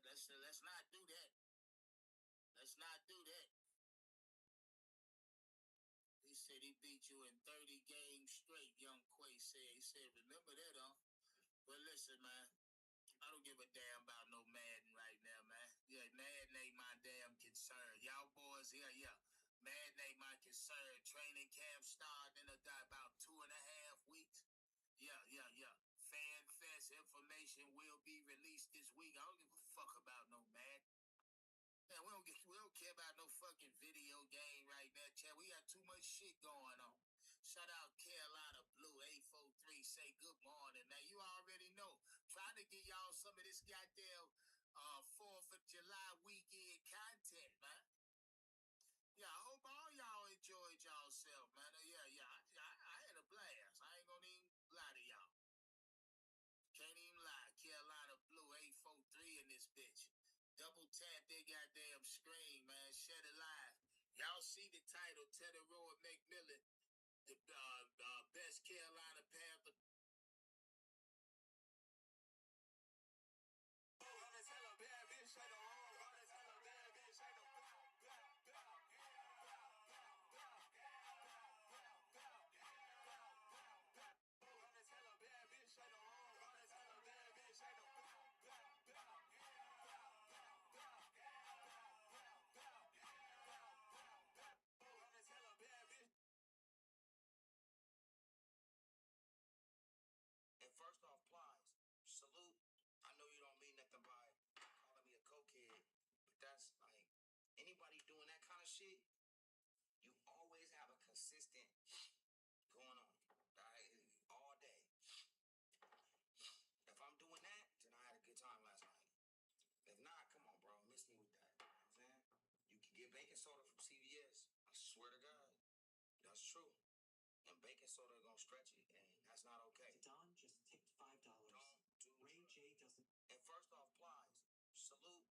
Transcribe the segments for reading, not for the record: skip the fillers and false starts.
Let's not do that. Let's not do that. He said he beat you in 30 games straight, young Quay said. He said, remember that, huh? But listen, man, I don't give a damn about no Madden right now, man. Yeah, Madden ain't my damn concern. Y'all boys, yeah. Madden ain't my concern. Training camp started in about 2.5 weeks. Yeah. Fan Fest information will be released this week. I don't give a fuck about no Madden. Man, we don't care about no fucking video game right now, Chad. We got too much shit going on. Shout out Carolina Blue 843. Say good morning. Now you already know. Trying to get y'all some of this goddamn 4th of July weekend content, man. Yeah, I hope all y'all enjoyed y'allself, man. Yeah. I had a blast. I ain't gonna even lie to y'all. Can't even lie. Carolina Blue 843 in this bitch. Double tap their goddamn screen, man. Shed it live. Y'all see the title, Teddy Roy McMillan, the best Carolina Panther. And first off, Plies, salute. I know you don't mean nothing by calling me a cokehead, but that's like anybody doing that kind of shit, you always have a consistent going on, right? All day. If I'm doing that, then I had a good time last night. If not, come on, bro, miss me with that. You know what I'm saying? You can get baking soda from CVS. I swear to God, that's true. And baking soda gonna stretch it, and that's not okay. Don just tipped $5. Don't do Ray J doesn't. And first off, Plies, salute.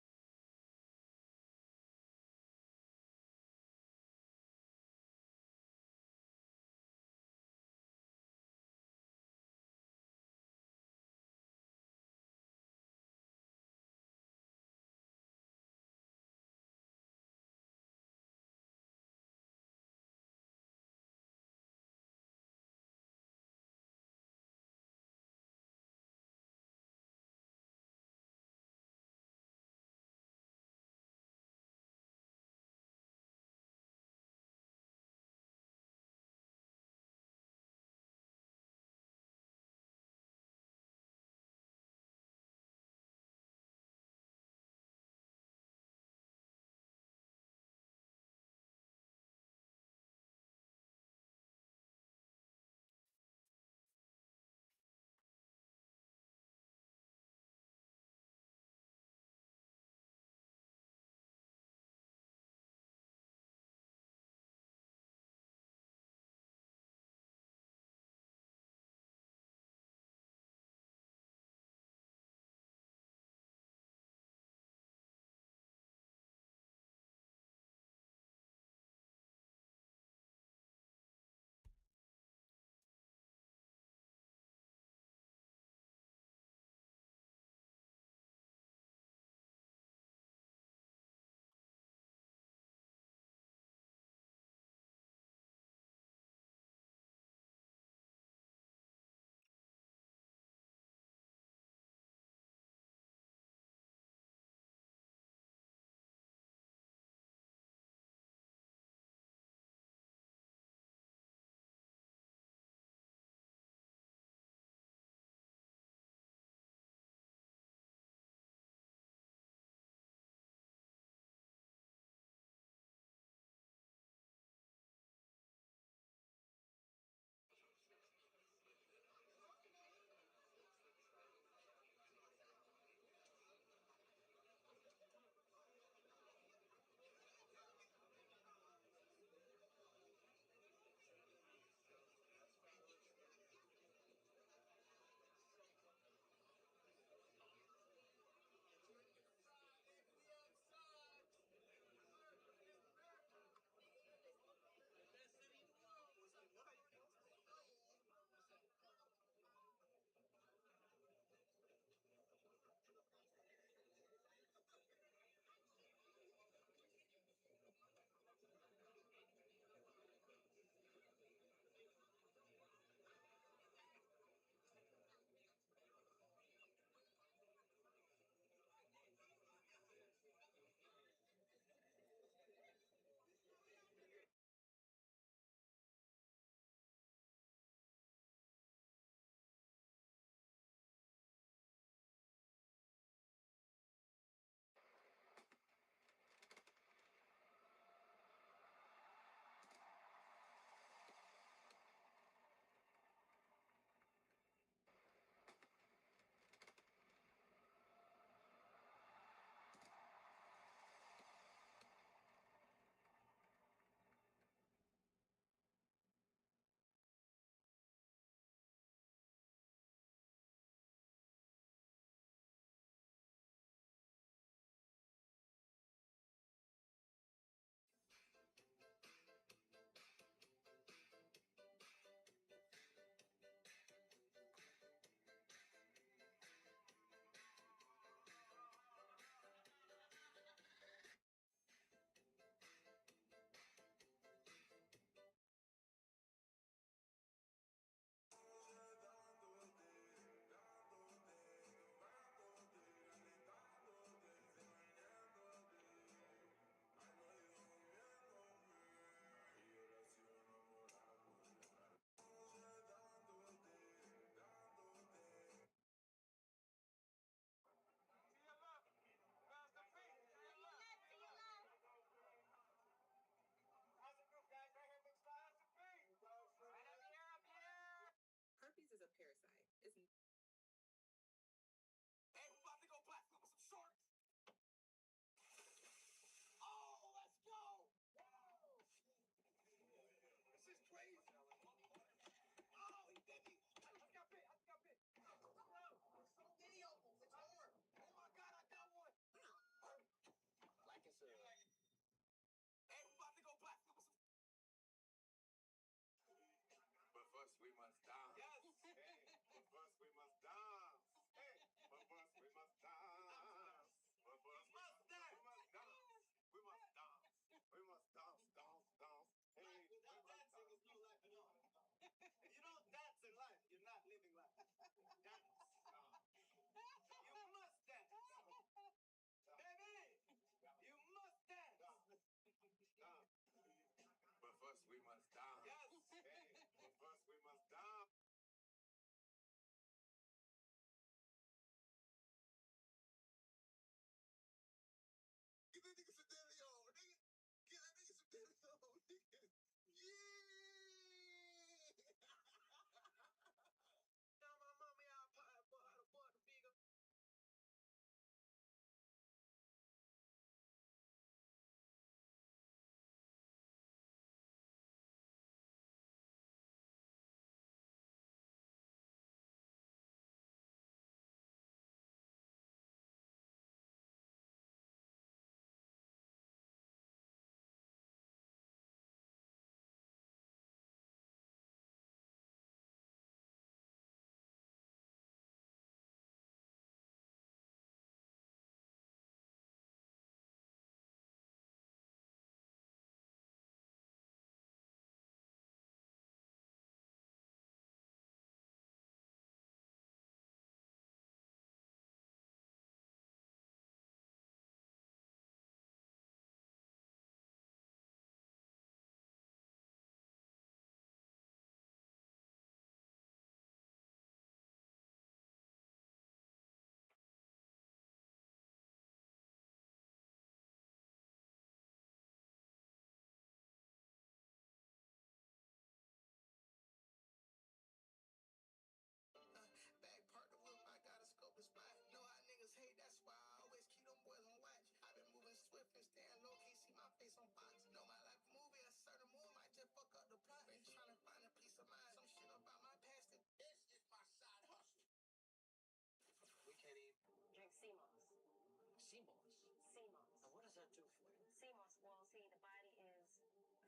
CMOS. CMOS. Now, what does that do for you? CMOS, well, see, the body is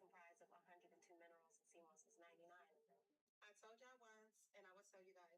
comprised of 102 minerals, and CMOS is 99 of them. I told you I was, and I will tell you guys.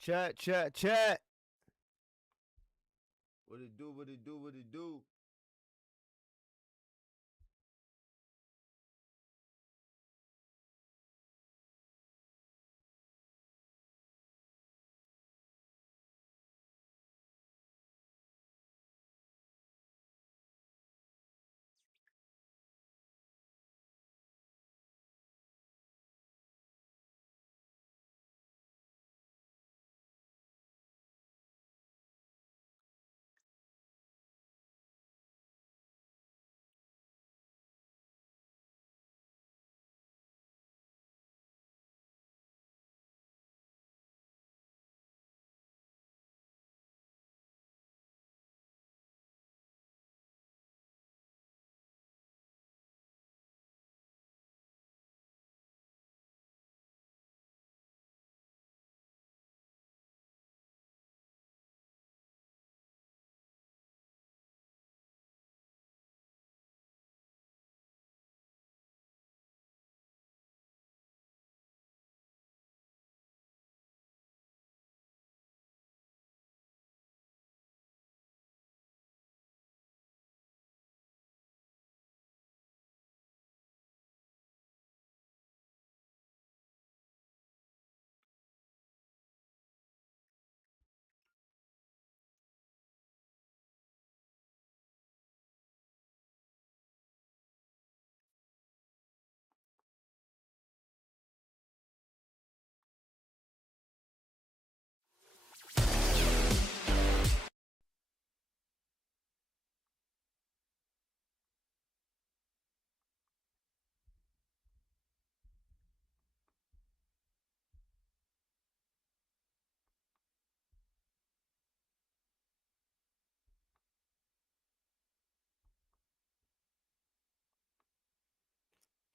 Chat, chat, chat. What it do, what it do, what it do?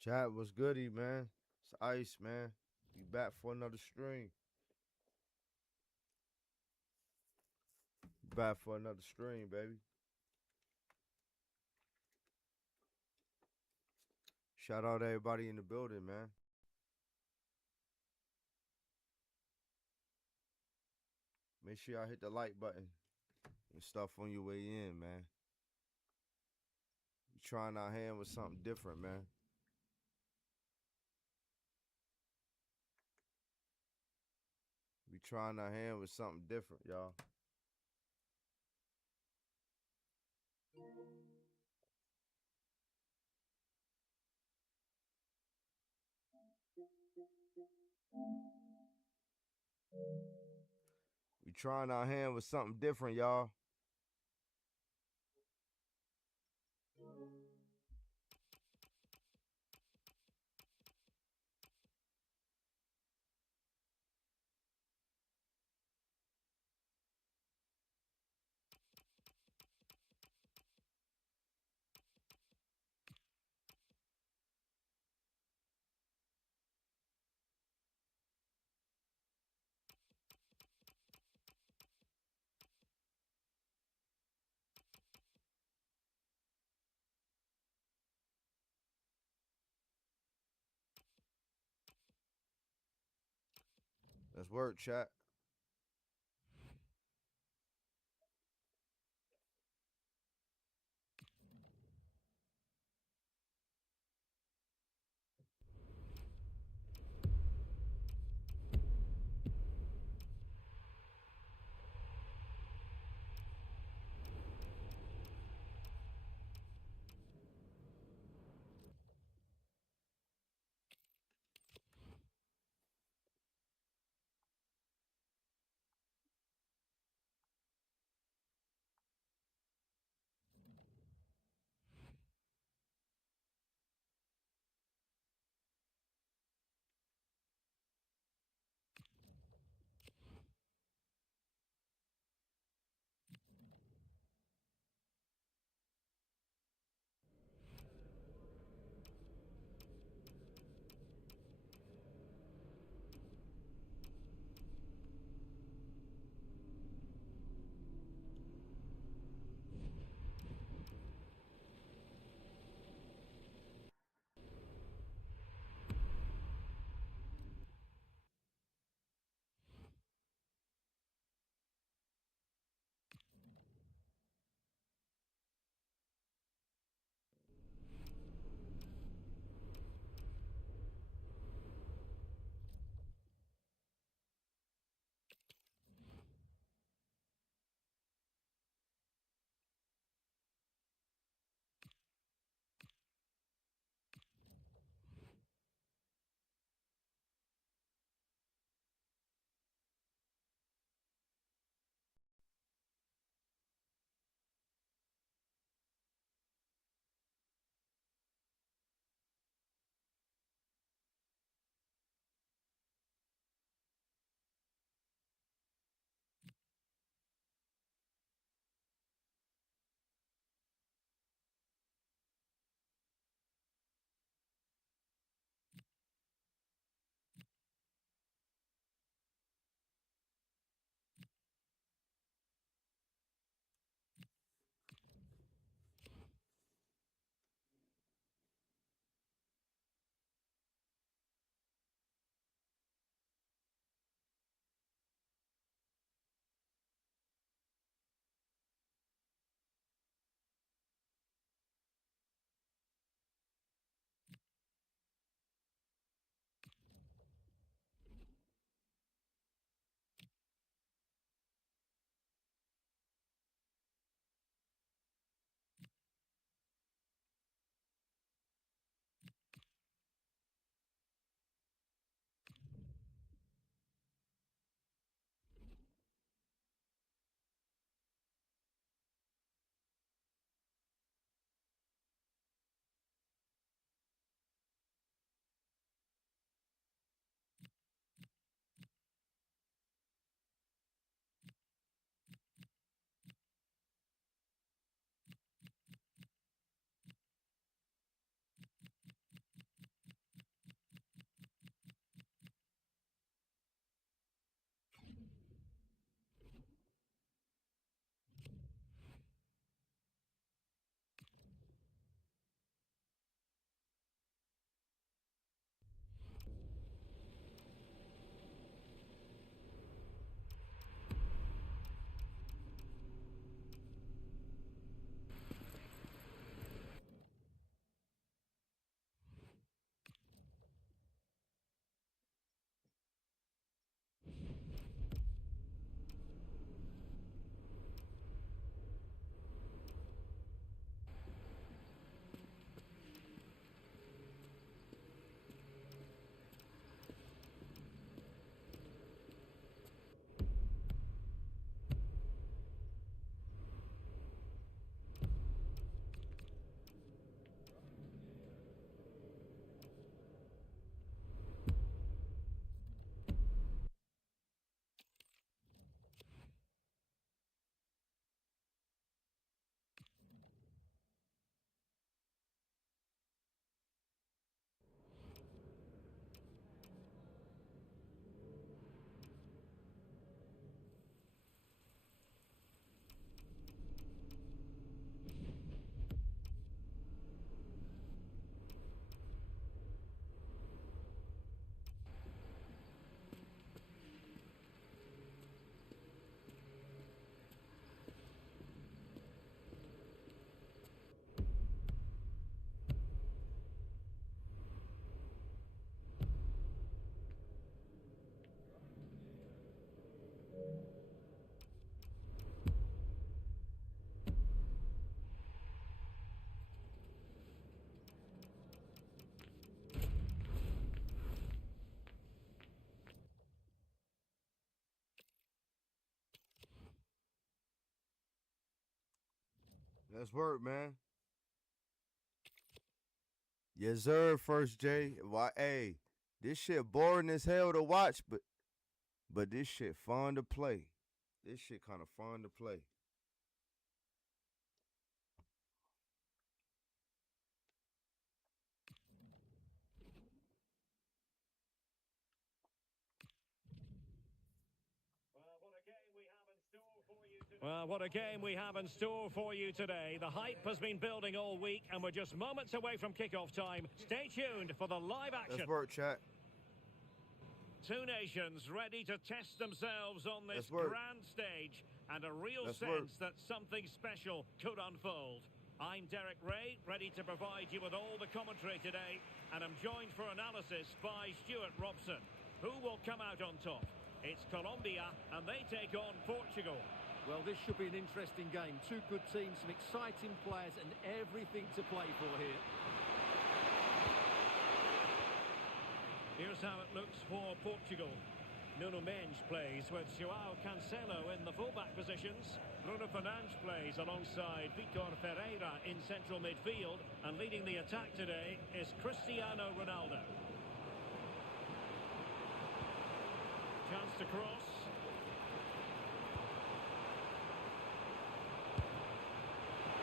Chat, what's goody, man? It's Ice, man. We back for another stream. Back for another stream, baby. Shout out to everybody in the building, man. Make sure y'all hit the like button and stuff on your way in, man. We trying our hand with something different, man. We trying our hand with something different, y'all. We trying our hand with something different, y'all. Let's work, chat. Let's work, man. Yes, sir, First J. Why, hey, this shit boring as hell to watch, but this shit fun to play. This shit kind of fun to play. Well, what a game we have in store for you today. The hype has been building all week, and we're just moments away from kickoff time. Stay tuned for the live action. Let's work, chat. Two nations ready to test themselves on this grand stage, and a real sense that something special could unfold. I'm Derek Ray, ready to provide you with all the commentary today, and I'm joined for analysis by Stuart Robson. Who will come out on top? It's Colombia, and they take on Portugal. Well, this should be an interesting game. Two good teams, some exciting players, and everything to play for here. Here's how it looks for Portugal. Nuno Mendes plays with João Cancelo in the fullback positions. Bruno Fernandes plays alongside Vitor Ferreira in central midfield. And leading the attack today is Cristiano Ronaldo. Chance to cross.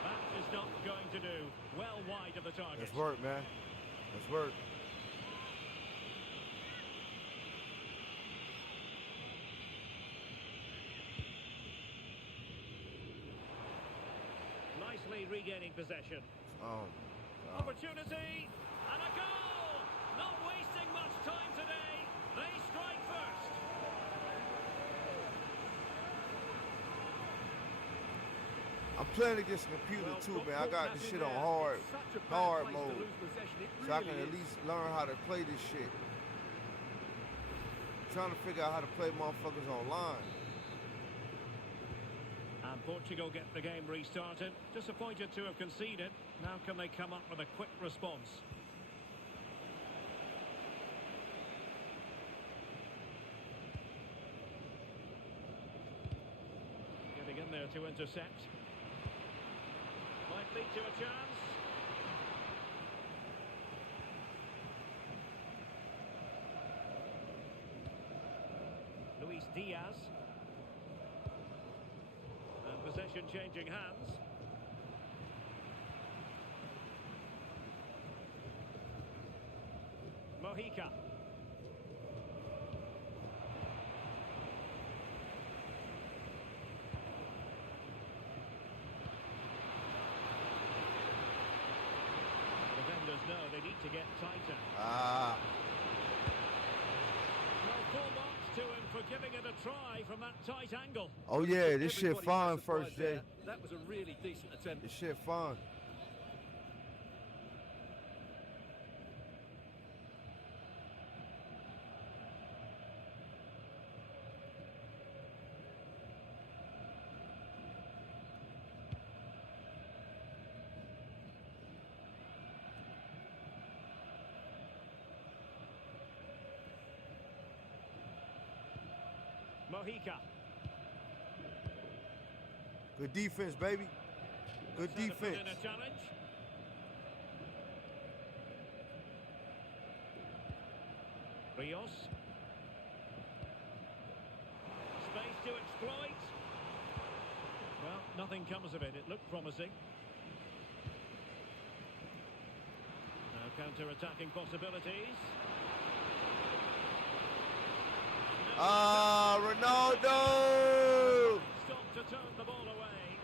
That is not going to do. Well wide of the target. Let's work, man. Let's work. Nicely regaining possession. Opportunity and a goal! Not wasting much time today. They strike first. I'm playing against the computer too, man. I got this shit on hard mode, so I can at least learn how to play this shit. I'm trying to figure out how to play motherfuckers online. And Portugal get the game restarted. Disappointed to have conceded. Now can they come up with a quick response? Getting in there to intercept. Might lead to a chance. Luis Diaz. And possession changing hands. Mojica. Defenders know they need to get tighter. Well, full marks to him for giving it a try from that tight angle. Oh yeah, this shit fun, First J. That was a really decent attempt. This shit fun. Mojica. Good defense, baby. Good defense. In a challenge. Rios. Space to exploit. Well, nothing comes of it. It looked promising. Now counter-attacking possibilities. Ronaldo! Stop to turn the ball away.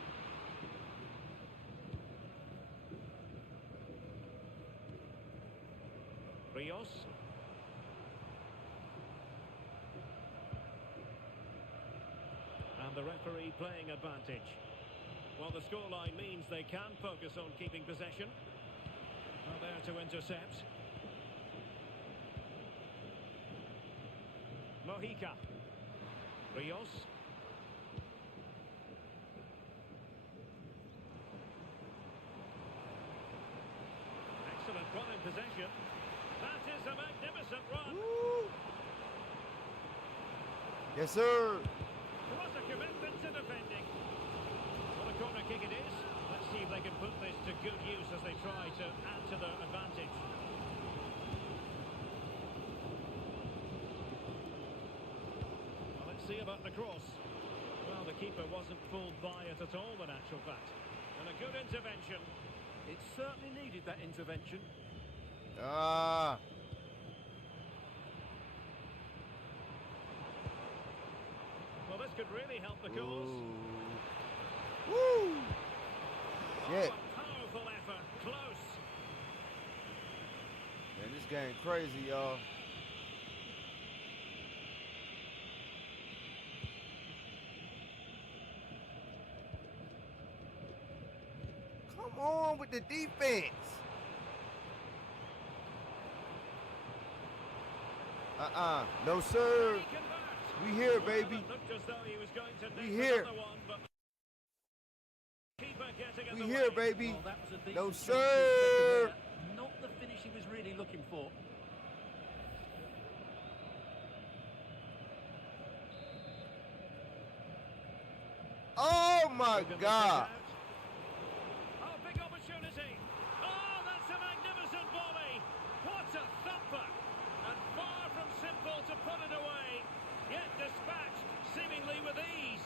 Rios. And the referee playing advantage. Well, the scoreline means they can focus on keeping possession. Well, there to intercept. Mojica. Rios. Excellent run in possession. That is a magnificent run. Woo. Yes, sir. What a commitment to defending. What a corner kick it is. Let's see if they can put this to good use as they try to add to their advantage. Well, let's see about the cross. Well, the keeper wasn't fooled by it at all, in actual fact. And a good intervention. It certainly needed that intervention. Ah. Well, this could really help the cause. Woo! Shit. Oh, a powerful effort. Close. Man, this game crazy, y'all. Come on with the defense. No, sir. We here, baby. Looked as though he was going to We here. one, but keeper getting in We the here, way. baby. Well, that was a decent No, chance sir. in the second there. Not the finish he was really looking for. Oh, my Looking to God. take out. Oh, big opportunity. Oh, that's a magnificent volley. What a thumper. And far from simple to put it away, yet dispatched seemingly with ease.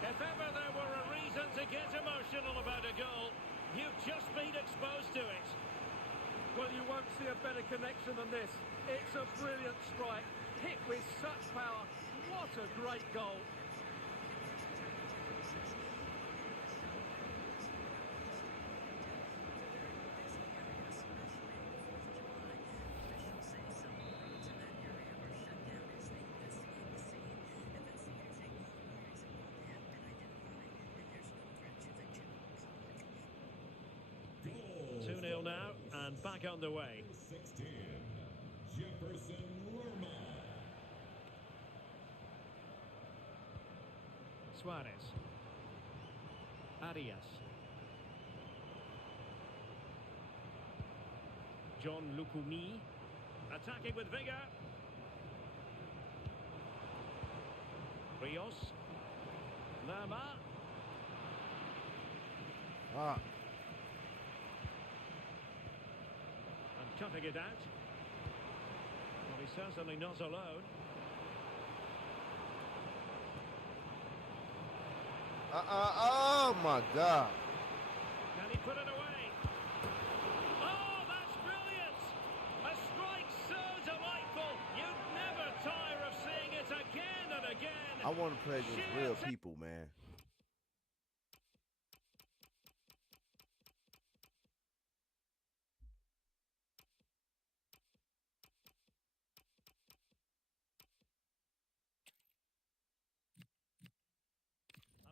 If ever there were a reason to get emotional about a goal, you've just been exposed to it. Well, you won't see a better connection than this. It's a brilliant strike, hit with such power. What a great goal. Goal. 2-0 now, and back underway. 16, Jefferson Lerma. Suarez. Arias. John Lukumi. Attacking with vigour. Rios. Lerma. Ah. And cutting it out. Well, he's certainly not alone. Oh, my God. Can he put it away? Oh, that's brilliant! A strike so delightful, you'd never tire of seeing it again and again. I want to play against real people, man.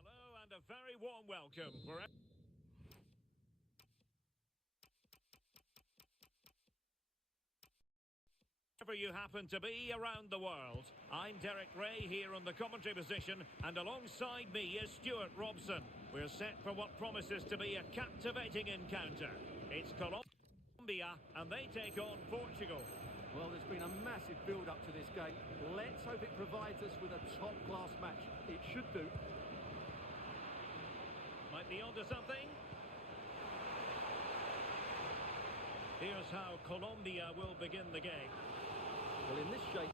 Hello and a very warm welcome for wherever you happen to be around the world. I'm Derek Ray here on the commentary position, and alongside me is Stuart Robson. We're set for what promises to be a captivating encounter. It's Colombia, and they take on Portugal. Well, there's been a massive build-up to this game. Let's hope it provides us with a top-class match. It should do. Might be onto something. Here's how Colombia will begin the game. Well, in this shape...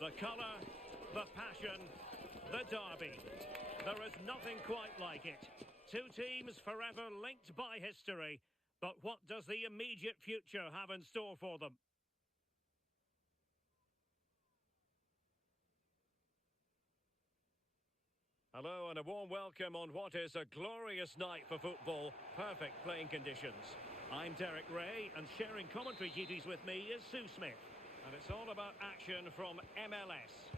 The colour, the passion, the derby. There is nothing quite like it. Two teams forever linked by history. But what does the immediate future have in store for them? Hello and a warm welcome on what is a glorious night for football. Perfect playing conditions. I'm Derek Ray, and sharing commentary duties with me is Sue Smith. And it's all about action from MLS.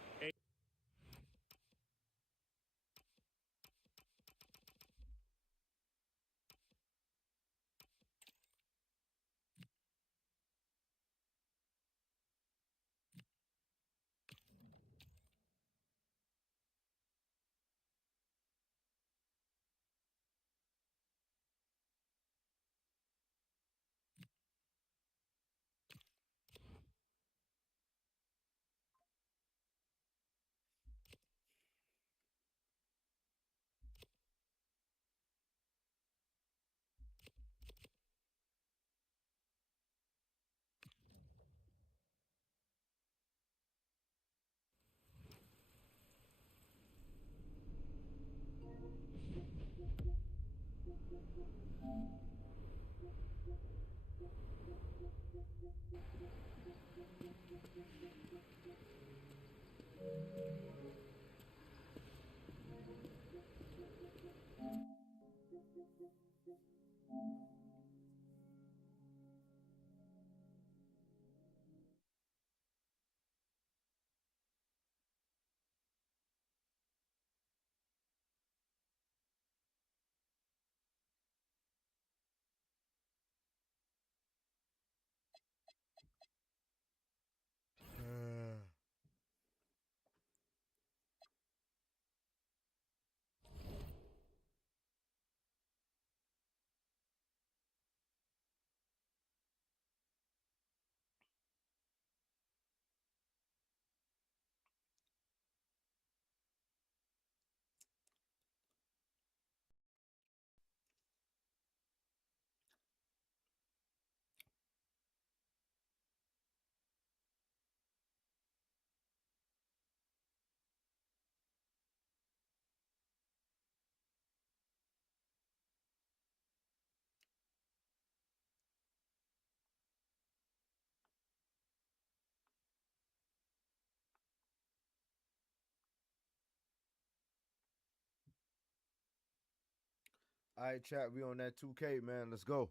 All right, chat, we on that 2K, man. Let's go.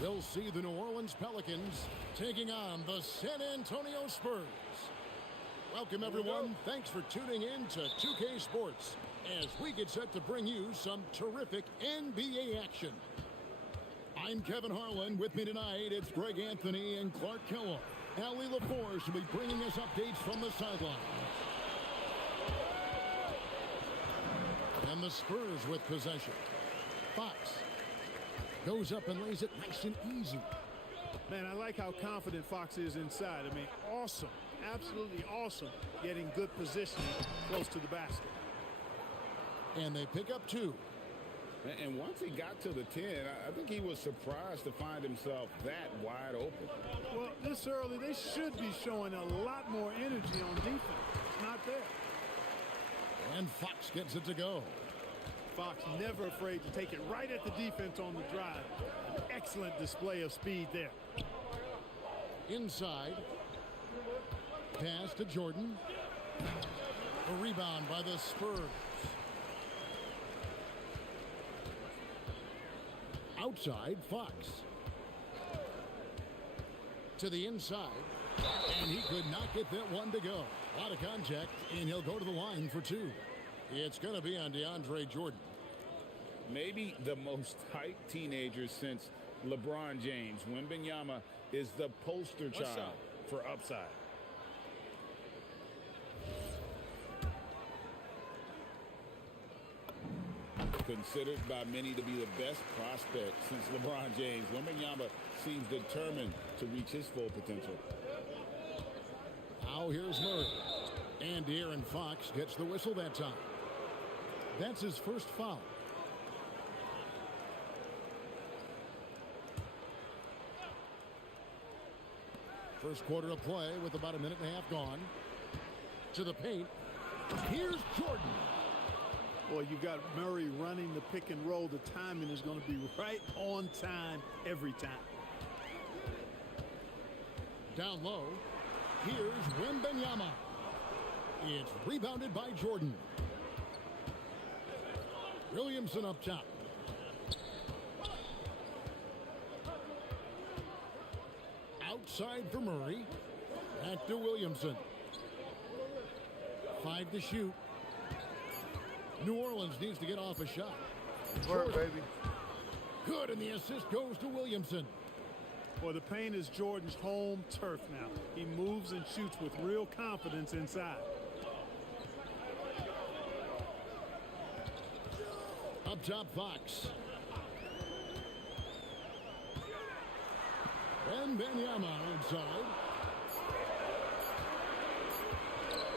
We'll see the New Orleans Pelicans taking on the San Antonio Spurs. Welcome, everyone. Thanks for tuning in to 2K Sports as we get set to bring you some terrific NBA action. I'm Kevin Harlan. With me tonight, it's Greg Anthony and Clark Kellogg. Ali LaForce will be bringing us updates from the sideline. And the Spurs with possession. Fox goes up and lays it nice and easy. Man, I like how confident Fox is inside. I mean, awesome. Absolutely awesome. Getting good positioning close to the basket. And they pick up two. And once he got to the 10, I think he was surprised to find himself that wide open. Well, this early, they should be showing a lot more energy on defense. It's not there. And Fox gets it to go. Fox never afraid to take it right at the defense on the drive. An excellent display of speed there. Inside. Pass to Jordan. A rebound by the Spurs. Outside, Fox. To the inside. And he could not get that one to go. A lot of contact, and he'll go to the line for 2. It's going to be on DeAndre Jordan. Maybe the most hyped teenager since LeBron James. Wembanyama is the poster child for upside. Considered by many to be the best prospect since LeBron James, Wembanyama seems determined to reach his full potential. Now here's Murray. And De'Aaron Fox gets the whistle that time. That's his first foul. First quarter of play with about a minute and a half gone. To the paint. Here's Jordan. Boy, you got Murray running the pick and roll. The timing is going to be right on time every time. Down low. Here's Wembanyama. It's rebounded by Jordan. Williamson up top. Outside for Murray. Back to Williamson. 5 to shoot. New Orleans needs to get off a shot. Work, baby. Good, and the assist goes to Williamson. Well, the paint is Jordan's home turf now. He moves and shoots with real confidence inside. Up top, Fox. Wembanyama outside.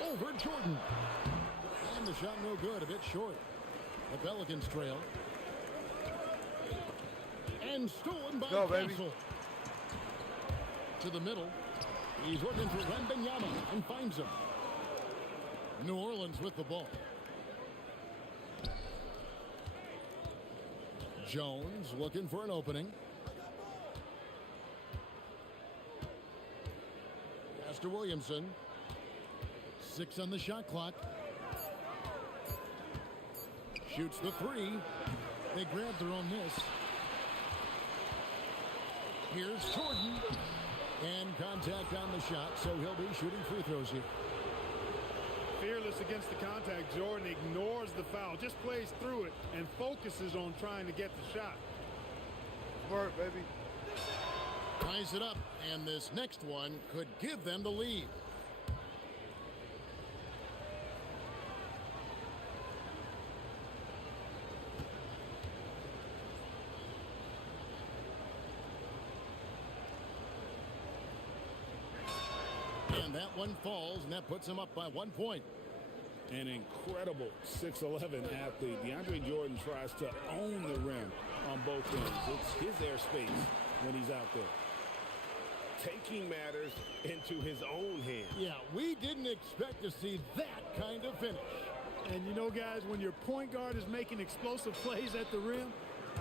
Over Jordan. And the shot no good, a bit short. The Pelicans trail. And stolen by Go, Castle. baby. To the middle. He's looking for Wembanyama and finds him. New Orleans with the ball. Jones looking for an opening. Pass to Williamson. 6 on the shot clock. Shoots the 3. They grab their own miss. Here's Jordan. And contact on the shot, so he'll be shooting free throws here. Fearless against the contact, Jordan ignores the foul, just plays through it and focuses on trying to get the shot. Work, baby. Ties it up, and this next one could give them the lead. And that one falls, and that puts him up by 1 point. An incredible 6'11" athlete. DeAndre Jordan tries to own the rim on both ends. It's his airspace when he's out there. Taking matters into his own hands. Yeah, we didn't expect to see that kind of finish. And you know, guys, when your point guard is making explosive plays at the rim,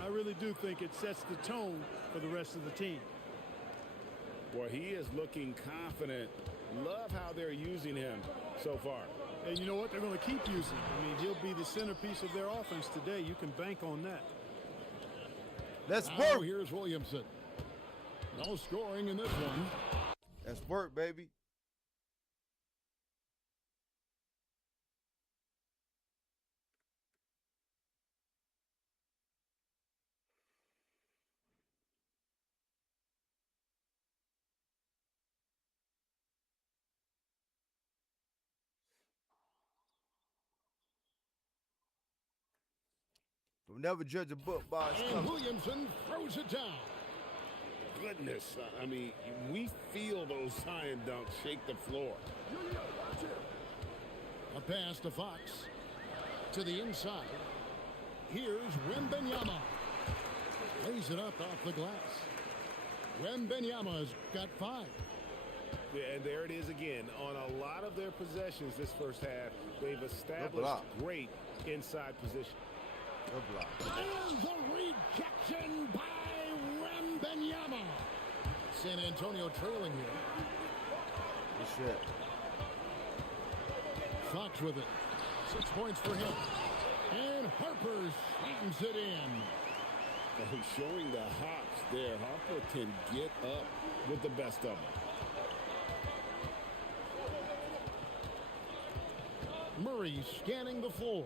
I really do think it sets the tone for the rest of the team. Boy, he is looking confident. Love how they're using him so far. And you know what? They're going to keep using him. I mean, he'll be the centerpiece of their offense today. You can bank on that. Let's now work. Here's Williamson. No scoring in this one. Let's work, baby. We'll never judge a book by its And cover. Williamson throws it down. Goodness, I mean, we feel those science dunks shake the floor. A pass to Fox. To the inside. Here's Wembanyama. Lays it up off the glass. Wembanyama's got 5. Yeah, and there it is again. On a lot of their possessions this first half, they've established great inside position. Good block. And the rejection by Wembanyama. San Antonio trailing here. Good shit. Fox with it. 6 points for him. And Harper slams it in. Oh, showing the hops there. Harper can get up with the best of them. Murray scanning the floor.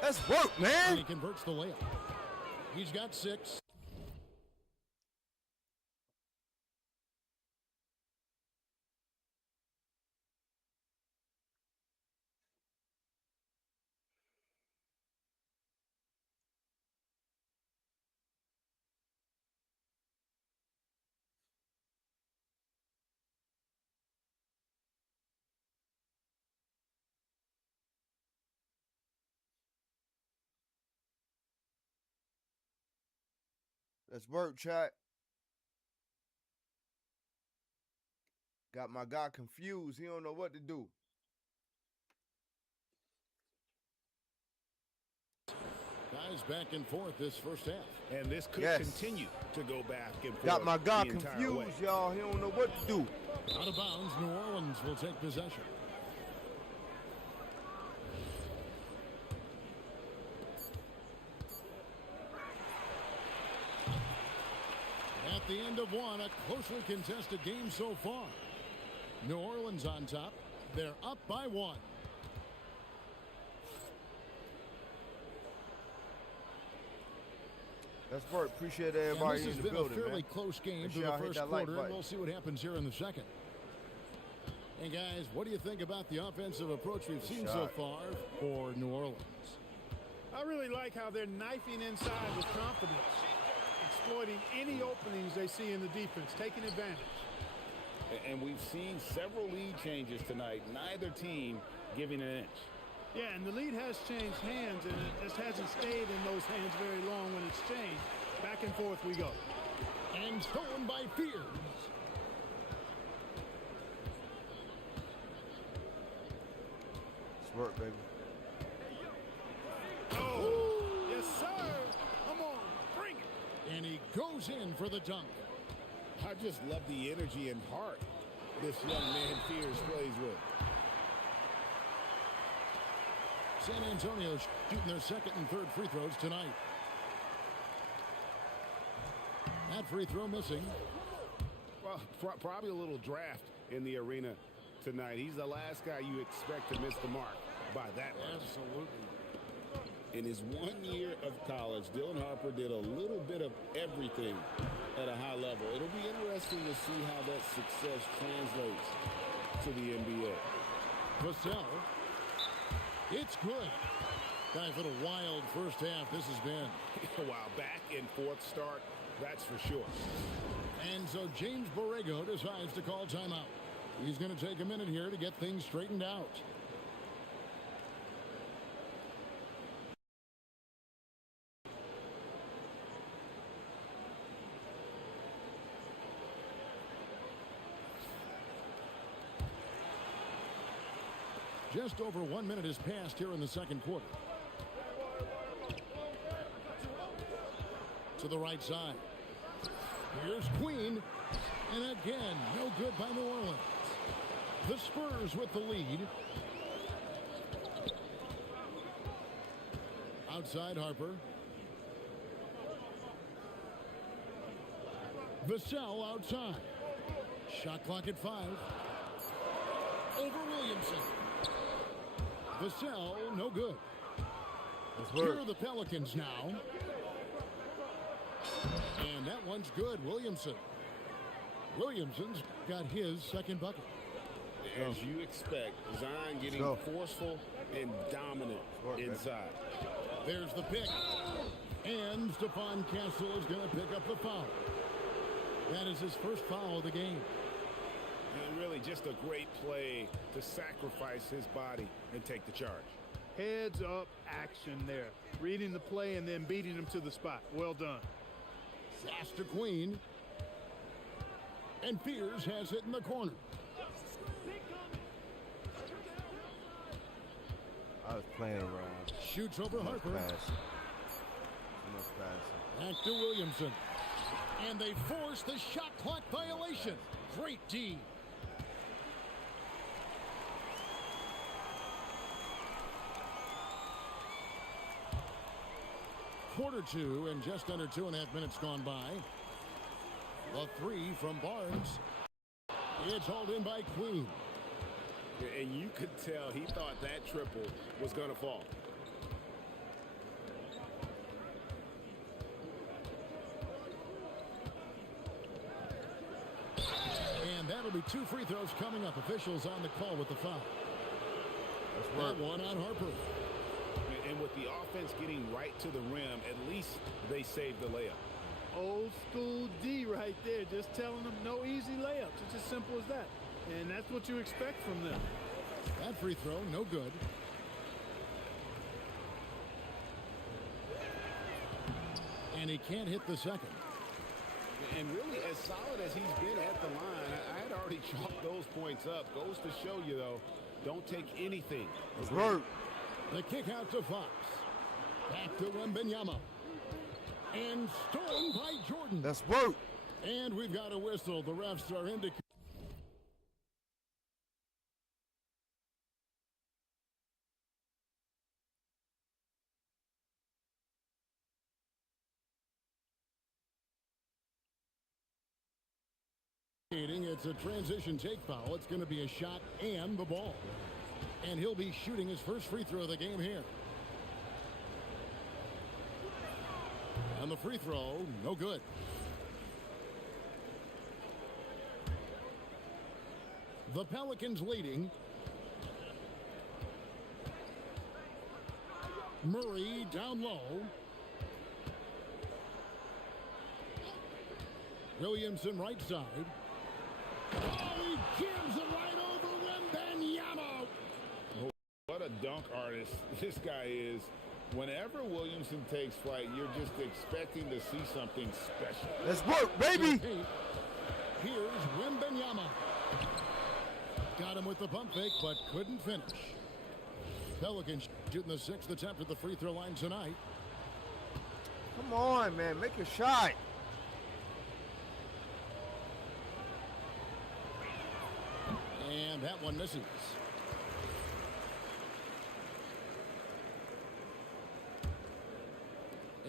That's work, man. And he converts the layup. He's got 6. Let's work, chat. Got my guy confused. He don't know what to do. Guys back and forth this first half. And this could continue to go back and forth. Got my guy confused, y'all. He don't know what to do. Out of bounds, New Orleans will take possession. At the end of one, a closely contested game so far. New Orleans on top. They're up by 1. That's work. Appreciate everybody in the building, man. This has been a fairly close game to the first quarter, and we'll see what happens here in the second. Hey, guys, what do you think about the offensive approach we've seen so far for New Orleans? I really like how they're knifing inside with confidence, exploiting any openings they see in the defense, taking advantage. And we've seen several lead changes tonight, neither team giving an inch. Yeah, and the lead has changed hands, and it just hasn't stayed in those hands very long when it's changed. Back and forth we go. And stolen by Fears. It's work, baby. Oh, yes, sir. Come on, bring it. And he goes in for the dunk. I just love the energy and heart this young man Fears plays with. San Antonio shooting their second and third free throws tonight. That free throw missing. Well, probably a little draft in the arena tonight. He's the last guy you expect to miss the mark by that much. Absolutely. In his 1 year of college, Dylan Harper did a little bit of everything at a high level. It'll be interesting to see how that success translates to the NBA. Vassell. It's good. Guys, what a wild first half this has been. Wow, back and forth start, that's for sure. And so James Borrego decides to call timeout. He's going to take a minute here to get things straightened out. Just over 1 minute has passed here in the second quarter. To the right side. Here's Queen. And again, no good by New Orleans. The Spurs with the lead. Outside Harper. Vassell outside. Shot clock at 5. Over Williamson. Vassell, no good. Here are the Pelicans now. And that one's good, Williamson. Williamson's got his second bucket. As you expect, Zion getting forceful and dominant inside. There's the pick. And Stephon Castle is going to pick up the foul. That is his first foul of the game. And really just a great play to sacrifice his body and take the charge. Heads up action there. Reading the play and then beating him to the spot. Well done. Pass to Queen. And Fears has it in the corner. I was playing around. Shoots over Harper. Back to Williamson. And they force the shot clock violation. Great D. quarter two and just under 2.5 minutes gone by. The three from Barnes. It's hauled in by Queen. And you could tell he thought that triple was going to fall. And that'll be 2 free throws coming up. Officials on the call with the foul. That one on Harper. And with the offense getting right to the rim, at least they saved the layup. Old school D right there, just telling them no easy layups. It's as simple as that. And that's what you expect from them. That free throw, no good. And he can't hit the second. And really, as solid as he's been at the line, I had already chalked those points up. Goes to show you, though, don't take anything. That's work. The kick out to Fox. Back to Wembanyama. And stolen by Jordan. That's work. And we've got a whistle. The refs are indicating. It's a transition take foul. It's going to be a shot and the ball. And he'll be shooting his first free throw of the game here. And the free throw, no good. The Pelicans leading. Murray down low. Williamson right side. Oh, he jams it right over Wembanyama. What a dunk artist this guy is. Whenever Williamson takes flight, you're just expecting to see something special. Let's work, baby. Here's Wembanyama. Got him with the pump fake, but couldn't finish. Pelicans shooting the 6th attempt at the free throw line tonight. Come on, man. Make a shot. And that one misses.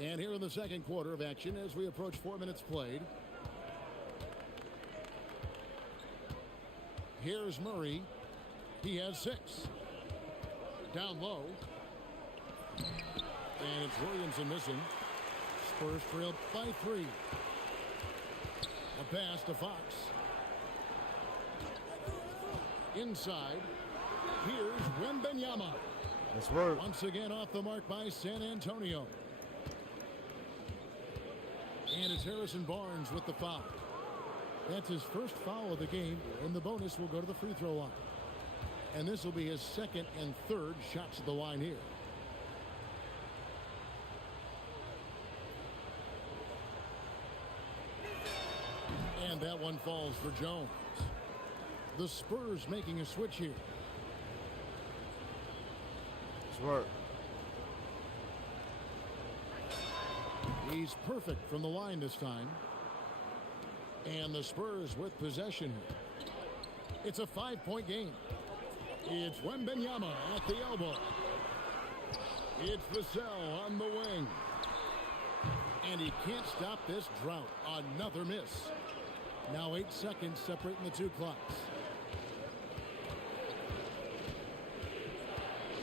And here in the second quarter of action as we approach 4 minutes played. Here's Murray. He has 6. Down low. And it's Williamson missing. Spurs trail by 3. A pass to Fox. Inside. Here's Wembanyama. That's work. Once again off the mark by San Antonio. And it's Harrison Barnes with the foul. That's his first foul of the game, and the bonus will go to the free throw line. And this will be his second and third shots at the line here. And that one falls for Jones. The Spurs making a switch here. That's work. He's perfect from the line this time. And the Spurs with possession. It's a 5-point game. It's Wembanyama at the elbow. It's Vassell on the wing. And he can't stop this drought. Another miss. Now 8 seconds separating the two clocks.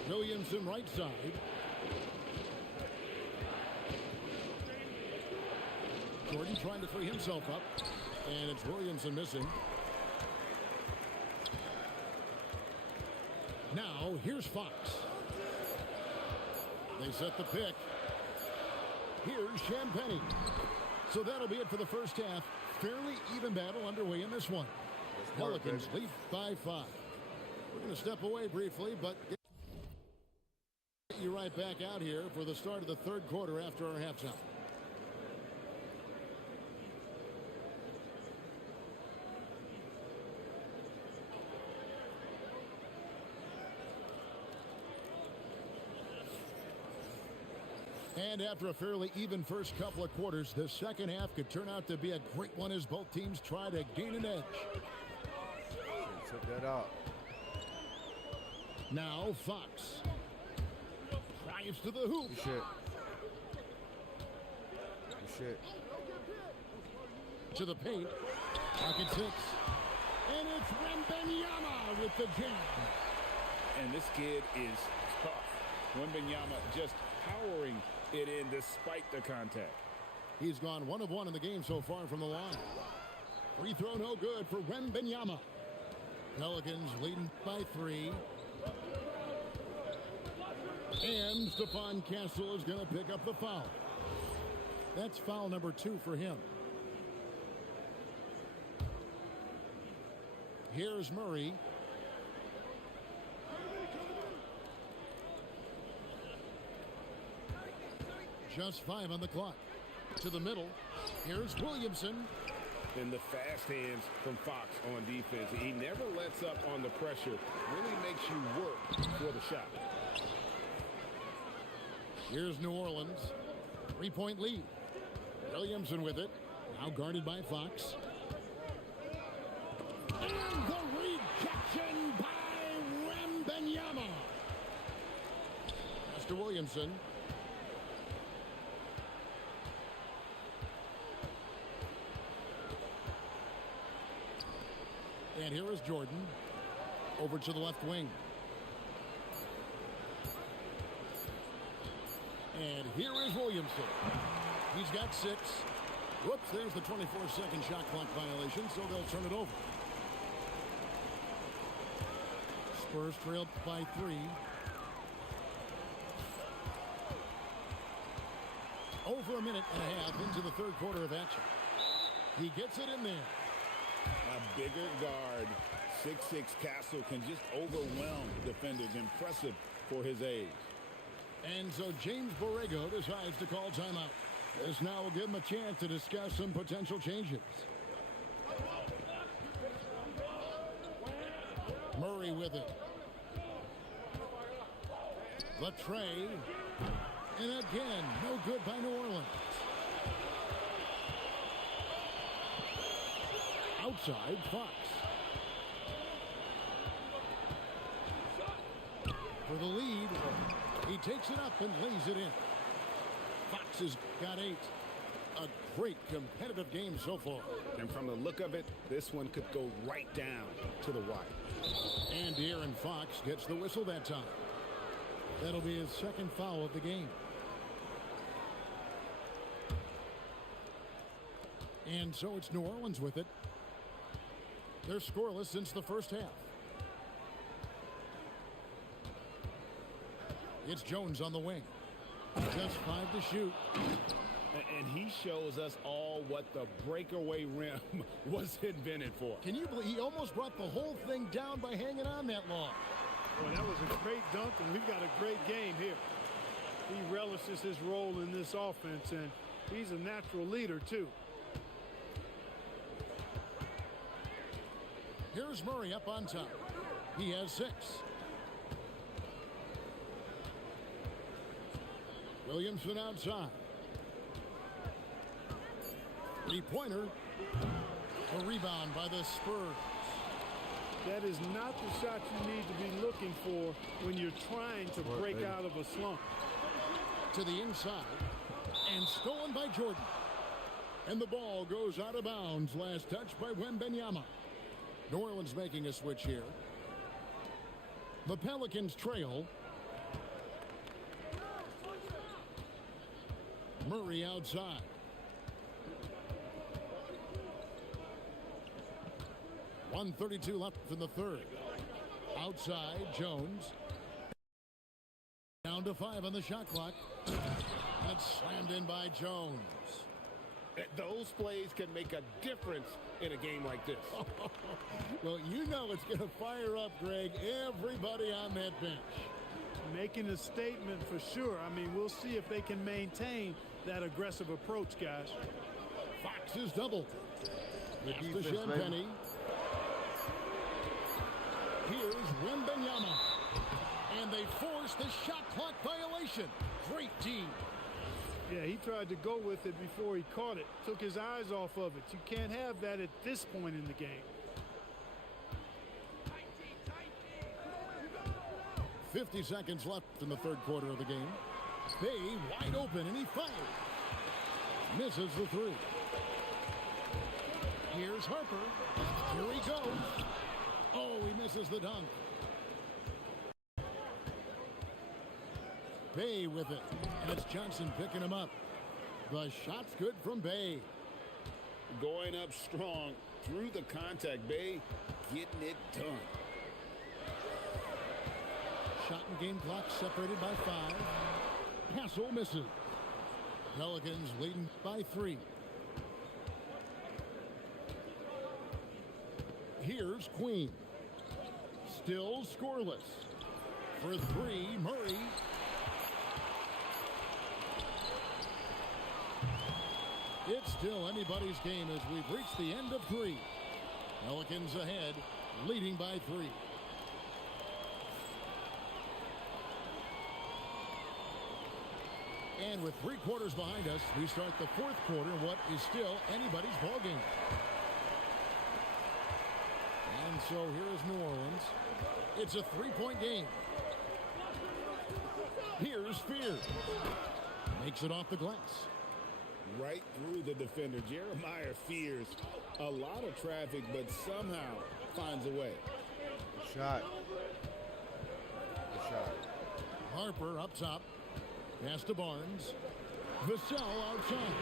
Williamson right side. Jordan trying to free himself up. And it's Williamson missing. Now, here's Fox. They set the pick. Here's Champagnie. So that'll be it for the first half. Fairly even battle underway in this one. Pelicans lead by 5. We're going to step away briefly, but get you right back out here for the start of the third quarter after our halftime. And after a fairly even first couple of quarters, the second half could turn out to be a great one as both teams try to gain an edge. Check that out. Now Fox drives to the hoop. shit. To the paint. Pocket 6. And it's Wembanyama with the jam. And this kid is tough. Wembanyama just powering it in despite the contact. He's gone 1 of 1 in the game so far from the line. Free throw no good for Wembanyama. Pelicans leading by 3. And Stephon Castle is going to pick up the foul. That's foul number 2 for him. Here's Murray. Just 5 on the clock. To the middle. Here's Williamson. And the fast hands from Fox on defense. He never lets up on the pressure. Really makes you work for the shot. Here's New Orleans. 3-point lead. Williamson with it. Now guarded by Fox. And the rejection by Wembanyama. Mr. Williamson. And here is Jordan. Over to the left wing. And here is Williamson. He's got 6. Whoops, there's the 24-second shot clock violation, so they'll turn it over. Spurs trailed by 3. Over a minute and a half into the third quarter of action. He gets it in there. A bigger guard, 6'6" Castle, can just overwhelm defenders. Impressive for his age. And so James Borrego decides to call timeout. This now will give him a chance to discuss some potential changes. Murray with it. Latre. And again, no good by New Orleans. Outside, Fox. For the lead, he takes it up and lays it in. Fox has got 8. A great competitive game so far. And from the look of it, this one could go right down to the wire. And De'Aaron Fox gets the whistle that time. That'll be his second foul of the game. And so it's New Orleans with it. They're scoreless since the first half. It's Jones on the wing. Just 5 to shoot. And he shows us all what the breakaway rim was invented for. Can you believe he almost brought the whole thing down by hanging on that long? Well, that was a great dunk, and we've got a great game here. He relishes his role in this offense, and he's a natural leader, too. Here's Murray up on top. He has 6. Williamson outside. 3-pointer. A rebound by the Spurs. That is not the shot you need to be looking for when you're trying to break out of a slump. To the inside. And stolen by Jordan. And the ball goes out of bounds. Last touch by Wembanyama. New Orleans making a switch here. The Pelicans trail. Murray outside. .132 left in the third. Outside, Jones. Down to 5 on the shot clock. That's slammed in by Jones. Those plays can make a difference in a game like this. Well, you know it's going to fire up, Greg, everybody on that bench. Making a statement for sure. I mean, we'll see if they can maintain that aggressive approach, guys. Fox is doubled. Defense, to Champagny. Here's Wembanyama. And they force the shot clock violation. Great team. Yeah, he tried to go with it before he caught it. Took his eyes off of it. You can't have that at this point in the game. 50 seconds left in the third quarter of the game. Bay wide open, and he fires. Misses the three. Here's Harper. Here he goes. Oh, he misses the dunk. Bay with it. And it's Johnson picking him up. The shot's good from Bay. Going up strong through the contact. Bay getting it done. Shot and game clock separated by 5. Hassel misses. Pelicans leading by 3. Here's Queen. Still scoreless. For 3, Murray. It's still anybody's game as we've reached the end of 3. Pelicans ahead, leading by 3. And with 3 quarters behind us, we start the 4th quarter, what is still anybody's ballgame. And so here is New Orleans. It's a 3-point game. Here's Fear. Makes it off the glass. Right through the defender. Jeremiah Fears a lot of traffic, but somehow finds a way. Good shot. Good shot. Harper up top. Pass to Barnes. Vassell outside.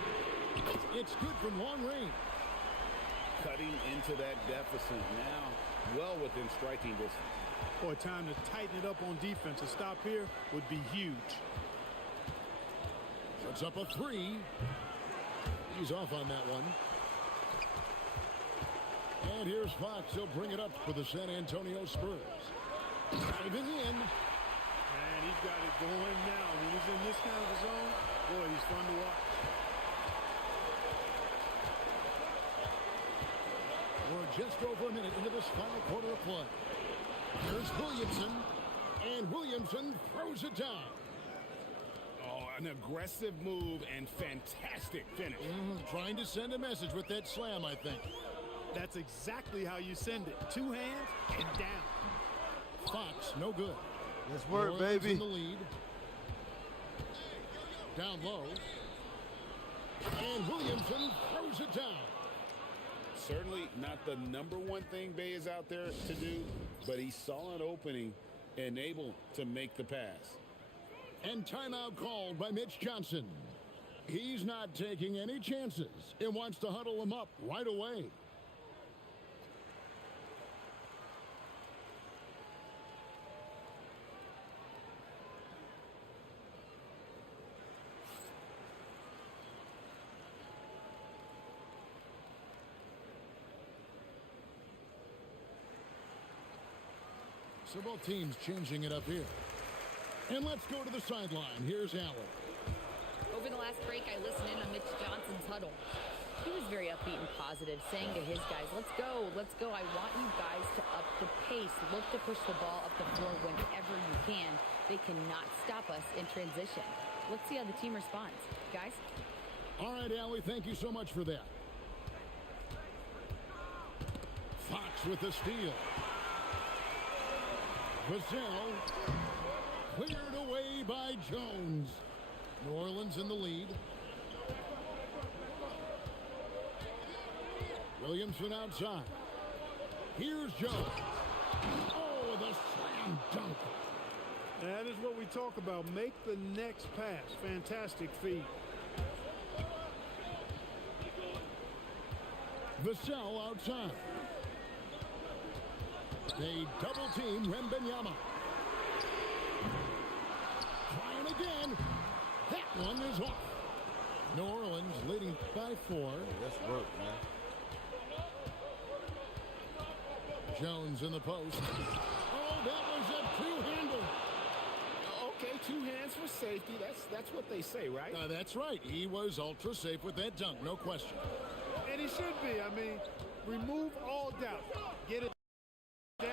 It's good from long range. Cutting into that deficit now, well within striking distance. Boy, time to tighten it up on defense. A stop here would be huge. Puts up a 3. He's off on that one. And here's Fox. He'll bring it up for the San Antonio Spurs. Drive is in. And he's got it going now. When he's in this kind of a zone, boy, he's fun to watch. We're just over a minute into this final quarter of play. Here's Williamson. And Williamson throws it down. Oh, an aggressive move and fantastic finish. Trying to send a message with that slam, I think. That's exactly how you send it. 2 hands and down. Fox, no good. Let's work, baby. In the lead. Down low. And Williamson throws it down. Certainly not the #1 thing Bay is out there to do, but he saw an opening and able to make the pass. And timeout called by Mitch Johnson. He's not taking any chances. He wants to huddle him up right away. So both teams changing it up here. And let's go to the sideline. Here's Allen. Over the last break, I listened in on Mitch Johnson's huddle. He was very upbeat and positive, saying to his guys, let's go, let's go. I want you guys to up the pace. Look to push the ball up the floor whenever you can. They cannot stop us in transition. Let's see how the team responds. Guys? All right, Allie, thank you so much for that. Fox with the steal. Vassell cleared away by Jones. New Orleans in the lead. Williamson outside. Here's Jones. Oh, the slam dunk. That is what we talk about. Make the next pass. Fantastic feed. Vassell outside. They double team Wembanyama. Trying again. That one is off. New Orleans leading by 4. That's work, man. Jones in the post. Oh, that was a two-hander. Okay, 2 hands for safety. That's what they say, right? That's right. He was ultra safe with that dunk, no question. And he should be. I mean, remove all doubt. Get it down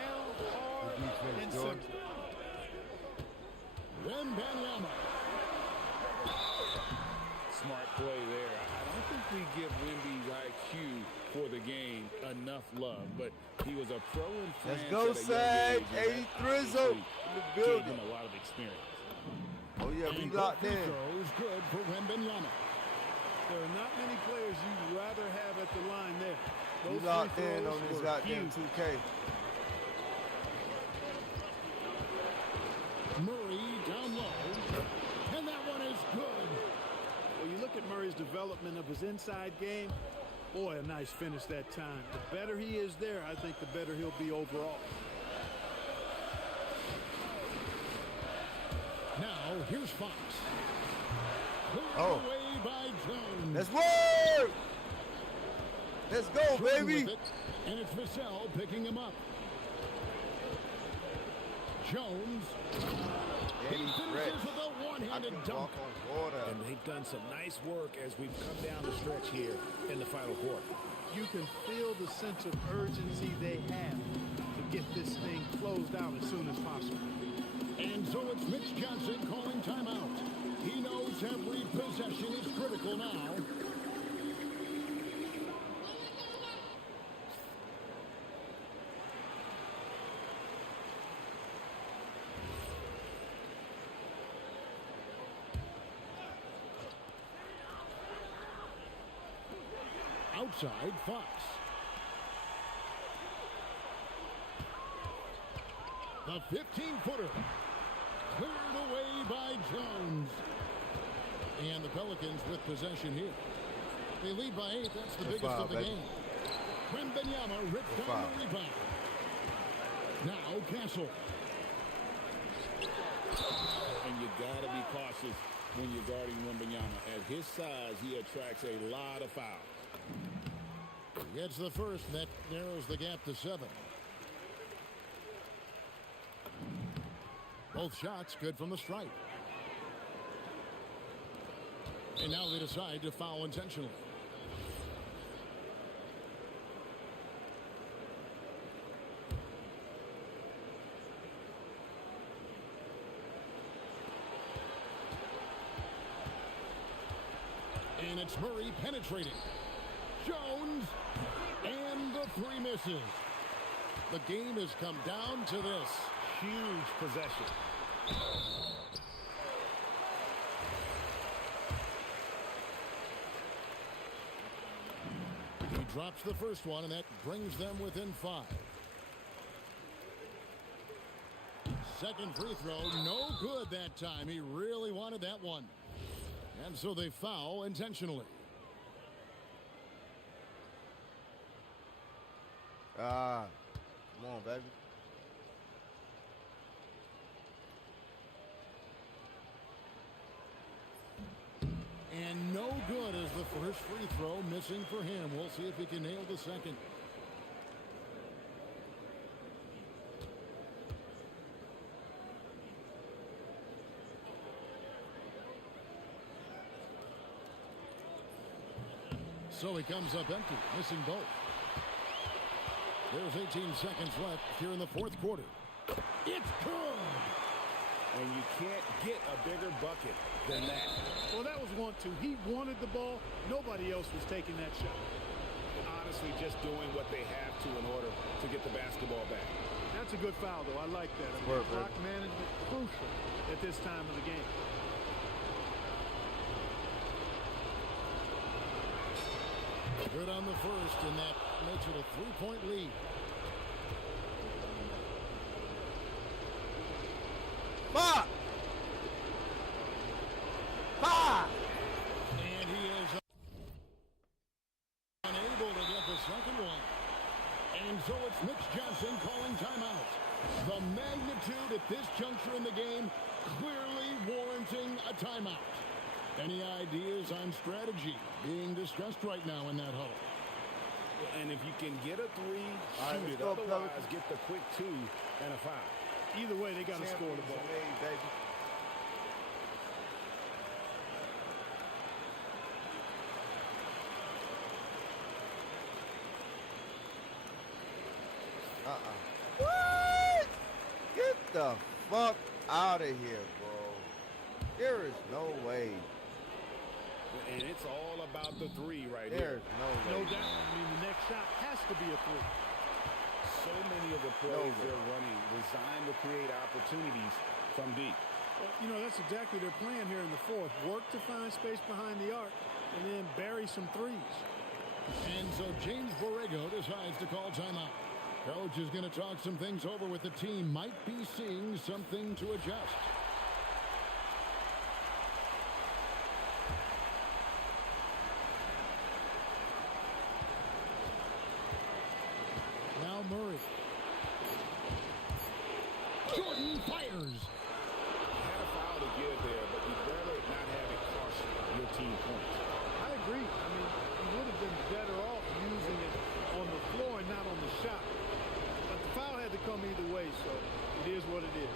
hard and simple. Wembanyama. Smart play there. I don't think we give Wemby's IQ for the game enough love, but he was a pro in France. Let's go, Sag. 83 in the building. Gave him a lot of experience. Oh, yeah, we locked in. Is good for Wembanyama. There are not many players you'd rather have at the line there. Those locked in on this goddamn 2K. Murray down low, and that one is good. Well, you look at Murray's development of his inside game. Boy, a nice finish that time. The better he is there, I think the better he'll be overall. Now, here's Fox. Cleared away by Jones. Let's work! Let's go, baby! With it, and it's Vassell picking him up. Jones. He finishes with a one-handed dunk. And they've done some nice work as we've come down the stretch here in the final quarter. You can feel the sense of urgency they have to get this thing closed out as soon as possible. And so it's Mitch Johnson calling timeout. He knows every possession is critical now. Outside, Fox. The 15-footer. Cleared away by Jones. And the Pelicans with possession here. They lead by 8. That's the biggest of the game. Wembanyama ripped down the rebound. Now Castle. And you got to be cautious when you're guarding Wembanyama. At his size, he attracts a lot of fouls. He gets the first, and that narrows the gap to 7. Both shots good from the stripe. And now they decide to foul intentionally. And it's Murray penetrating. Jones, and the 3 misses. The game has come down to this. Huge possession. He drops the first one, and that brings them within 5. Second free throw, no good that time. He really wanted that one. And so they foul intentionally. Come on, baby. And no good as the first free throw missing for him. We'll see if he can nail the second. So he comes up empty, missing both. There's 18 seconds left here in the fourth quarter. It's good! And you can't get a bigger bucket than that. Well, that was 1-2. He wanted the ball. Nobody else was taking that shot. Honestly, just doing what they have to in order to get the basketball back. That's a good foul, though. I like that. Clock management crucial at this time of the game. Good on the first, and that makes it a 3-point lead. Fuck! Ha! And he is unable to get the second one. And so it's Mitch Johnson calling timeout. The magnitude at this juncture in the game clearly warranting a timeout. Any ideas on strategy being discussed right now in that huddle? And if you can get a 3, shoot it. Otherwise, get the quick 2 and a 5. Either way, they got to score the ball. Baby. What? Get the fuck out of here, bro. There is no way. And it's all about the 3 right There's here. No doubt. I mean, the next shot has to be a 3. So many of the plays they're running designed to create opportunities from deep. Well, you know, that's exactly their plan here in the fourth. Work to find space behind the arc and then bury some threes. And so James Borrego decides to call timeout. Coach is going to talk some things over with the team. Might be seeing something to adjust. Now Murray. Jordan fires. Had a foul to give there, but you'd rather not have it cost your team points. I agree. I mean, he would have been better off using it on the floor and not on the shot. But the foul had to come either way, so it is what it is.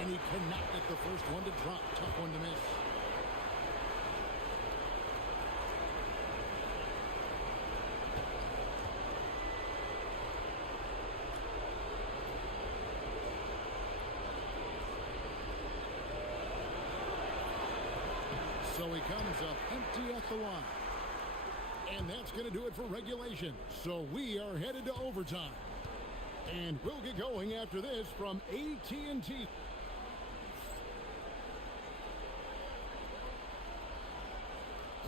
And he cannot get the first one to drop. Tough one to miss. So he comes up empty at the line. And that's going to do it for regulation. So we are headed to overtime. And we'll get going after this from AT&T.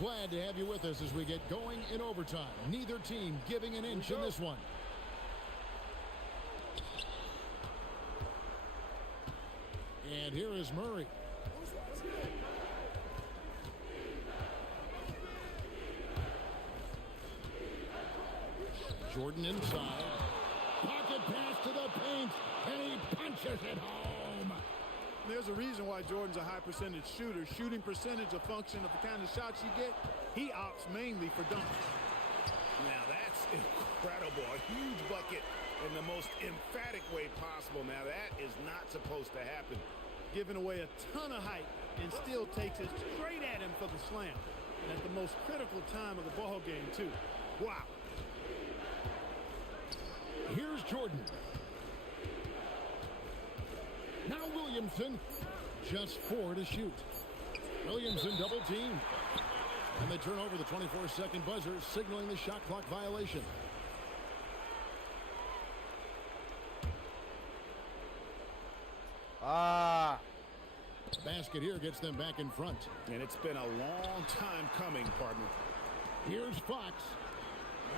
Glad to have you with us as we get going in overtime. Neither team giving an inch in this one. And here is Murray. Jordan inside. Pocket pass to the paint, and he punches it home. There's a reason why Jordan's a high percentage shooter. Shooting percentage a function of the kind of shots you get. He opts mainly for dunks. Now that's incredible. A huge bucket in the most emphatic way possible. Now that is not supposed to happen. Giving away a ton of height and still takes it straight at him for the slam. And at the most critical time of the ball game, too. Wow. Here's Jordan. Now Williamson. Just 4 to shoot. Williamson double team. And they turn over the 24-second buzzer, signaling the shot clock violation. Basket here gets them back in front. And it's been a long time coming, partner. Here's Fox.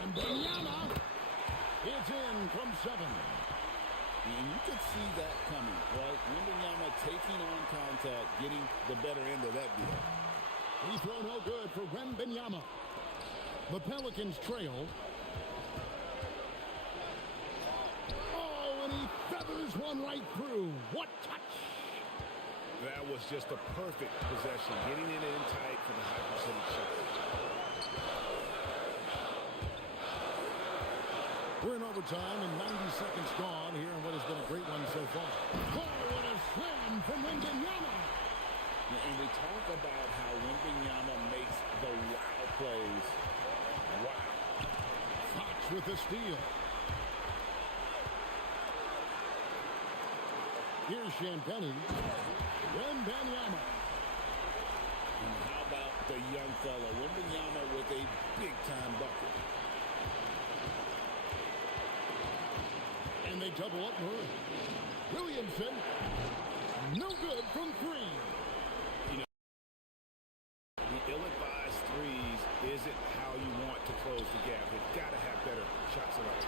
And Benyama. It's in from 7. And you could see that coming, right? Wembanyama taking on contact, getting the better end of that deal. Free throw no good for Wembanyama. The Pelicans trail. Oh, and he feathers one right through. What touch! That was just a perfect possession, getting it in tight for the high percentage shot. We're in overtime and 90 seconds gone here in what has been a great one so far. Oh, what a slam from Wembanyama! And we talk about how Wembanyama makes the wow plays. Wow. Fox with the steal. Here's Champagny. Wembanyama. And how about the young fella? Wembanyama with a big-time bucket. And they double up Murray. Williamson. No good from 3. You know, the ill-advised threes isn't how you want to close the gap. You've got to have better shots at all.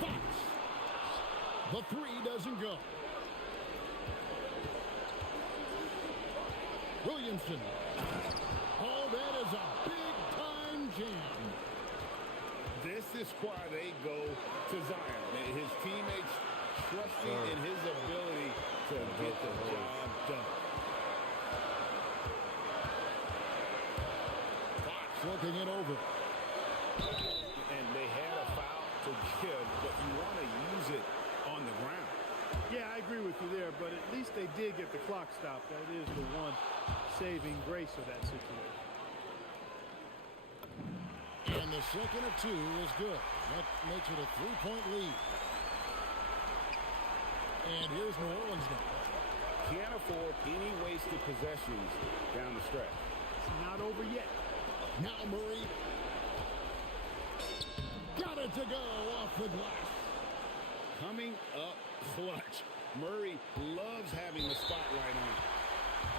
Fox. The 3 doesn't go. Williamson. Oh, that is a big-time jam. This is why they go to Zion. His teammates trusting in his ability to get the job done. Fox looking it over. And they had a foul to give, but you want to use it on the ground. Yeah, I agree with you there, but at least they did get the clock stopped. That is the one saving grace of that situation. And the second of 2 is good. That makes it a 3-point lead. And here's New Orleans now. Can't afford any wasted possessions down the stretch. It's not over yet. Now Murray. Got it to go off the glass. Coming up clutch. Murray loves having the spotlight on him.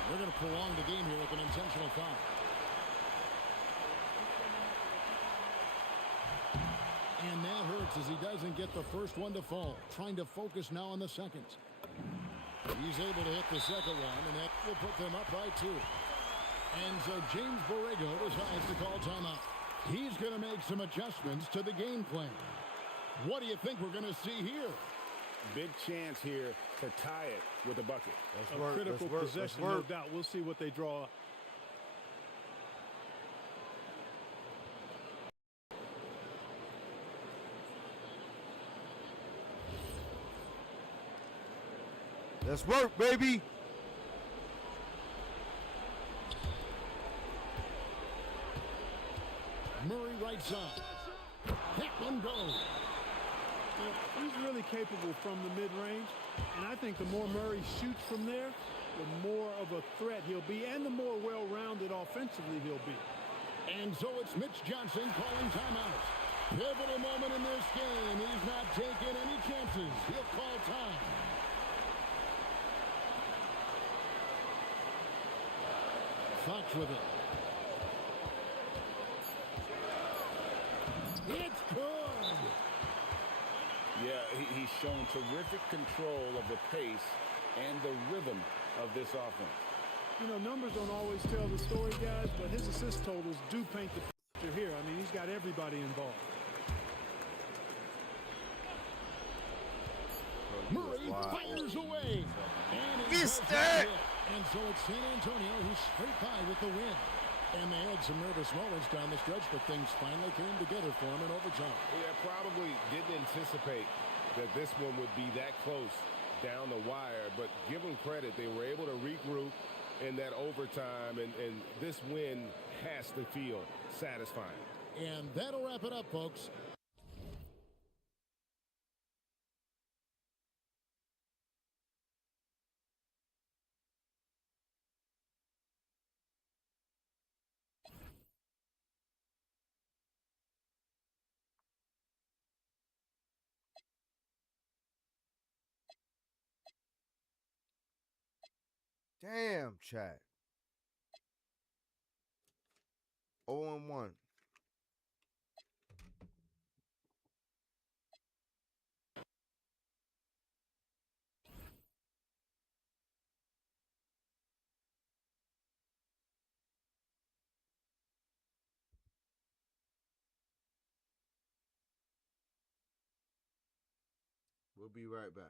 They're going to prolong the game here with an intentional foul. And that hurts as he doesn't get the first one to fall. Trying to focus now on the second. He's able to hit the second one, and that will put them up by 2. And so James Borrego decides to call timeout. He's going to make some adjustments to the game plan. What do you think we're going to see here? Big chance here to tie it with a bucket. Critical possession, no doubt. We'll see what they draw up. Let's work, baby. Murray right side. That one goes. He's really capable from the mid-range, and I think the more Murray shoots from there, the more of a threat he'll be, and the more well-rounded offensively he'll be. And so it's Mitch Johnson calling timeout. Pivotal moment in this game. He's not taking any chances. He'll call time. Fox with it. It's good. Yeah, he's shown terrific control of the pace and the rhythm of this offense. You know, numbers don't always tell the story, guys, but his assist totals do paint the picture here. I mean, he's got everybody involved. Murray fires away. And It's that. And so it's San Antonio who's straight by with the win. And they had some nervous moments down the stretch, but things finally came together for them in overtime. Yeah, probably didn't anticipate that this one would be that close down the wire, but give them credit. They were able to regroup in that overtime, and this win has to feel satisfying. And that'll wrap it up, folks. Damn, chat. 0-1. We'll be right back.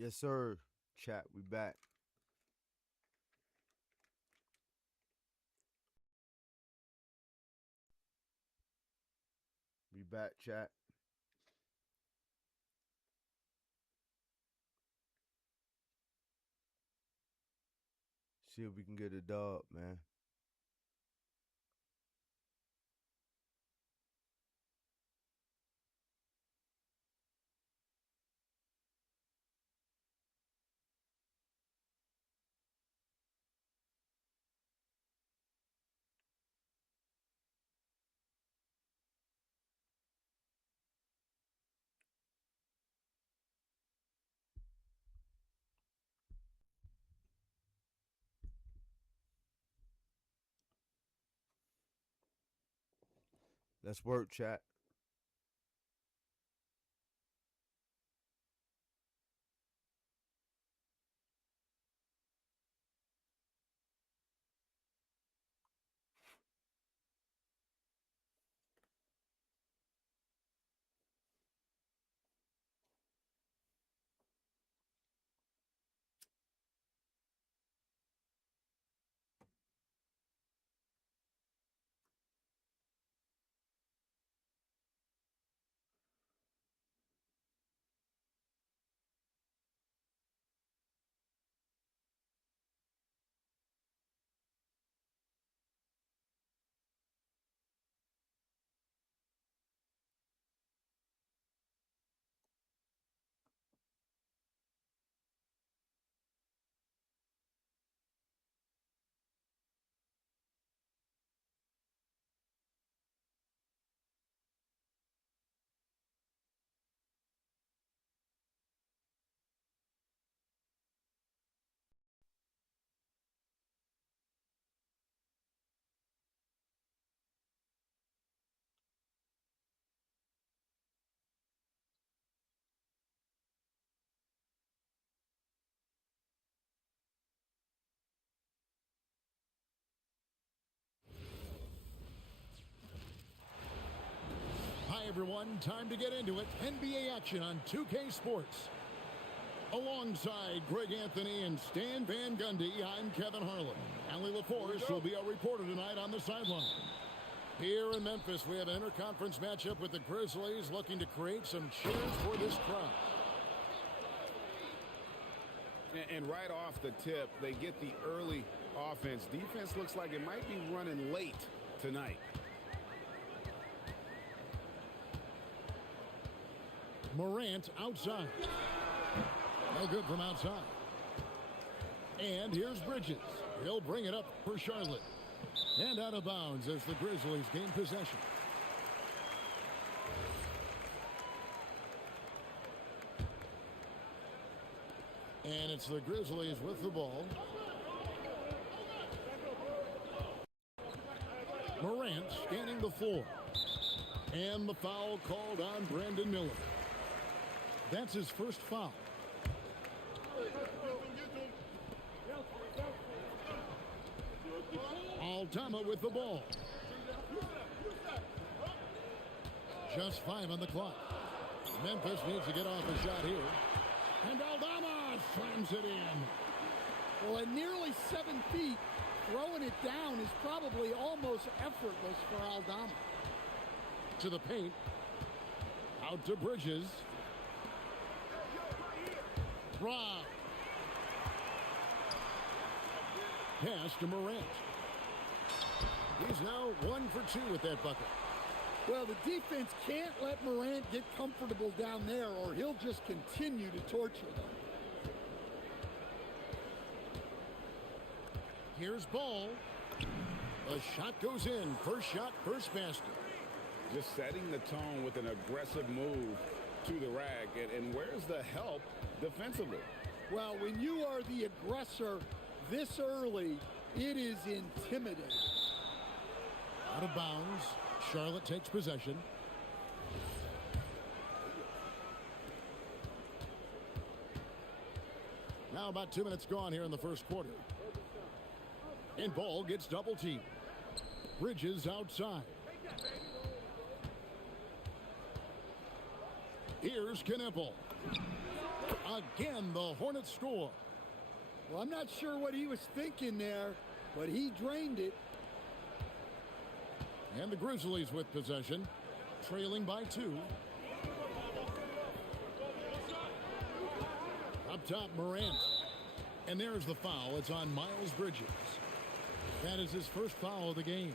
Yes, sir. Chat, we back. We back, chat. See if we can get a dub, man. Let's work, chat. Hi, everyone. Time to get into it. NBA action on 2K Sports. Alongside Greg Anthony and Stan Van Gundy, I'm Kevin Harlan. Allie LaForce will be our reporter tonight on the sideline. Here in Memphis, we have an interconference matchup with the Grizzlies looking to create some cheers for this crowd. And right off the tip, they get the early offense. Defense looks like it might be running late tonight. Morant outside. No good from outside. And here's Bridges. He'll bring it up for Charlotte. And out of bounds as the Grizzlies gain possession. And it's the Grizzlies with the ball. Morant scanning the floor. And the foul called on Brandon Miller. That's his first foul. Aldama with the ball. Just 5 on the clock. Memphis needs to get off a shot here. And Aldama slams it in. Well, at nearly 7 feet, throwing it down is probably almost effortless for Aldama. To the paint. Out to Bridges. Rob. Pass to Morant. He's now 1 for 2 with that bucket. Well, the defense can't let Morant get comfortable down there or he'll just continue to torture them. Here's Ball. A shot goes in. First shot, first basket. Just setting the tone with an aggressive move to the rack. And where's the help defensively? Well, when you are the aggressor this early, it is intimidating. Out of bounds. Charlotte takes possession. Now about 2 minutes gone here in the first quarter. And Ball gets double teamed. Bridges outside. Here's Knippel. Again, the Hornets score. Well, I'm not sure what he was thinking there, but he drained it. And the Grizzlies with possession, trailing by 2. Up top, Morant. And there's the foul. It's on Miles Bridges. That is his first foul of the game.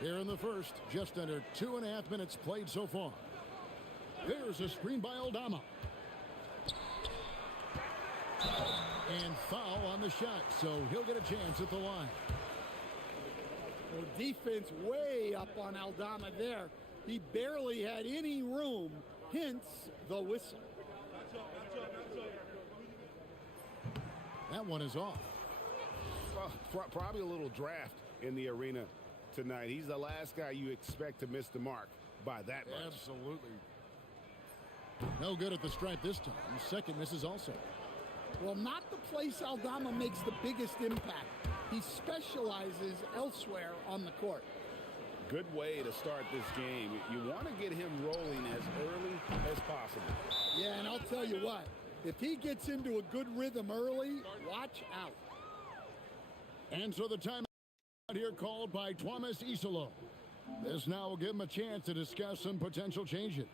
Here in the first, just under 2.5 minutes played so far. There's a screen by Aldama. And foul on the shot, so he'll get a chance at the line. Well, defense way up on Aldama there. He barely had any room, hence the whistle. That one is off. Probably a little draft in the arena tonight. He's the last guy you expect to miss the mark by that much. Absolutely. No good at the stripe this time. Second misses also. Well, not the place Aldama makes the biggest impact. He specializes elsewhere on the court. Good way to start this game. You want to get him rolling as early as possible. Yeah, and I'll tell you what. If he gets into a good rhythm early, watch out. And so the timeout here called by Thomas Isolo. This now will give him a chance to discuss some potential changes.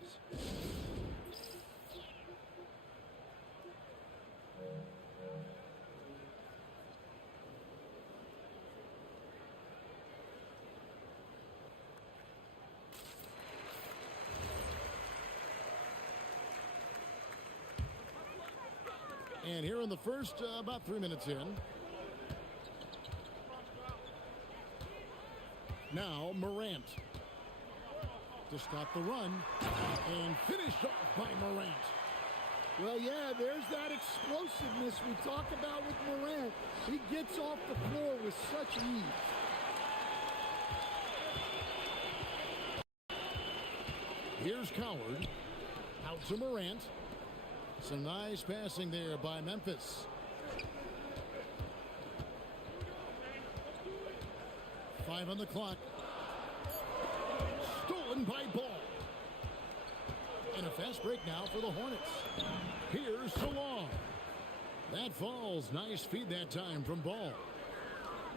And here in the first, about 3 minutes in. Now Morant to stop the run and finished off by Morant. Well, yeah, there's that explosiveness we talk about with Morant. He gets off the floor with such ease. Here's Coward. Out to Morant. Some nice passing there by Memphis. Five on the clock. Stolen by Ball. And a fast break now for the Hornets. Here's Salong. That falls. Nice feed that time from Ball.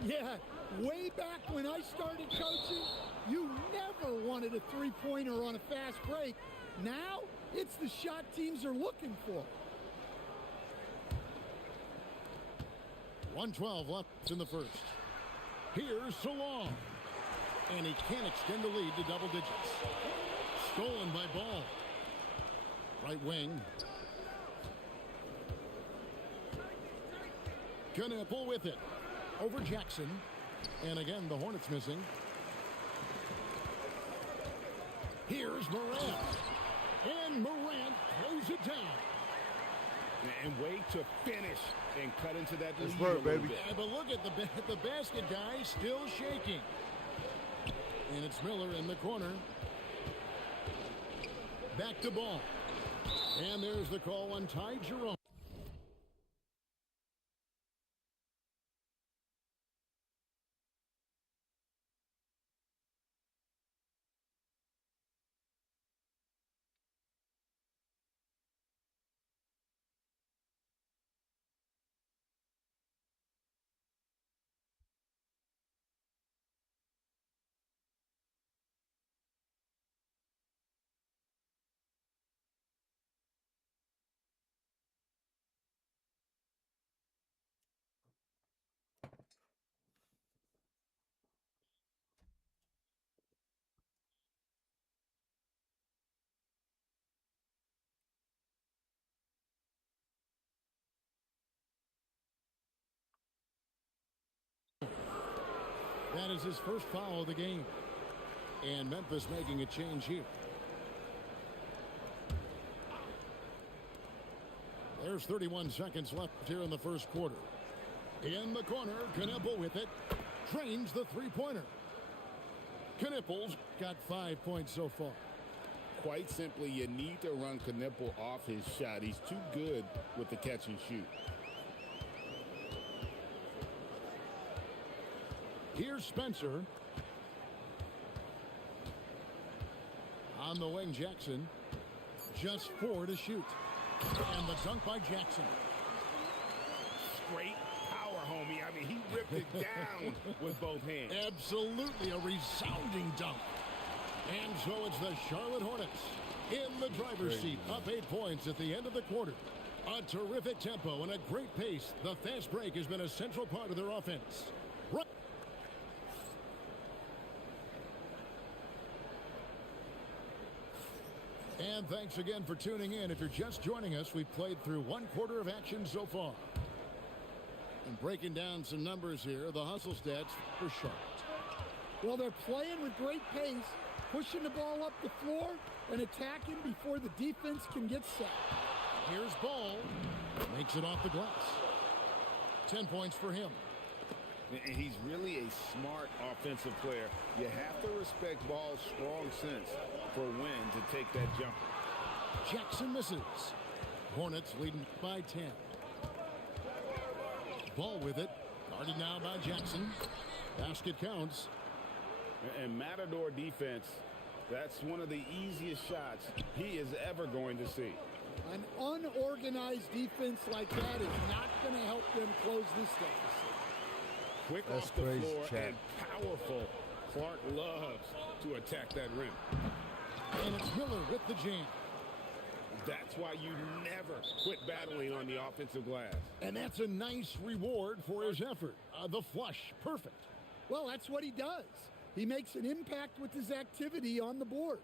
Yeah, way back when I started coaching, you never wanted a three-pointer on a fast break. Now, it's the shot teams are looking for. 1:12 left in the first. Here's Salong. And he can't extend the lead to double digits. Stolen by Ball. Right wing. Knippel with it. Over Jackson. And again, the Hornets missing. Here's Morant. And Morant throws it down. And way to finish and cut into that lead. Nice work, baby. Yeah, but look at the basket guy still shaking. And it's Miller in the corner. Back to Ball. And there's the call on Ty Jerome. That is his first foul of the game. And Memphis making a change here. There's 31 seconds left here in the first quarter. In the corner, Knippel with it. Drains the three-pointer. Knippel's got 5 points so far. Quite simply, you need to run Knippel off his shot. He's too good with the catch and shoot. Here's Spencer. On the wing, Jackson. Just 4 to shoot. And the dunk by Jackson. Straight power, homie. I mean, he ripped it down with both hands. Absolutely a resounding dunk. And so it's the Charlotte Hornets in the driver's seat, up 8 points at the end of the quarter. A terrific tempo and a great pace. The fast break has been a central part of their offense. Right. And thanks again for tuning in. If you're just joining us, we've played through 1 quarter of action so far. And breaking down some numbers here, the hustle stats for Charlotte. Well, they're playing with great pace, pushing the ball up the floor and attacking before the defense can get set. Here's Ball. Makes it off the glass. 10 points for him. And he's really a smart offensive player. You have to respect Ball's strong sense for when to take that jumper. Jackson misses. Hornets leading by 10. Ball with it. Guarded now by Jackson. Basket counts. And Matador defense, that's one of the easiest shots he is ever going to see. An unorganized defense like that is not going to help them close this deficit. Quick off the floor and powerful. Clark loves to attack that rim. And it's Miller with the jam. That's why you never quit battling on the offensive glass. And that's a nice reward for his effort. The flush, perfect. Well, that's what he does. He makes an impact with his activity on the boards.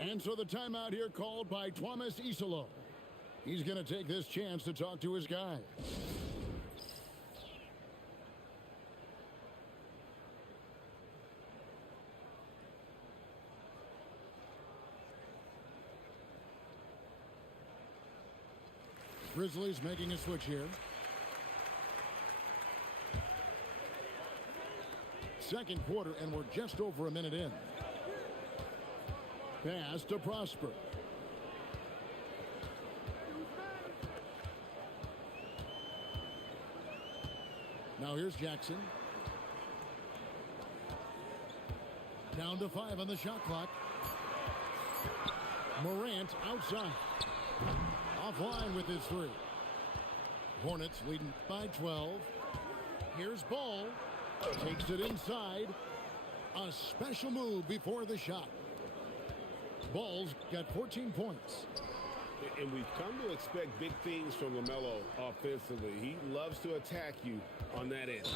And so the timeout here called by Thomas Isolo. He's going to take this chance to talk to his guy. Grizzlies making a switch here. Second quarter, and we're just over a minute in. Pass to Prosper. Now here's Jackson. Down to 5 on the shot clock. Morant outside. Offline with his 3. Hornets leading by 12. Here's Ball. Takes it inside. A special move before the shot. Ball's got 14 points. And we've come to expect big things from LaMelo offensively. He loves to attack you on that end.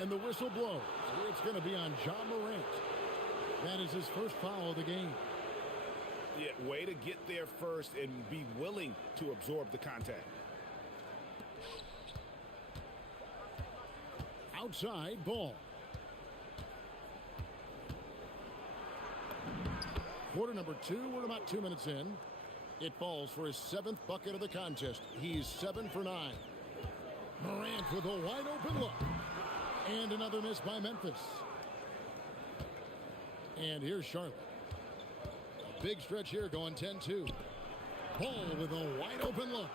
And the whistle blows. It's going to be on Ja Morant. That is his first foul of the game. Yeah, way to get there first and be willing to absorb the contact. Outside, Ball. Quarter number 2, we're about 2 minutes in. It falls for his 7th bucket of the contest. He's 7 for 9. Morant with a wide open look. And another miss by Memphis. And here's Charlotte. A big stretch here going 10-2. Ball with a wide open look.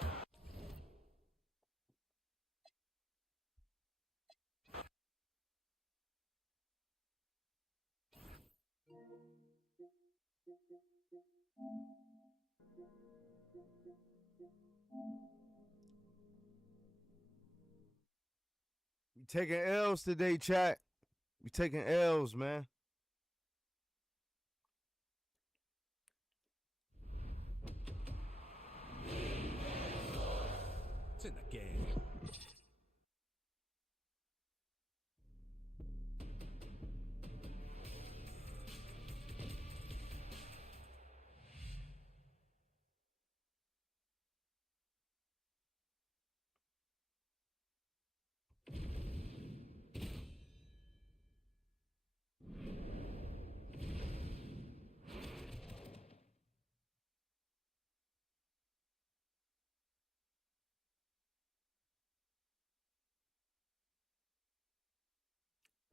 We taking L's today, chat. We taking L's, man. It's in the game.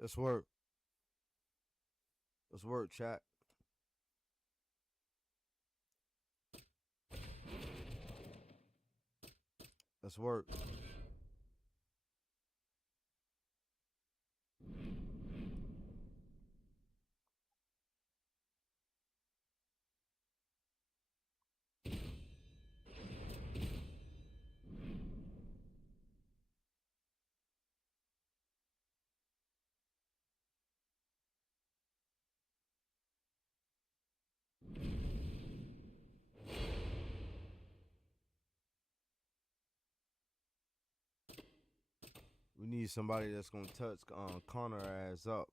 Let's work. Let's work, chat. Let's work. We need somebody that's gonna touch corner ass up.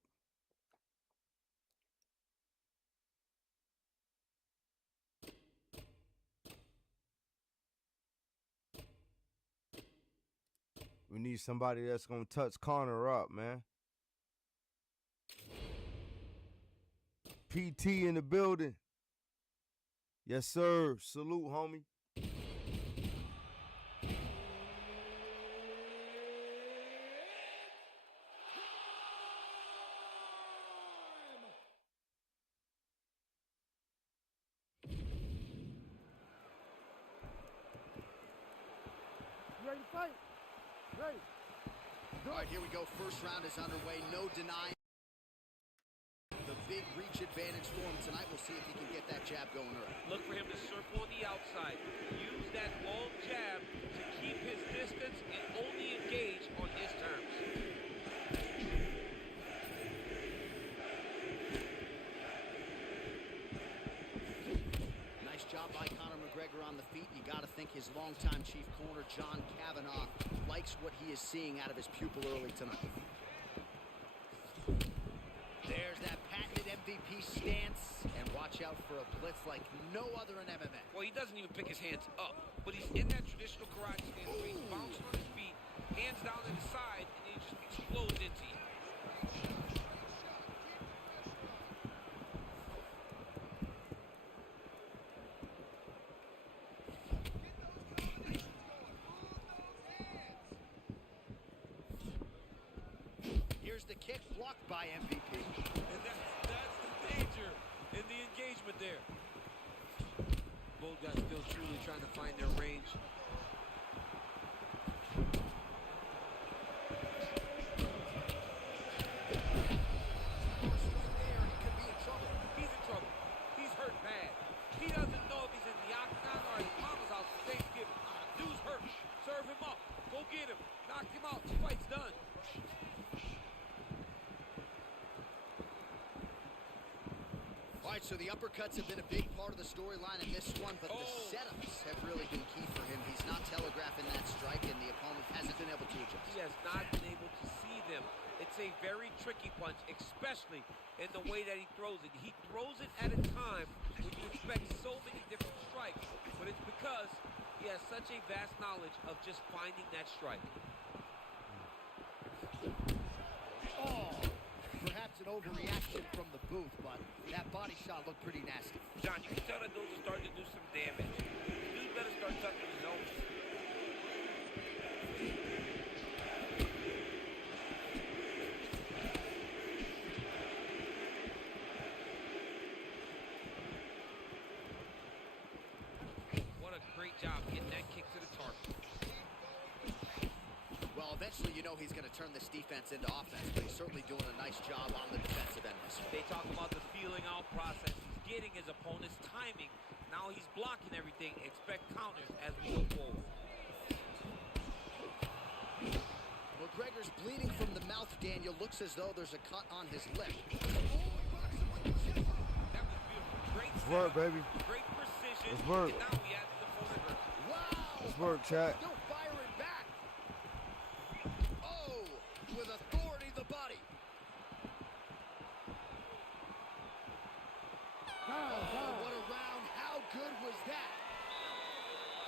We need somebody that's gonna touch corner up, man. PT in the building. Yes, sir. Salute, homie. Ready to fight? Ready. All right, here we go. First round is underway. No denying the big reach advantage for him tonight. We'll see if he can get that jab going early. Look for him to circle on the outside. Use that long jab to keep his distance and only engage on his terms. Nice job by Conor McGregor on the feet. You got to think his longtime chief corner, John Kavanagh, likes what he is seeing out of his pupil early tonight. There's that patented MVP stance, and watch out for a blitz like no other in MMA. Well, he doesn't even pick his hands up, but he's in that traditional karate stance where he's bouncing on his feet, hands down to the side, and then he just explodes into you. Here's the kick blocked by MVP. And that's the danger in the engagement there. Both guys still truly trying to find their range. He's in trouble. He's hurt bad. He doesn't know if he's in the octagon or his mama's house for Thanksgiving. Dude's hurt. Serve him up. Go get him. Knock him out. The fight's done. All right, so the uppercuts have been a big part of the storyline in this one, but the setups have really been key for him. He's not telegraphing that strike, and the opponent hasn't been able to adjust. He has not been able to see them. It's a very tricky punch, especially in the way that he throws it. He throws it at a time when you expect so many different strikes, but it's because he has such a vast knowledge of just finding that strike. Oh, perhaps an overreaction from the booth, but that body shot looked pretty nasty. John, you can tell that those are starting to do some damage. Dude better start tucking his nose. What a great job getting that kick to the target. Well, eventually you know he's going to turn this defense into offense, but he's certainly doing a nice job on the defensive end. They talk about the feeling out process. He's getting his opponent's timing. Now he's blocking everything. Expect counters as we go forward. McGregor's bleeding from the mouth, Daniel. Looks as though there's a cut on his lip. That was beautiful. Great work, baby. Great precision. Let's work. And now he has the opponent hurt. Wow! Let's work, chat. Still firing back. Oh, with authority, the body. Oh, what a round. How good was that?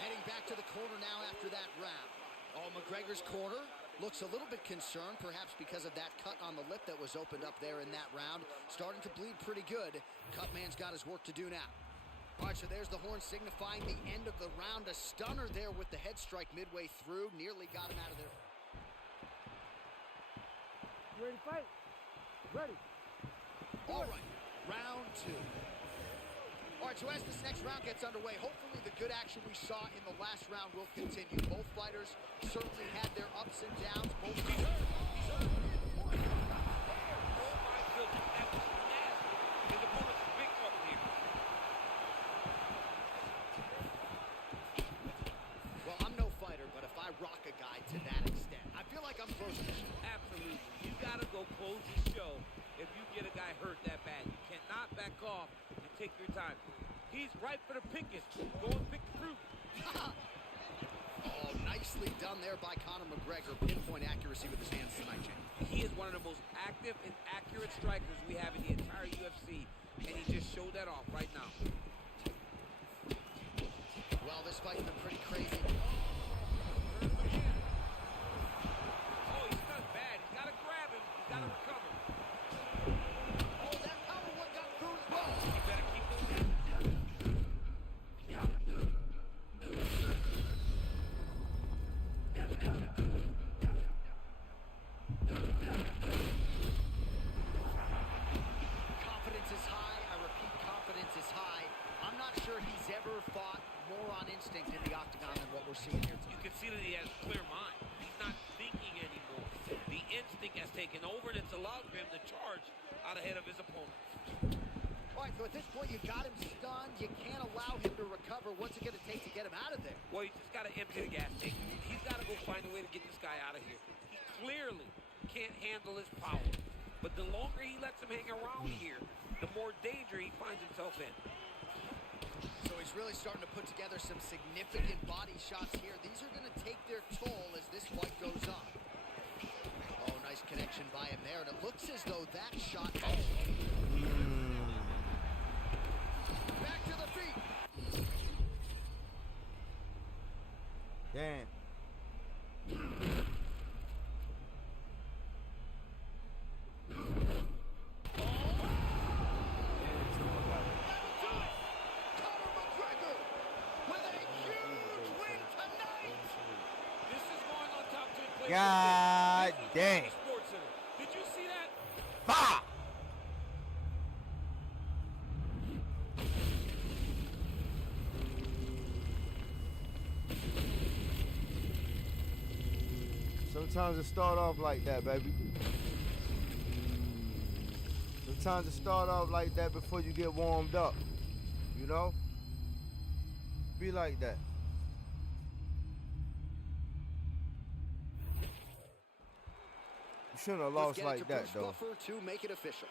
Heading back to the corner now after that round. Oh, McGregor's corner looks a little bit concerned, perhaps because of that cut on the lip that was opened up there in that round. Starting to bleed pretty good. Cutman's got his work to do now. All right, so there's the horn signifying the end of the round. A stunner there with the head strike midway through. Nearly got him out of there. You ready to fight? Ready. All right, round two. All right, so as this next round gets underway, hopefully the good action we saw in the last round will continue. Both fighters certainly had their ups and downs. Both He's hurt. Oh, my goodness. That was nasty. His opponent's in big trouble here. Well, I'm no fighter, but if I rock a guy to that extent, I feel like I'm close to this. Absolutely. You got to go close the show if you get a guy hurt that bad. You cannot back off and take your time. He's ripe for the picking. Go and pick the fruit. Oh, Oh, nicely done there by Conor McGregor. Pinpoint accuracy with his hands tonight, Jim. He is one of the most active and accurate strikers we have in the entire UFC, and he just showed that off right now. Well, this fight's been pretty crazy. Oh, he's done bad. He's got to grab him. He's got to recover. Oh, that power one got through as well. He better keep moving. Confidence is high. I repeat, confidence is high. I'm not sure he's ever fought more on instinct in the octagon than what we're seeing here tonight. You can see that he has a clear mind. He's not thinking anymore. The instinct has taken over, and it's allowed him to charge out ahead of his opponent. All right, so at this point, you got him stunned. You can't allow him to recover. What's it going to take to get him out of there? Well, you just got to empty the gas tank. He's got to go find a way to get this guy out of here. He clearly can't handle his power. But the longer he lets him hang around here, the more danger he finds himself in. So he's really starting to put together some significant body shots here. These are going to take their toll as this fight goes on. Oh, nice connection by him there. And it looks as though that shot... Back to the feet. Damn. God dang. Did you see that? Bah! Sometimes it start off like that, baby. Sometimes it start off like that before you get warmed up. You know? Be like that. You shouldn't have lost like that, though. To make it official.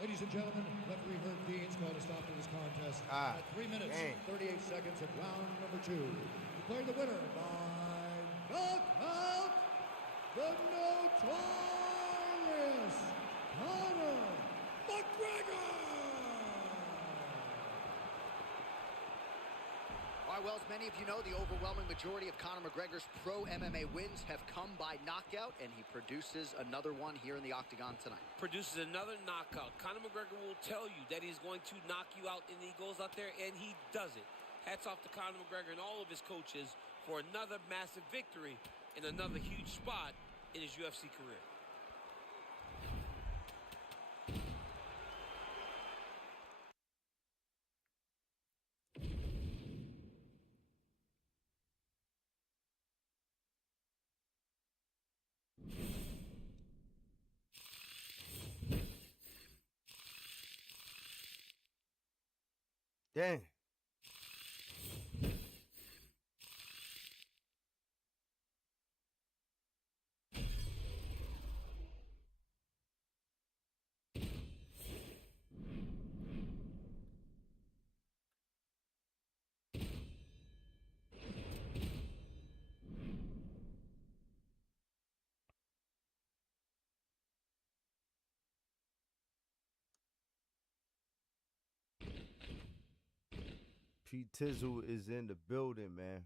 Ladies and gentlemen, referee Herb Dean's called a stop to this contest at 3 minutes, 38 seconds of round number 2. Declaring the winner by knockout, the notorious Conor McGregor! All right, well, as many of you know, the overwhelming majority of Conor McGregor's pro MMA wins have come by knockout, and he produces another one here in the octagon tonight. Produces another knockout. Conor McGregor will tell you that he's going to knock you out, and he goes out there and he does it. Hats off to Conor McGregor and all of his coaches for another massive victory in another huge spot in his UFC career. Dang. Pete Tizzle is in the building, man.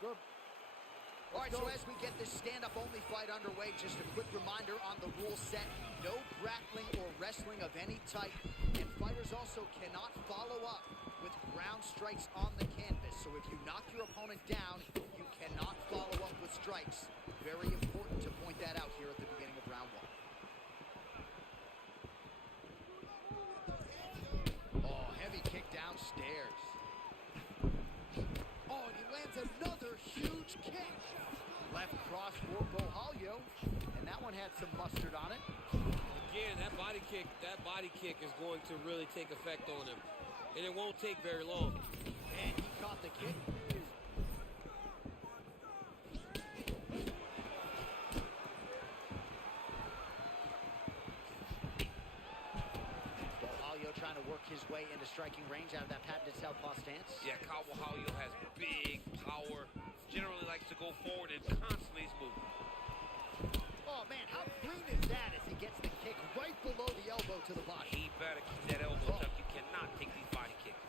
Good. All right, so as we get this stand-up only fight underway, just a quick reminder on the rule set. No grappling or wrestling of any type. And fighters also cannot follow up with ground strikes on the canvas. So if you knock your opponent down, you cannot follow up with strikes. Very important to point that out here at the beginning of round one. Oh, heavy kick downstairs. Oh, and he lands another huge kick. Left cross for Bohalio, and that one had some mustard on it. Again, that body kick is going to really take effect on him, and it won't take very long. And he caught the kick. Bohalio trying to work his way into striking range out of that patented southpaw stance. Yeah, Bohalio has big power. Generally likes to go forward and constantly is moving. Oh, man, how clean is that as he gets the kick right below the elbow to the body? He better keep that elbow tucked. You cannot take these body kicks.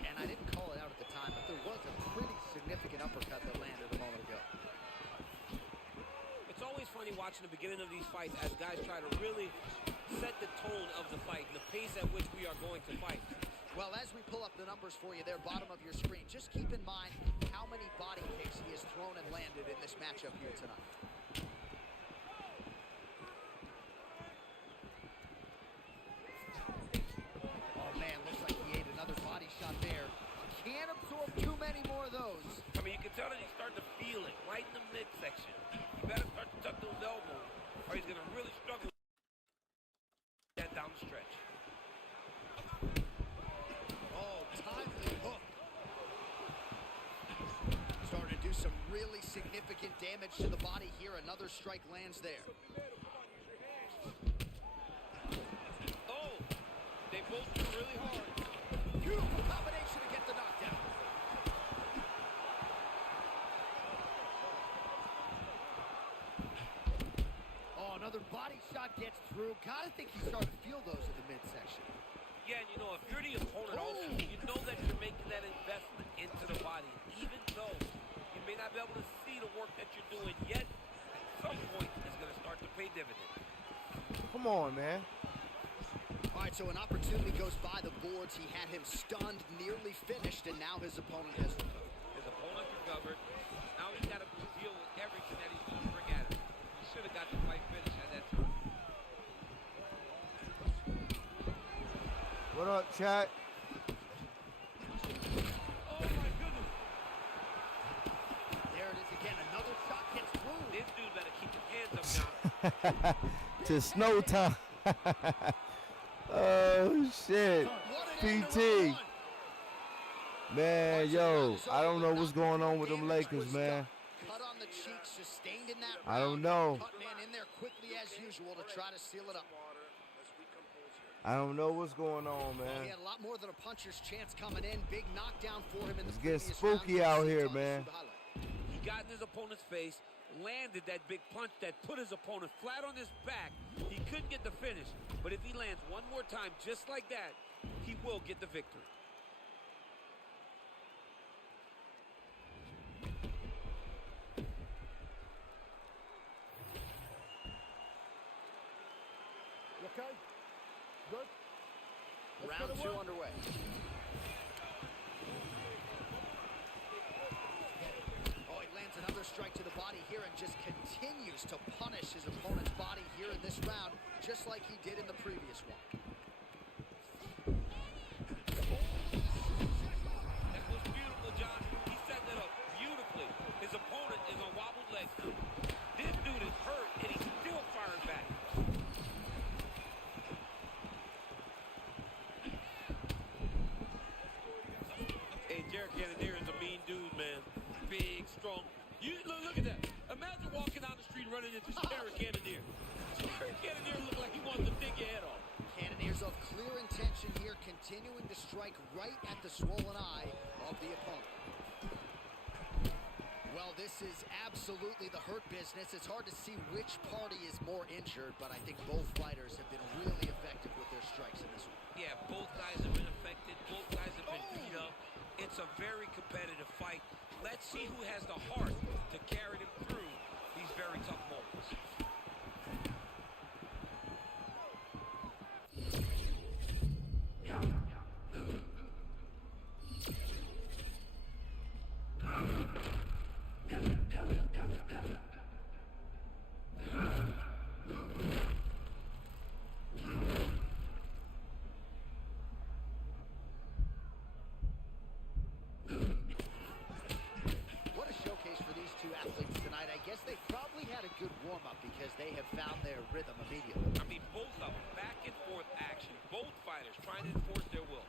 And I didn't call it out at the time, but there was a pretty significant uppercut that landed a moment ago. It's always funny watching the beginning of these fights as guys try to really set the tone of the fight, the pace at which we are going to fight. Well, as we pull up the numbers for you there, bottom of your screen, just keep in mind how many body kicks he has thrown and landed in this matchup here tonight. Oh, man, looks like he ate another body shot there. Can't absorb too many more of those. I mean, you can tell that he's starting to feel it right in the midsection. You better start to tuck those elbows, or he's going to really struggle that down the stretch. Starting to do some really significant damage to the body here. Another strike lands there. Oh, they both do really hard. Beautiful combination to get the knockdown. Oh, another body shot gets through. Gotta think he's starting to feel those in the midsection. Yeah, and you know, if you're the opponent also, you know that you're making that investment into the body. Even though you may not be able to see the work that you're doing yet, at some point it's going to start to pay dividends. Come on, man. All right, so an opportunity goes by the boards. He had him stunned, nearly finished, and now his opponent has recovered. His opponent recovered. Now he's got to deal with everything that he's going to bring at him. He should have got the fight finished at that time. What up, chat? Oh, my goodness. There it is again. Another shot gets through. This dude better keep his hands up, John. To snow time. Oh, shit. PT. Man, yo, I don't know what's going on with them Lakers, man. Cut on the cheek, sustained in that I don't know. Cut man in there quickly as usual to try to seal it up. I don't know what's going on, man. He had a lot more than a puncher's chance coming in. Big knockdown for him in the It's getting previous spooky round. out here, man. He got in his opponent's face, landed that big punch that put his opponent flat on his back. He couldn't get the finish, but if he lands one more time just like that, he will get the victory. Okay? Good? Round two underway. Oh, he lands another strike to the body here and just continues to punish his opponent's body here in this round, just like he did in the previous one. That was beautiful, John. He set that up beautifully. His opponent is on wobbled legs now. This dude is hurt, and he's still firing back. Hey, Derek Cannonier is a mean dude, man. Big, strong. You look at that. Imagine walking down the street running into Derek Cannonier. Derek Cannonier looked like he wanted to dig your head off. Cannonier's of clear intention here, continuing to strike right at the swollen eye of the opponent. Well, this is absolutely the hurt business. It's hard to see which party is more injured, but I think both fighters have been really effective with their strikes in this one. Yeah, both guys have been affected. Both guys have been beat up. It's a very competitive fight. Let's see who has the heart to carry them through these very tough moments. What a showcase for these two athletes tonight. I guess they probably had a good warm-up because they have found their rhythm immediately. I mean, both of them, back and forth action. Both fighters trying to enforce their will.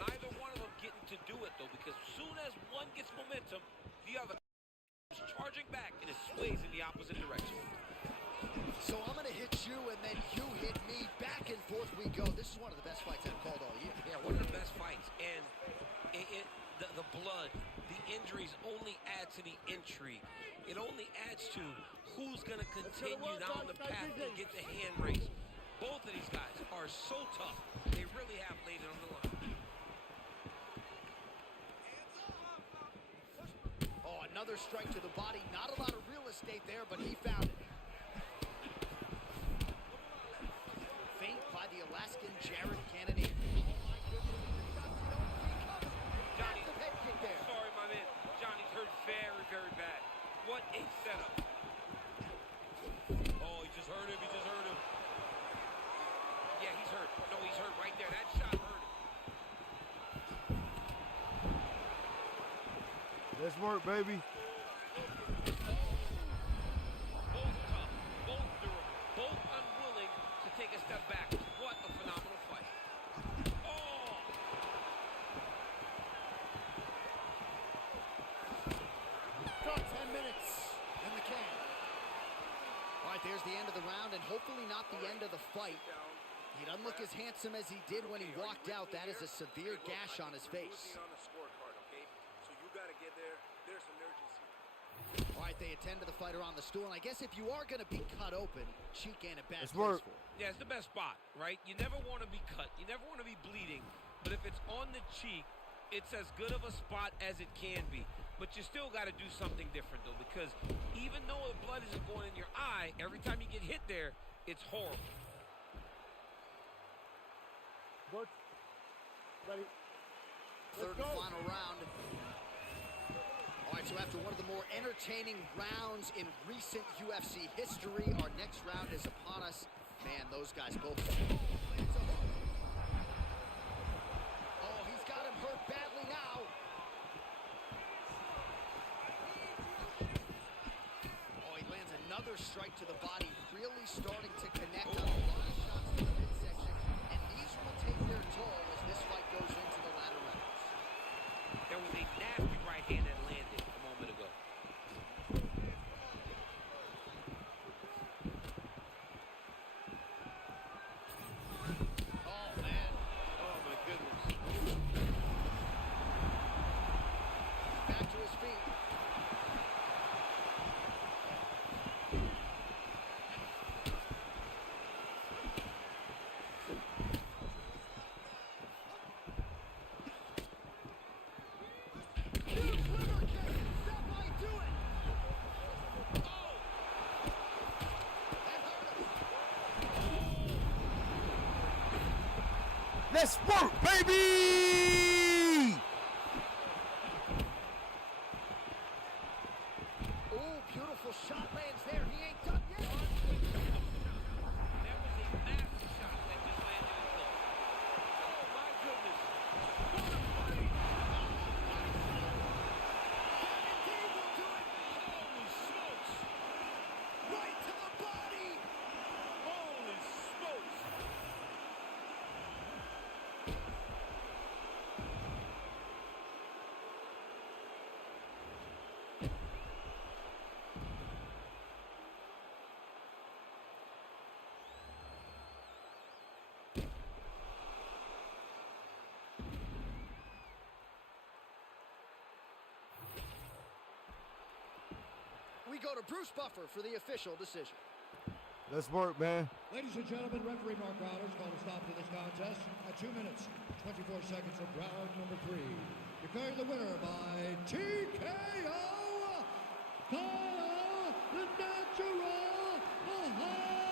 Neither one of them getting to do it, though, because as soon as one gets momentum, the other is charging back and it sways in the opposite direction. So I'm going to hit you, and then you hit me. Back and forth we go. This is one of the best fights I've called all year. Yeah, one of the best fights. And the blood, the injuries only add to the intrigue. It only adds to who's going to continue down the path and get the hand raised. Both of these guys are so tough. They really have laid it on the line. Oh, another strike to the body. Not a lot of real estate there, but he found it. Feint by the Alaskan Jared Kennedy. Johnny, sorry, my man. Johnny's hurt very, very bad. What a setup. Oh, he just hurt him. He just hurt him. Yeah, he's hurt. No, he's hurt right there. That shot hurt him. Let's work, baby. Both tough, both durable, both unwilling to take a step back. What a phenomenal fight. Oh! Got 10 minutes in the can. All right, there's the end of the round, and hopefully not the end of the fight. He doesn't look as handsome as he did when he walked out. That is a severe gash on his face. All right, they attend to the fighter on the stool, and I guess if you are going to be cut open, cheek ain't a bad place for it. Yeah, it's the best spot, right? You never want to be cut. You never want to be bleeding. But if it's on the cheek, it's as good of a spot as it can be. But you still got to do something different, though, because even though the blood isn't going in your eye, every time you get hit there, it's horrible. But, ready. Third and final round. All right, so after one of the more entertaining rounds in recent UFC history, our next round is upon us. Man, those guys both. Oh, he's got him hurt badly now. Oh, he lands another strike to the body, really starting to connect on a lot of shots to the midsection. And these will take their toll as this fight goes into the latter rounds. There was a nasty right hand that landed a moment ago. Oh, man. Oh, my goodness. Back to his feet. Let's work, baby! Oh, beautiful shot lands there. He ain't done yet. That was a massive shot that just landed in close. Oh, my goodness. What a fight! Indeed will do it. Holy smokes! Right to the body. Holy smokes! we go to Bruce Buffer for the official decision. Let's work, man. Ladies and gentlemen, referee Mark Rowler's called a stop to this contest at 2 minutes, 24 seconds of round number 3. Declaring the winner by TKO, Kyle the Natural Ohio.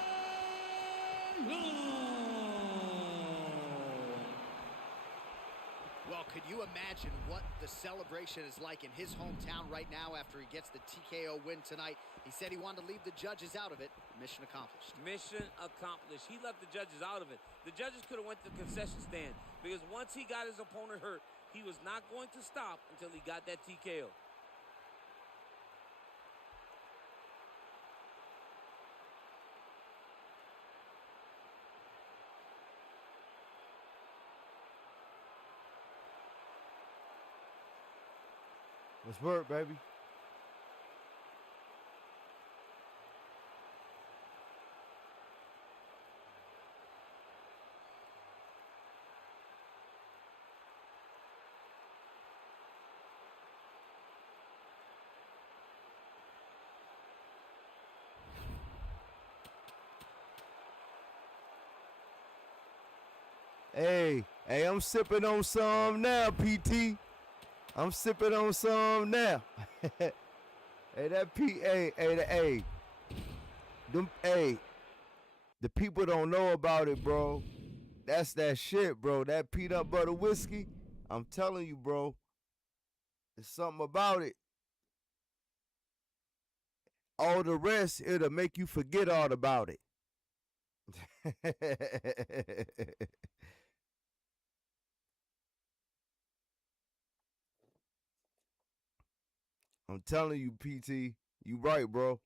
Well, could you imagine what the celebration is like in his hometown right now after he gets the TKO win tonight? He said he wanted to leave the judges out of it. Mission accomplished. Mission accomplished. He left the judges out of it. The judges could have went to the concession stand because once he got his opponent hurt, he was not going to stop until he got that TKO. Let's work, baby. Hey, I'm sipping on some now, PT. I'm sipping on some now. Hey, that the people don't know about it, bro. That's that shit, bro. That peanut butter whiskey, I'm telling you, bro. There's something about it. All the rest, it'll make you forget all about it. I'm telling you, PT, you right, bro.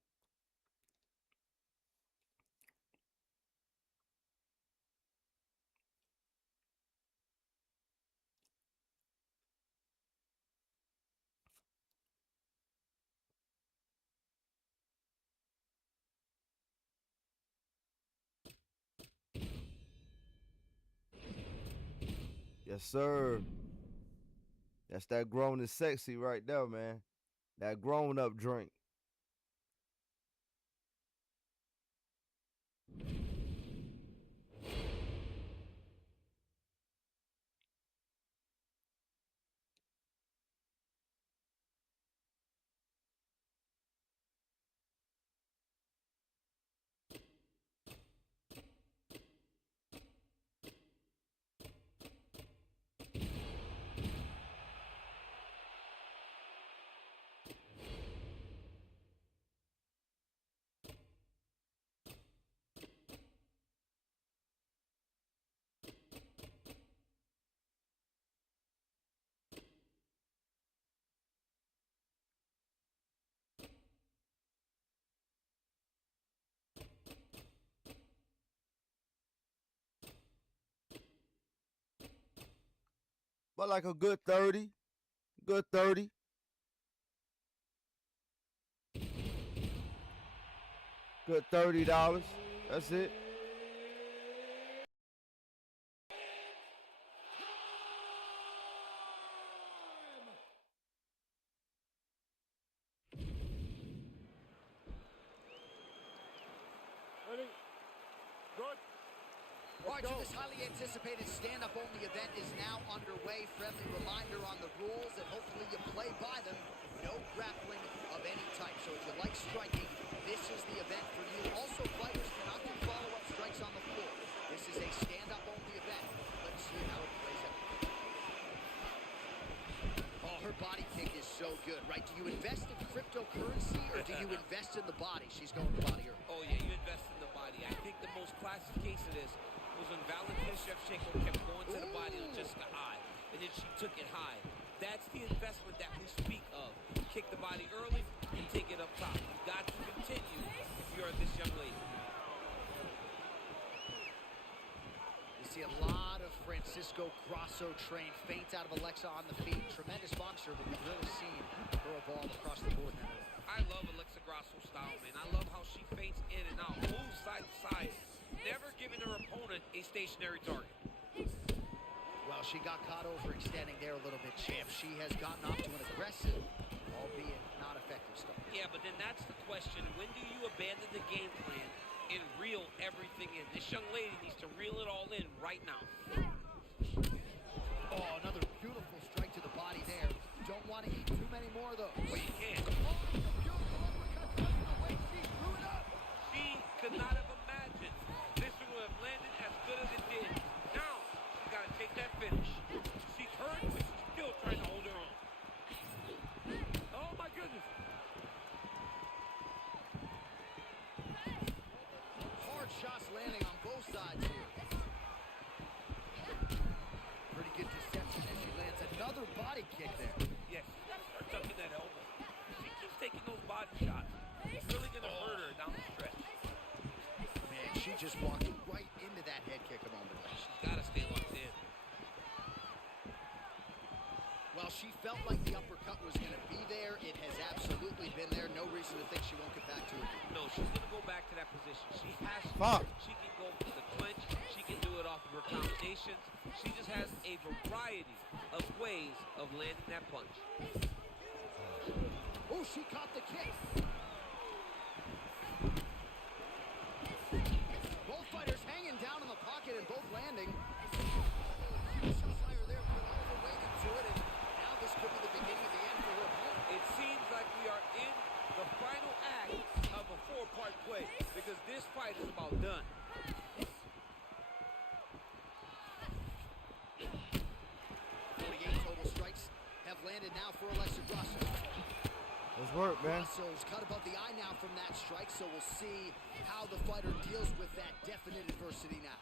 Yes, sir. That's that grown and sexy right there, man. That grown-up drink. But like a good 30. Good 30. Good $30. That's it. Ready? Good. All right, so this highly anticipated stand-up only event is now underway. Friendly reminder on the rules that hopefully you play by them. No grappling of any type. So if you like striking, this is the event for you. Also, fighters cannot do follow-up strikes on the floor. This is a stand-up only event. Let's see how it plays out. Oh, her body kick is so good, right? Do you invest in cryptocurrency or do you invest in the body? She's going to body her. Oh, yeah, you invest in the body. I think the most classic case of this was when Valentina Shevchenko kept going to the body on Jessica Eye, and then she took it high. That's the investment that we speak of. Kick the body early and take it up top. You've got to continue if you're this young lady. You see a lot of Francisco Grasso trained feints out of Alexa on the feet. Tremendous boxer, but we've really seen her evolve across the board now. I love Alexa Grasso style, man. I love how she feints in and out, moves side to side, never giving her opponent a stationary target. Well, she got caught overextending there a little bit, champ. She has gotten off to an aggressive, albeit not effective start. Yeah, but then that's the question. When do you abandon the game plan and reel everything in? This young lady needs to reel it all in right now. Oh, another beautiful strike to the body there. Don't want to eat too many more of those. Well, you can't. Oh, beautiful uppercut just the way she threw it up. She could not have imagined this would have landed as good as it did. Now, she's got to take that finish. She's hurt, but she's still trying to hold her own. Oh, my goodness. Hard shots landing on both sides here. Pretty good deception as she lands another body kick there. Yes, she's got to start tucking that elbow. She keeps taking those body shots. It's really going to hurt her down the stretch. Man, she just walked right into that head kick a moment ago. She's got to stay locked in. Well, she felt like the uppercut was going to be there. It has absolutely been there. No reason to think she won't get back to it. No, she's going to go back to that position. She has to. Fuck. She can go for the clinch. She can do it off of her combinations. She just has a variety of ways of landing that punch. Oh, she caught the kick. Both fighters hanging down in the pocket and both landing. Fire there, put all the weight into it, and now this could be the beginning of the end for her opponent. It seems like we are in the final act of a four-part play because this fight is about done. 48 total strikes have landed now for Alexa Grasso. Let's work, man. Grasso's cut above the eye now from that strike, so we'll see how the fighter deals with that definite adversity now.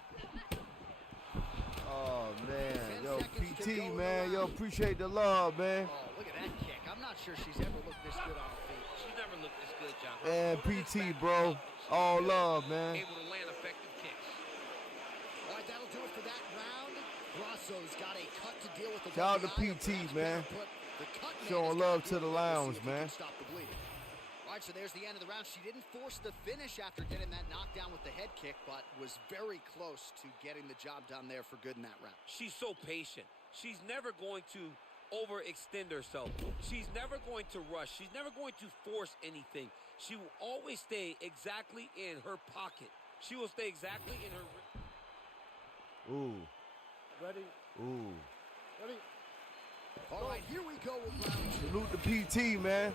Oh, man. Yo, PT, man. Yo, appreciate the love, man. Oh, look at that kick. I'm not sure she's ever looked this good on her feet. She never looked this good, John. And PT, bro. All love, man. Able to land effective kicks. All right, that'll do it for that round. Grasso's got a cut to deal with. Shout out to PT, man. Showing love to the lounge, man. Stop the bleeding. All right, so there's the end of the round. She didn't force the finish after getting that knockdown with the head kick, but was very close to getting the job done there for good in that round. She's so patient. She's never going to overextend herself. She's never going to rush. She's never going to force anything. She will always stay exactly in her pocket. She will stay exactly in her... Ooh. Ready? Ooh. Ready? All right, here we go with round two. Salute the PT, man.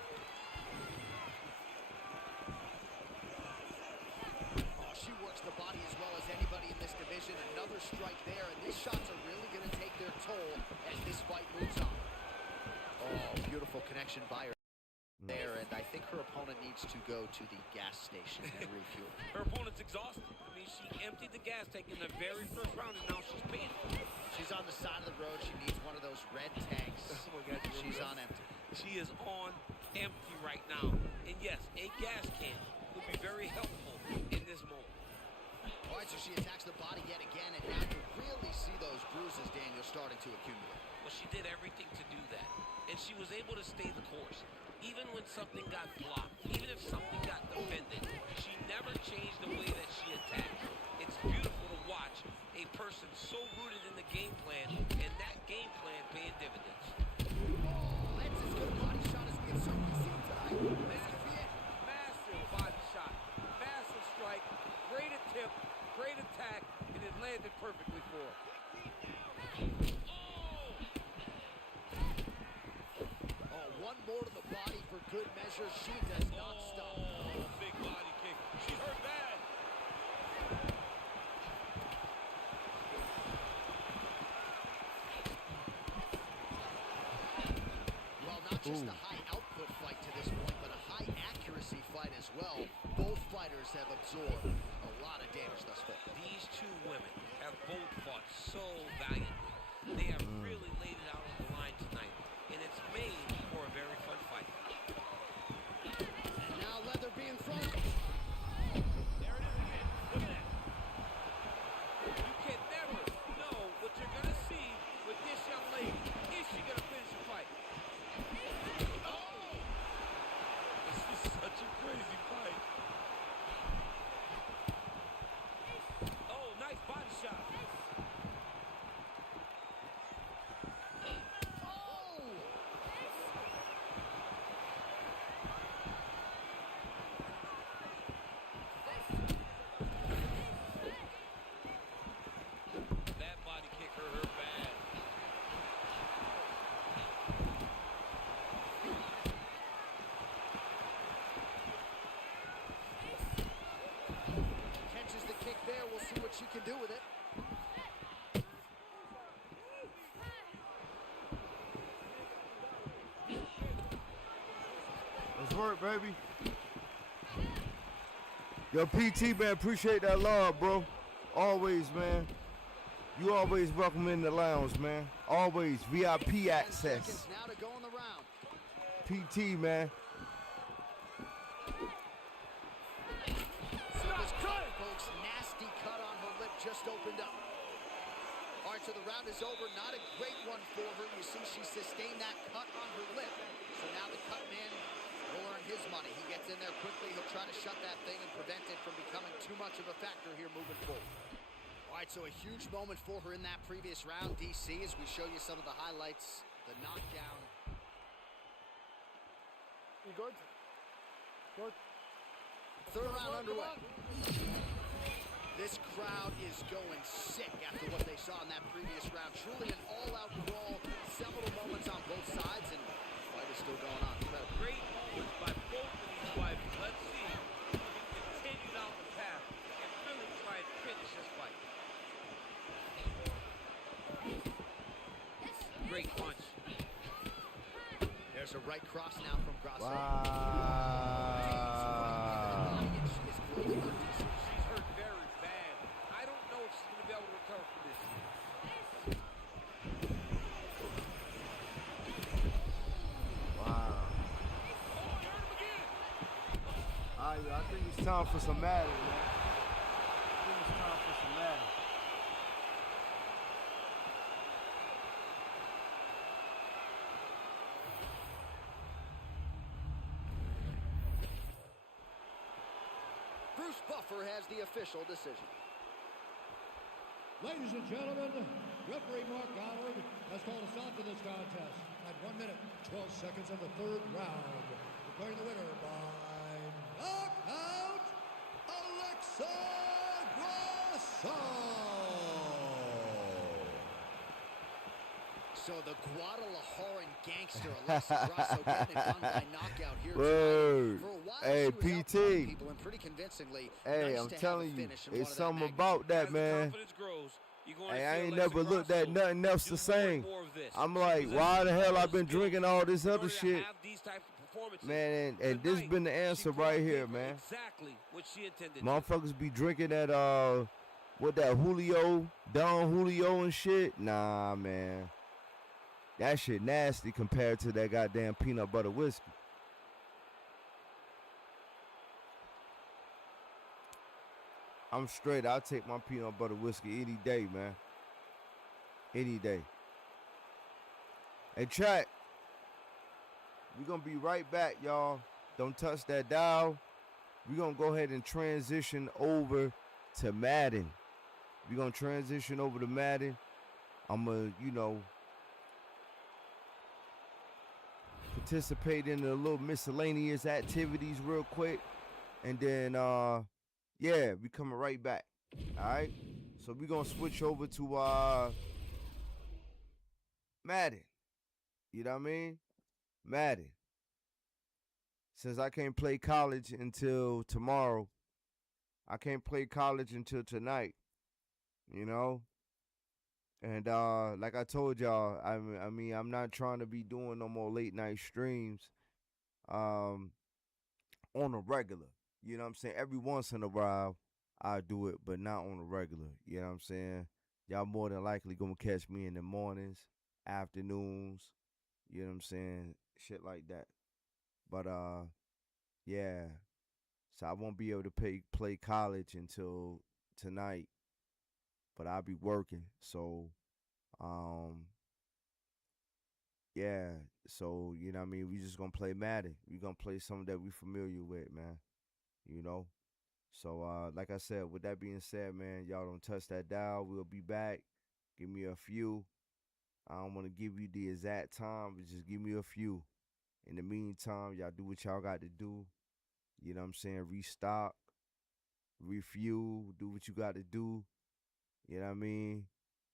Oh, she works the body as well as anybody in this division. Another strike there, and these shots are really going to take their toll as this fight moves on. Oh, beautiful connection by her there, and I think her opponent needs to go to the gas station and refuel. Her opponent's exhausted. I mean, she emptied the gas tank in the very first round, and now she's paying for it. She's on the side of the road. She needs one of those red tanks. Oh my God, she's on empty. She is on empty right now. And yes, a gas can will be very helpful in this moment. All right, so she attacks the body yet again, and now you really see those bruises, Daniel, starting to accumulate. Well, she did everything to do that. And she was able to stay the course. Even when something got blocked, even if something got defended, she never changed the way that she attacked. It's beautiful to watch a person so rooted in the game plan, and that game plan paying dividends. That's as good a body shot as we have certainly seen tonight. Massive body shot, massive strike, great attempt, great attack, and it landed perfectly for her. One more to the body for good measure. She does not stop. Big body kick. She hurt bad. Well, not just a high output fight to this point, but a high accuracy fight as well. Both fighters have absorbed a lot of damage thus far. These two women have both fought so valiantly. They have really laid it out on the line tonight, and it's made for a very fun fight. And now Leatherby in front. There it is again. Look at that. You can never know what you're going to see with this young lady. Is she going to finish the fight? Oh! This is such a crazy fight. Oh, nice body shot. there. We'll see what she can do with it. Let's work, baby. Yo, PT, man, appreciate that love, bro. Always, man. You always welcome in the lounge, man. Always VIP access. Now to go in the round. PT, man. Silva's cut, folks. Nasty cut on her lip just opened up. All right, so the round is over. Not a great one for her. You see she sustained that cut on her lip. So now the cut man will earn his money. He gets in there quickly. He'll try to shut that thing and prevent it from becoming too much of a factor here moving forward. All right, so a huge moment for her in that previous round, DC, as we show you some of the highlights, the knockdown. You good? Good. Third round underway. This crowd is going sick after what they saw in that previous round. Truly an all-out brawl, several moments on both sides, and the fight is still going on. Great moments by both of these fighters. Let's see if we can continue down the path and really try and finish this fight. Great punch. There's a right cross now from Grasso. Wow. She's hurt very bad. I don't know if she's going to be able to recover from this. Wow. I think it's time for some Madden, man. I think it's time for some Madden. Bruce Buffer has the official decision. Ladies and gentlemen, referee Mark Howard has called a stop to this contest at 1 minute, 12 seconds of the third round. Declaring the winner by knockout, Alexa Grasso. So the Guadalajaran gangster Alexa Grasso getting it done by knockout here Word. tonight. For a while, Hey, she was PT. outplaying people and pretty convincingly. Hey, Nice I'm to have telling a you, finish in it's one of something that about that, man. Confidence grows. You're going Hey, to I see ain't Alexa never looked at Grasso nothing else the do same. more of this. I'm like, why the hell I've been drinking all this In other order to shit? have these types of performances, Man, and this tonight, been the answer she right brought here, people man. Exactly what she intended. Motherfuckers be drinking that, what that Julio, Don Julio and shit. Nah, man. That shit nasty compared to that goddamn peanut butter whiskey. I'm straight. I'll take my peanut butter whiskey any day, man. Any day. Hey, chat. We're going to be right back, y'all. Don't touch that dial. We're going to go ahead and transition over to Madden. We're going to transition over to Madden. I'm going to, participate in a little miscellaneous activities real quick. And then, yeah, we coming right back. All right? So we're going to switch over to Madden. You know what I mean? Madden. Since I can't play college until tomorrow, I can't play college until tonight. And like I told y'all, I mean, I'm not trying to be doing no more late night streams on a regular. You know what I'm saying? Every once in a while, I do it, but not on a regular. You know what I'm saying? Y'all more than likely gonna catch me in the mornings, afternoons, you know what I'm saying? Shit like that. But yeah. So I won't be able to play college until tonight. But I'll be working. So yeah. So, you know what I mean? We just gonna play Madden. We gonna play something that we familiar with, man. So like I said, with that being said, man, y'all don't touch that dial. We'll be back. Give me a few. I don't want to give you the exact time, but just give me a few. In the meantime, y'all do what y'all got to do. You know what I'm saying? Restock, refuel, do what you got to do. You know what I mean?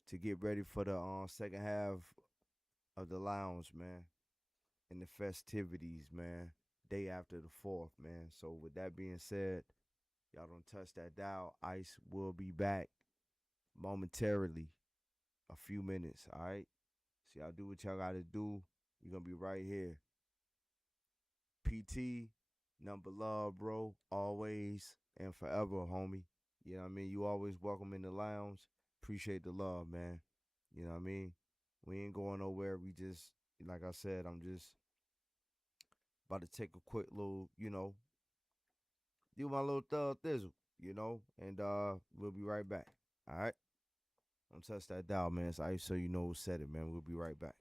To get ready for the second half of the lounge, man. And the festivities, man. Day after the 4th, man. So with that being said, Y'all don't touch that dial. Ice will be back momentarily. A few minutes, all right? So y'all do what y'all got to do. We're going to be right here. PT, number love, bro. Always and forever, homie. You know what I mean? You always welcome in the lounge. Appreciate the love, man. You know what I mean? We ain't going nowhere. We just, like I said, I'm just about to take a quick little, do my little thug thizzle, and we'll be right back. All right? Don't touch that dial, man. It's Ice, so you know who said it, man. We'll be right back.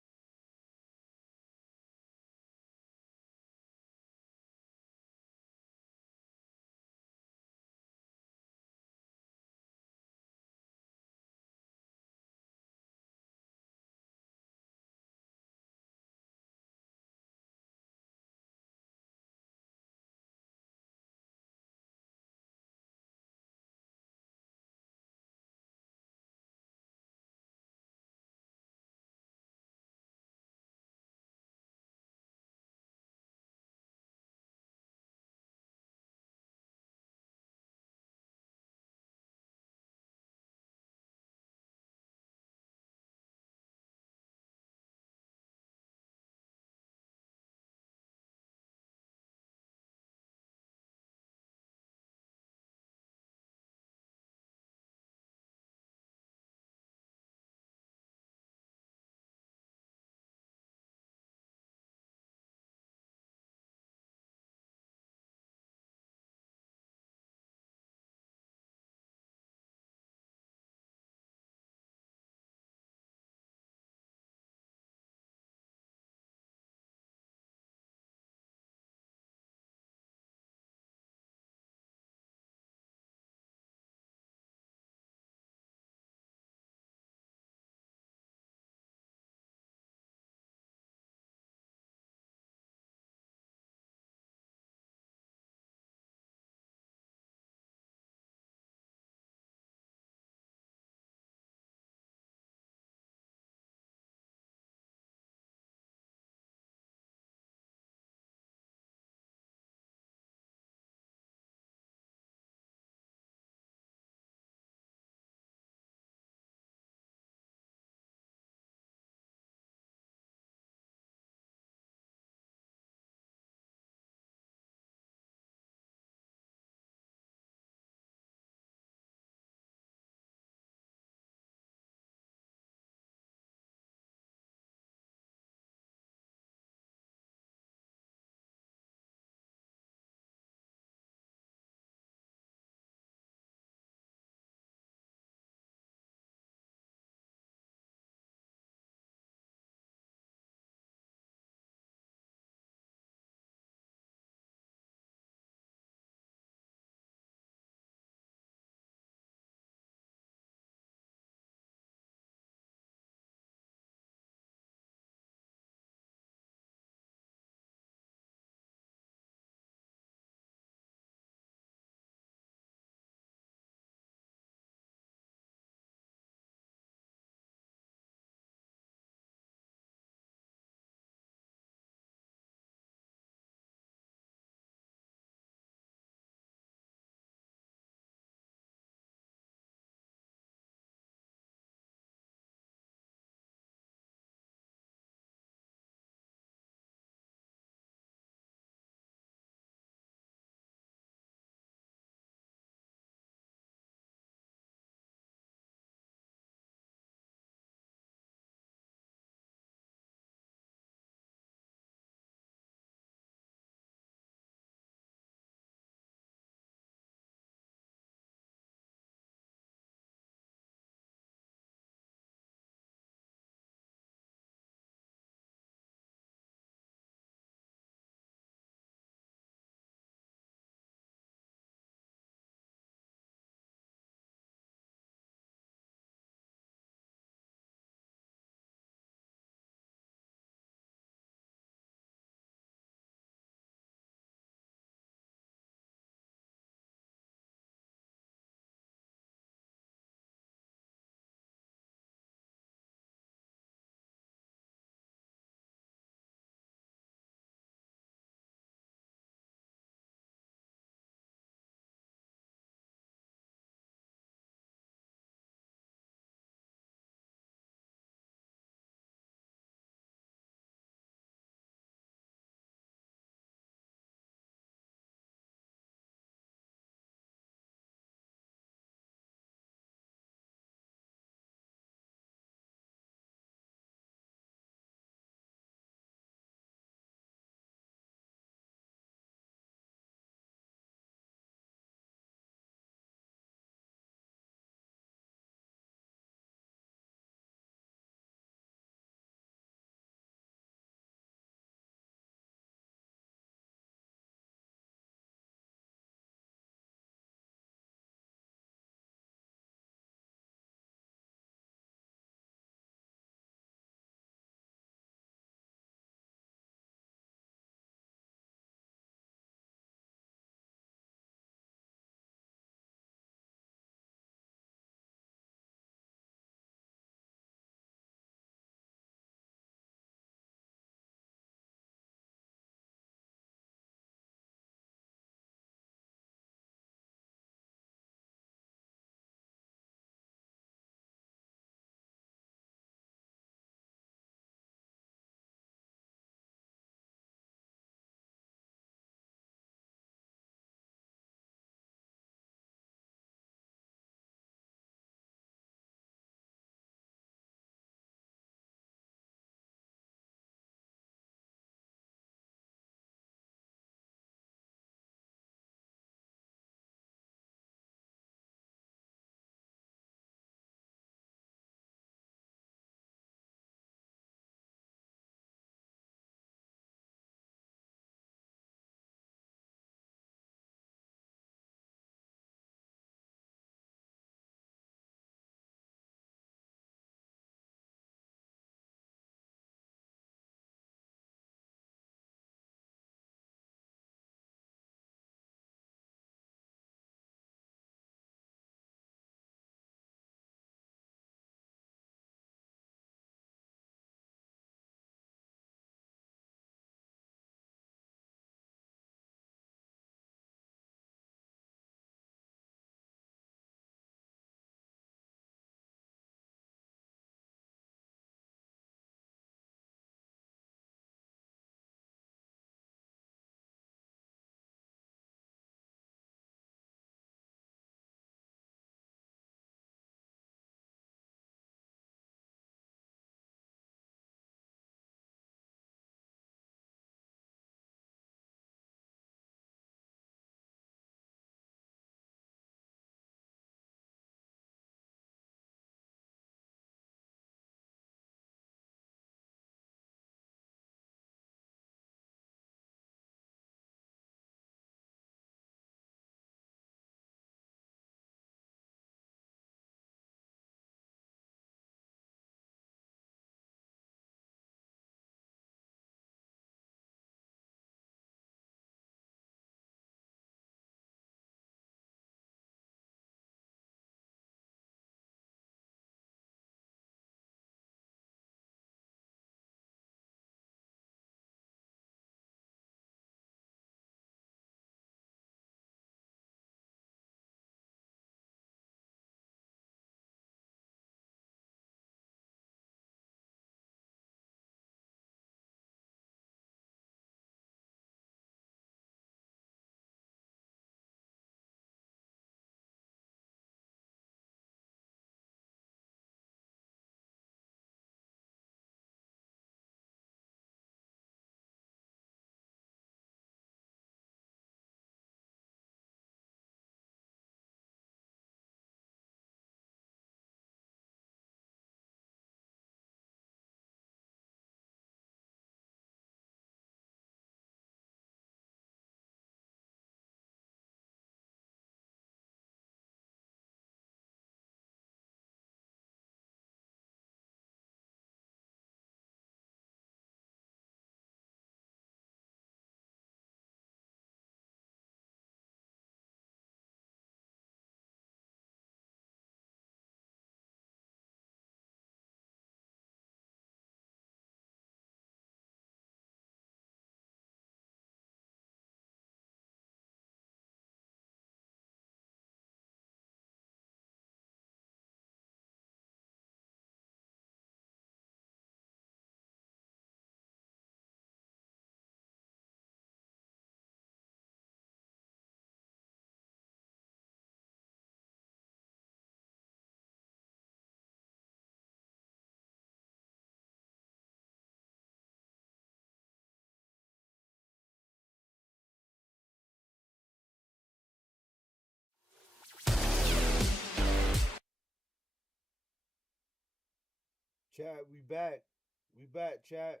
Chat, we back. We back, chat.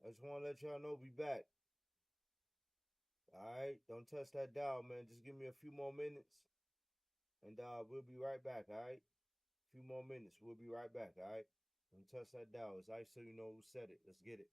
I just want to let y'all know we back. Alright? Don't touch that dial, man. Just give me a few more minutes. And we'll be right back, alright? A few more minutes. We'll be right back, alright? Don't touch that dial. It's so you know who said it. Let's get it.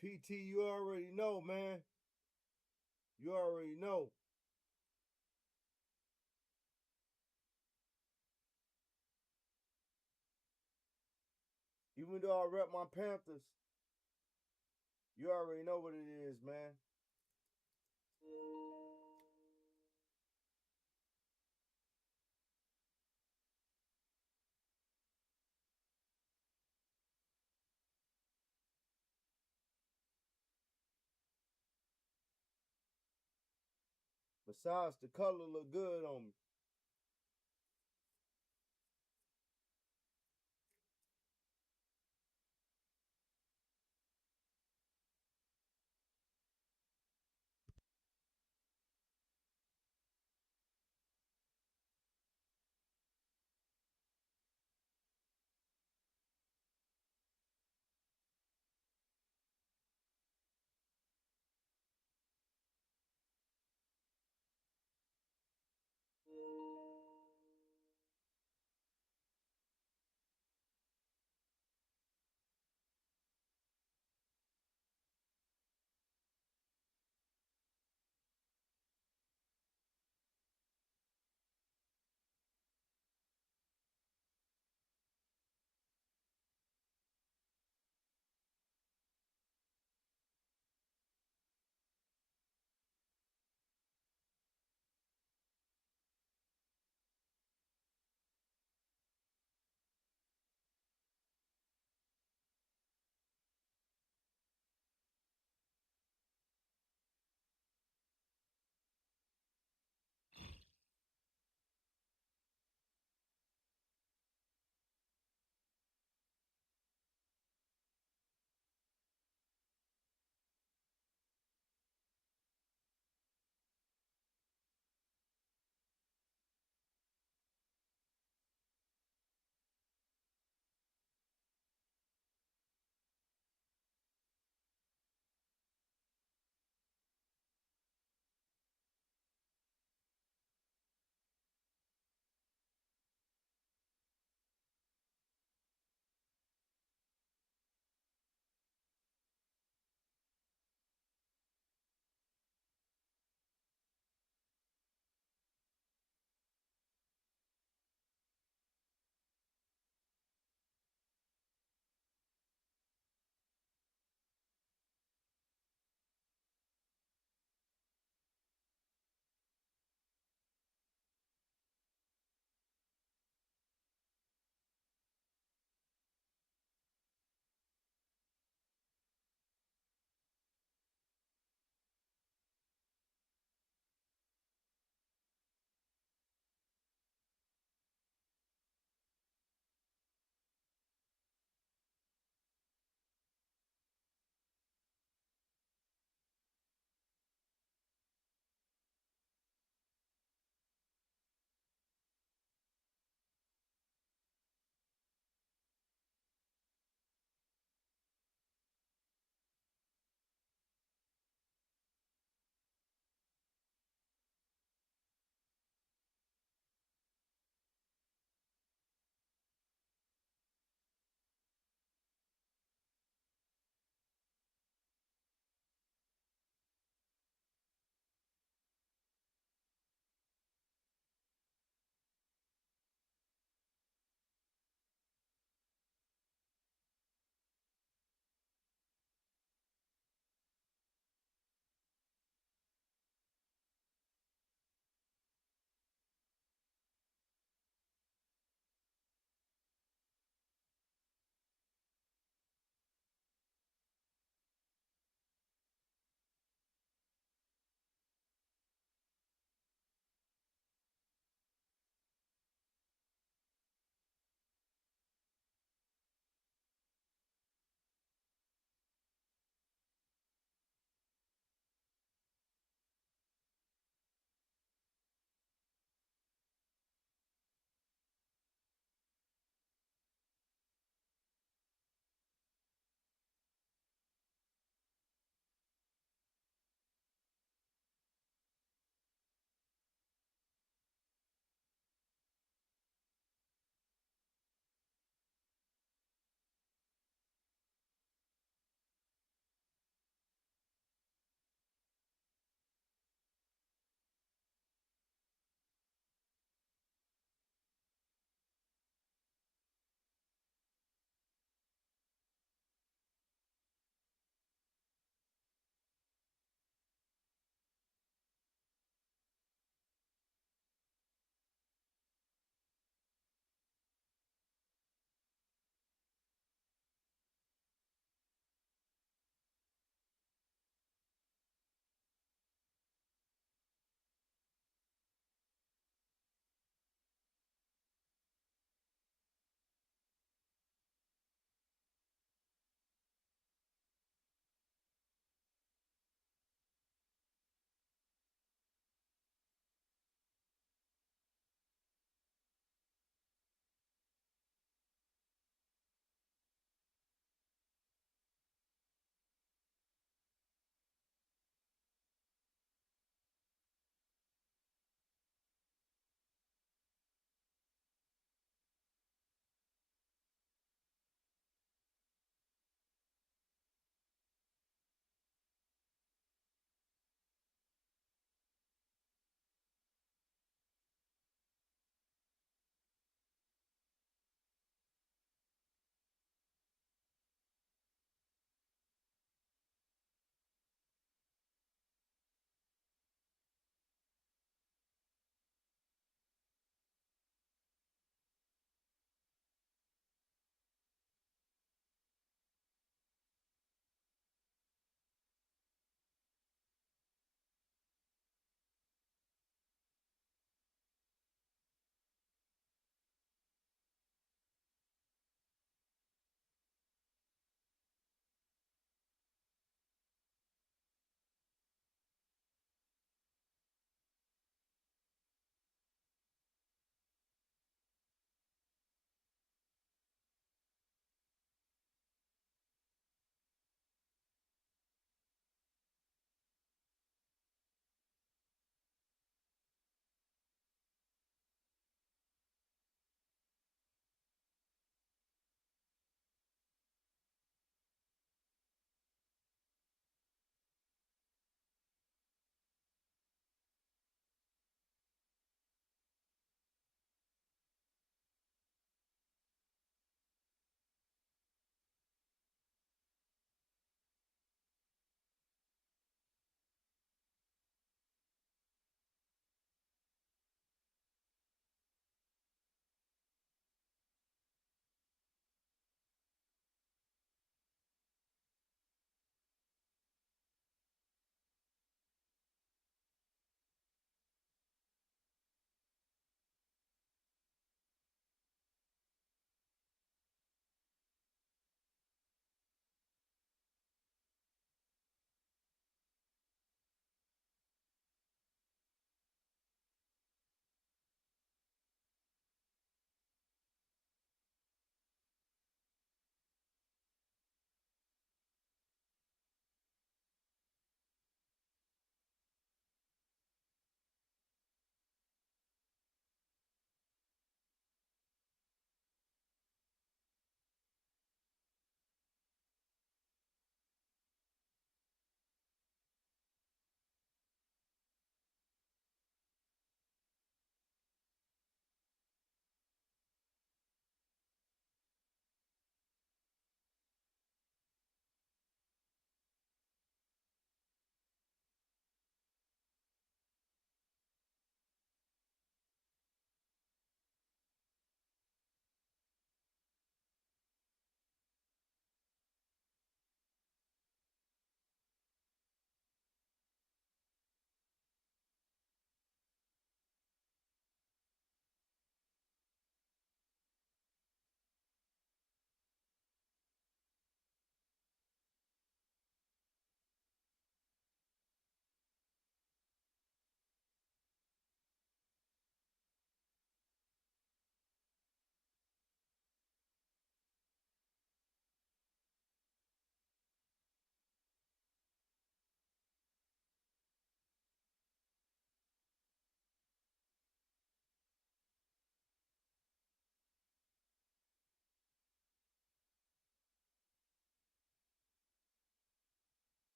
PT, you already know, man. You already know. Even though I rep my Panthers, you already know what it is, man. Besides, the color look good on me.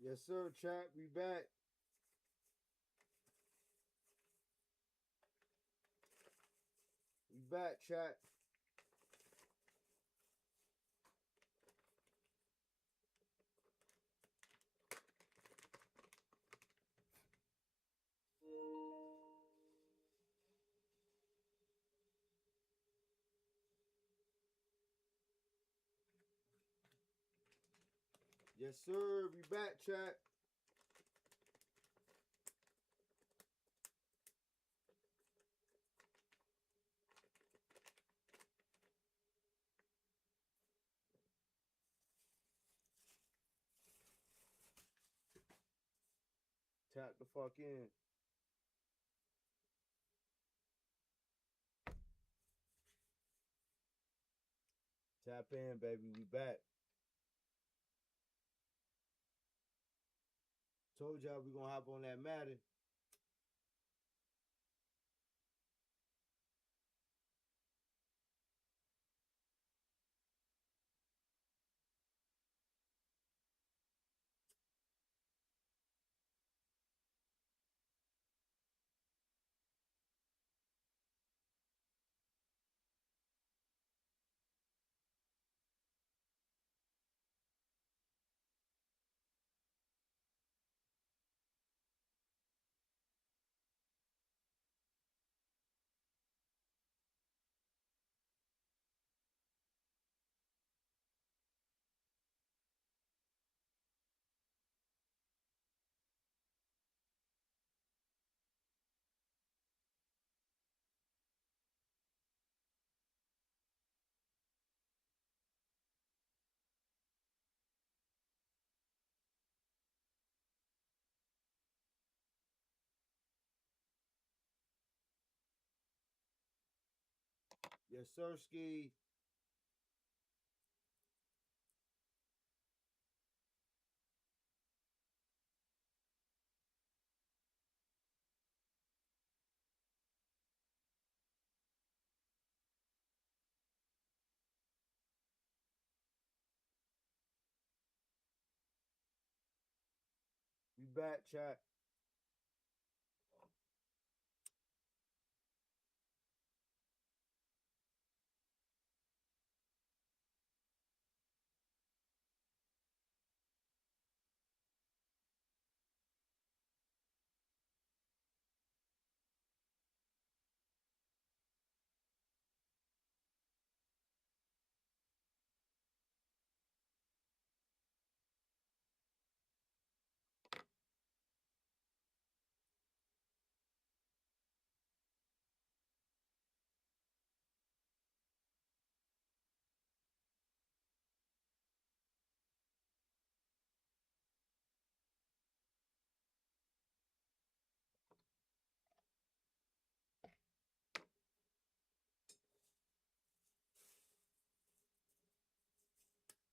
Yes, sir, chat. We back. We back, chat. Yes, sir. We back, chat. Tap the fuck in. Tap in, baby. We back. Told y'all we gonna hop on that Madden. Yes, sir, Ski. We back, chat.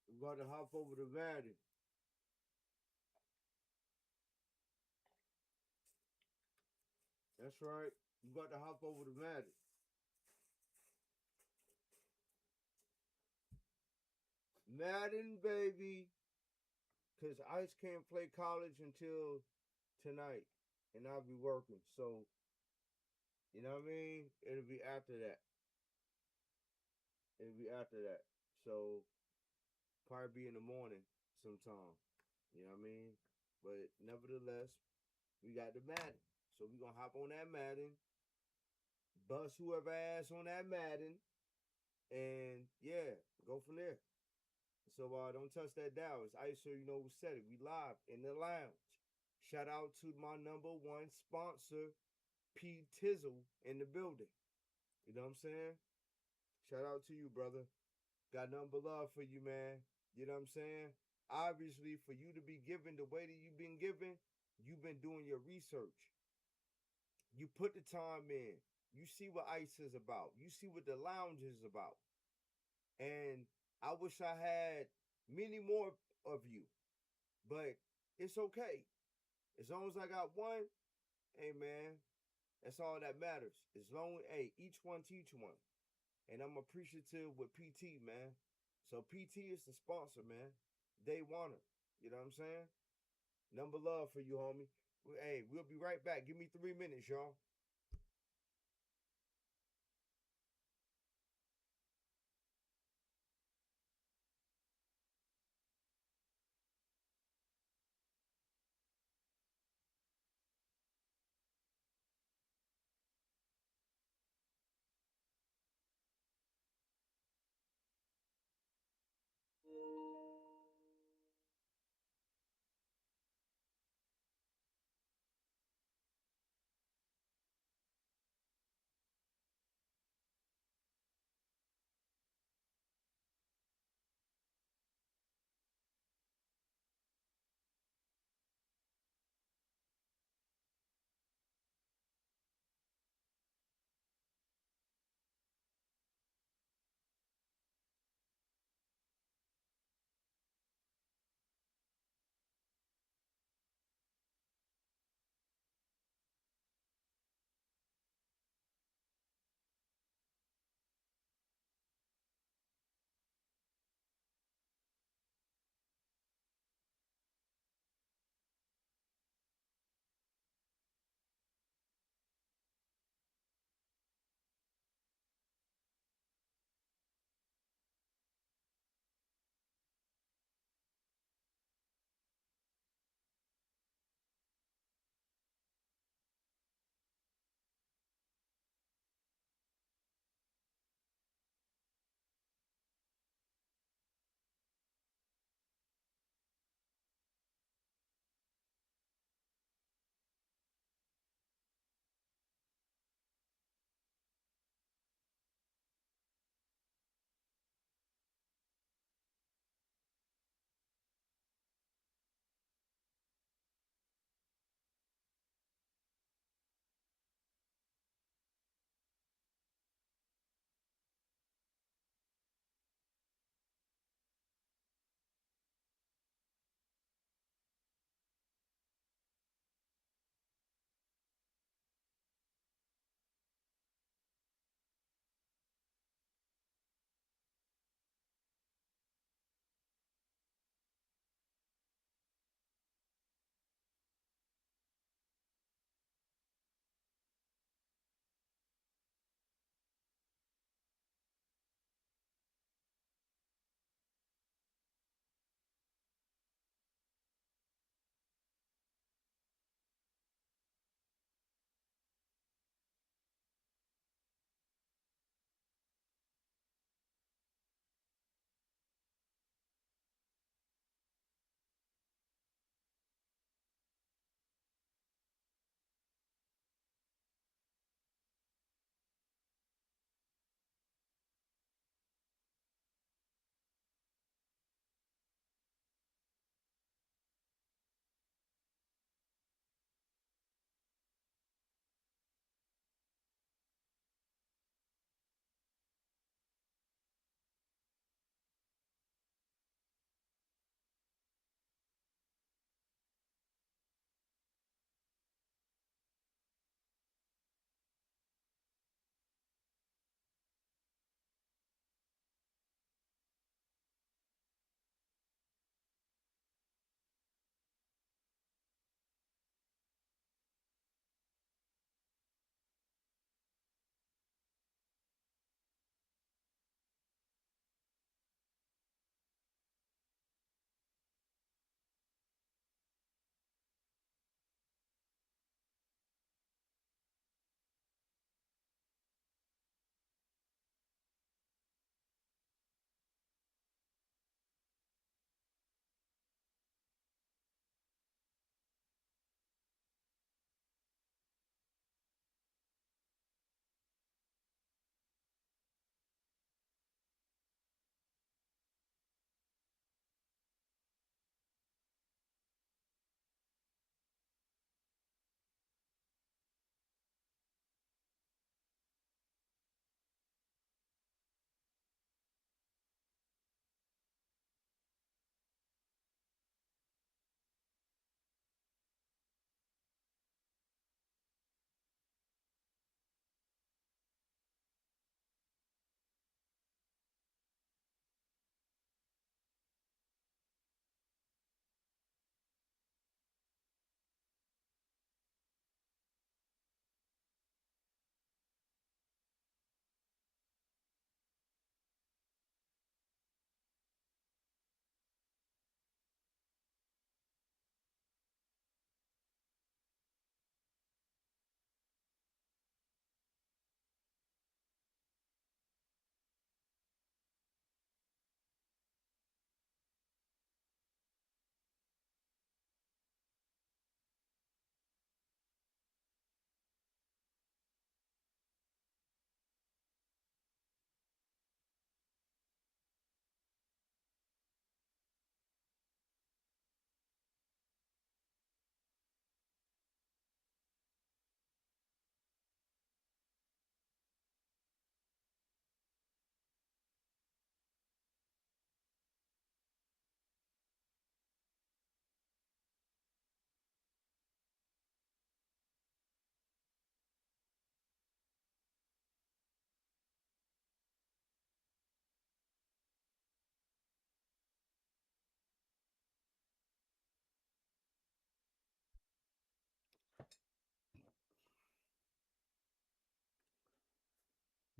We got to hop over to Madden. That's right. We got to hop over to Madden. Madden, baby. Because Ice can't play college until tonight. And I'll be working. So, you know what I mean? It'll be after that. It'll be after that. So, probably be in the morning sometime. You know what I mean? But nevertheless, we got the Madden. So, we're going to hop on that Madden. Bust whoever ass on that Madden. And, yeah, go from there. So don't touch that dial. It's Ice, so you know who said it. We live in the lounge. Shout out to my number one sponsor, P Tizzle, in the building. You know what I'm saying? Shout out to you, brother. Got nothing but love for you, man. You know what I'm saying? Obviously, for you to be given the way that you've been given, you've been doing your research. You put the time in. You see what Ice is about. You see what the lounge is about. And I wish I had many more of you, but it's okay. As long as I got one, hey man, that's all that matters. As long as, hey, each one teach one. And I'm appreciative with PT, man. So PT is the sponsor, man. They want it. You know what I'm saying? Number love for you, homie. Hey, we'll be right back. Give me 3 minutes, y'all.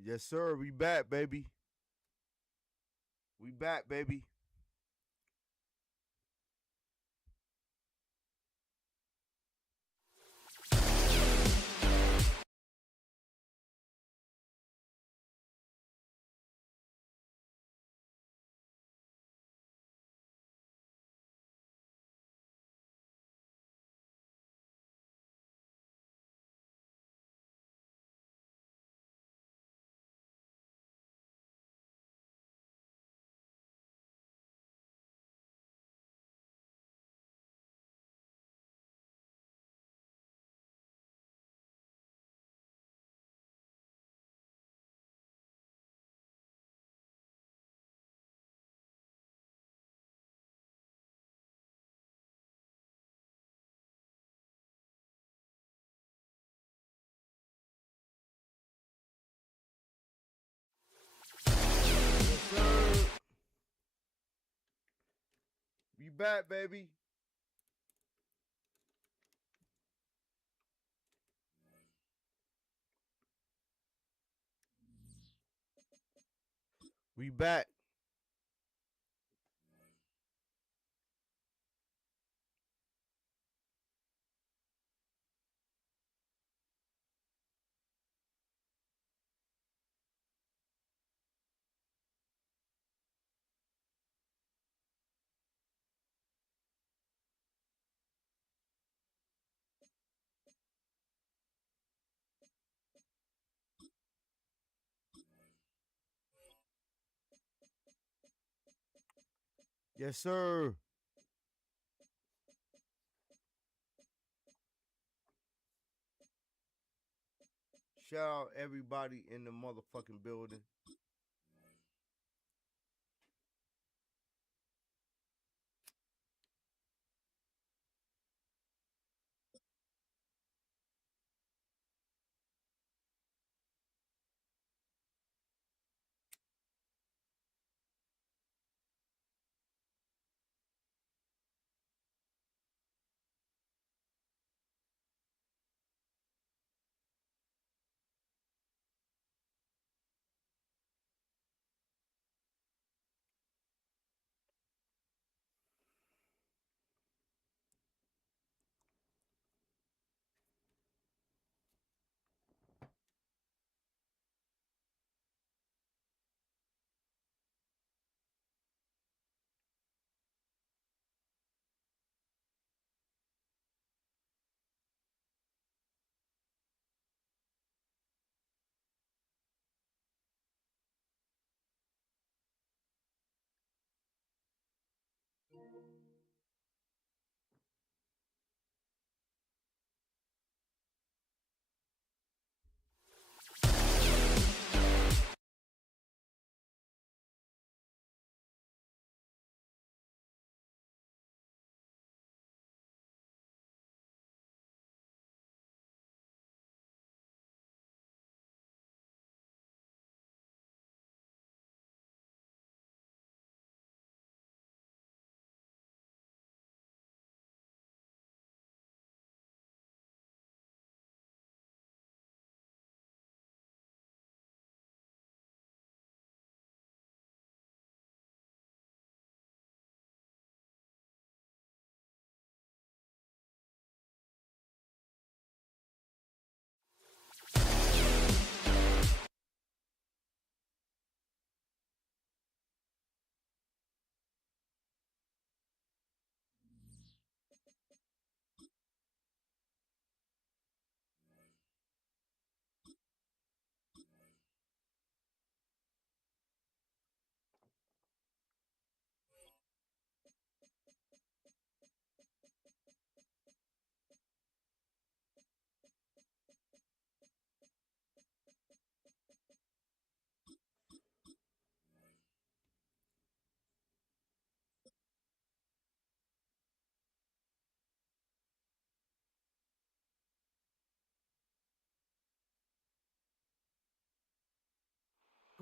Yes, sir. We back, baby. We back, baby. We back, baby. We back. Yes, sir. Shout out everybody in the motherfucking building.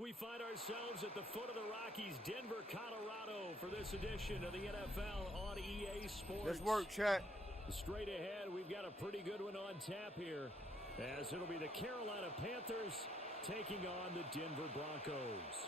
We find ourselves at the foot of the Rockies, Denver, Colorado, for this edition of the NFL on EA Sports. Let's work, chat. Straight ahead, we've got a pretty good one on tap here, as it'll be the Carolina Panthers taking on the Denver Broncos.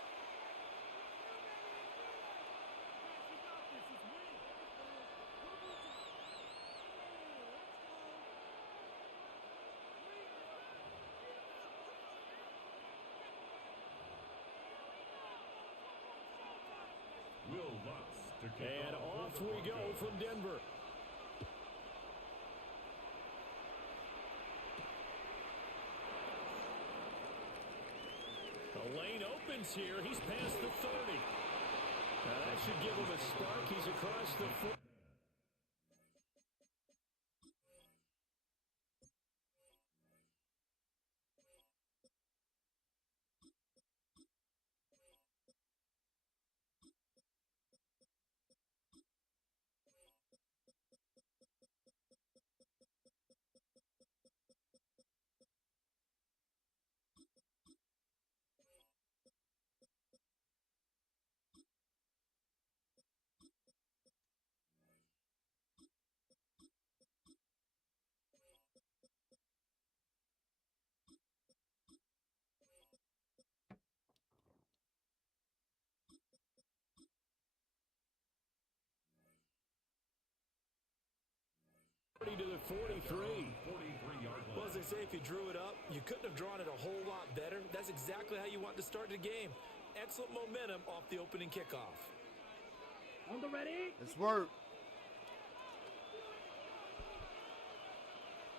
And off we go from Denver. The lane opens here. He's past the 30. Now that should give him a spark. He's across the 40. To the 43. Well, as they say, if you drew it up, you couldn't have drawn it a whole lot better. That's exactly how you want to start the game. Excellent momentum off the opening kickoff. On the ready. Let's work.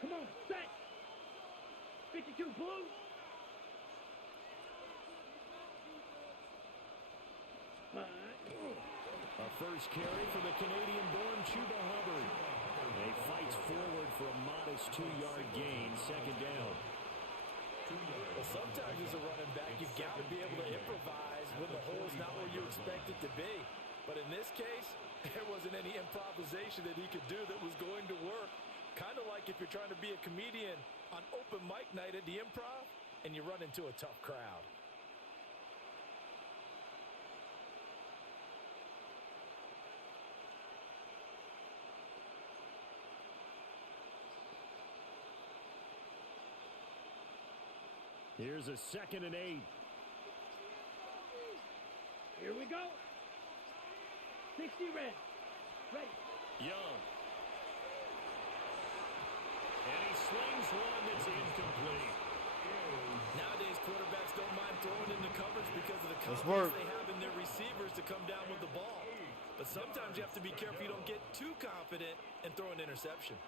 Come on, set. 52 blue. A first carry for the Canadian-born Chuba Hubbard. He fights forward for a modest 2-yard gain, second down. Well, sometimes as a running back, you've got to be able to improvise when the hole's not where you expect it to be. But in this case, there wasn't any improvisation that he could do that was going to work. Kind of like if you're trying to be a comedian on open mic night at the Improv and you run into a tough crowd. Here's a 2nd and 8. Here we go. 60 red. Ready. Young. And he slings one that's incomplete. Nowadays, quarterbacks don't mind throwing into coverage because of the confidence they have in their receivers to come down with the ball. But sometimes you have to be careful you don't get too confident and throw an interception.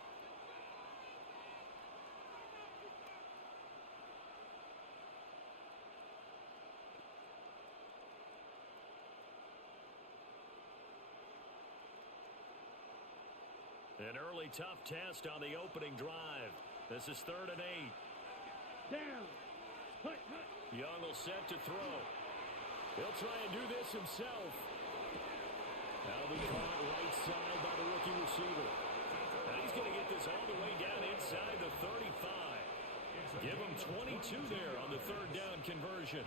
An early tough test on the opening drive. This is 3rd and 8. Down. Hut, hut. Young will set to throw. He'll try and do this himself. That'll be caught right side by the rookie receiver. And he's going to get this all the way down inside the 35. Give him 22 there on the 3rd down conversion.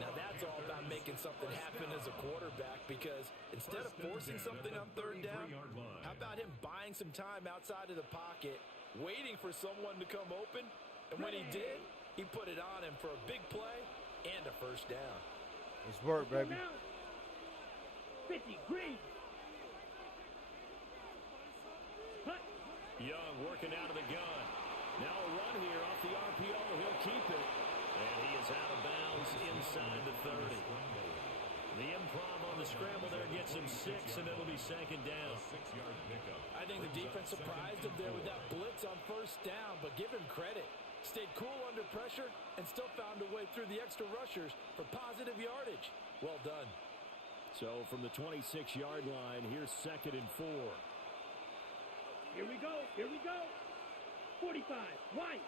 Now that's all about making something happen as a quarterback, because instead of forcing something on 3rd down, how about him buying some time outside of the pocket, waiting for someone to come open, and when he did, he put it on him for a big play and a 1st down. Let's work, baby. 50 green. Young working out of the gun. Now a run here off the RPO. He'll keep it. And he is out of bounds inside the 30. The improv on the scramble there gets him 6, and it'll be 2nd down. I think the defense surprised him there with that blitz on 1st down, but give him credit. Stayed cool under pressure and still found a way through the extra rushers for positive yardage. Well done. So from the 26-yard line, here's 2nd and 4. Here we go. Here we go. 45. White.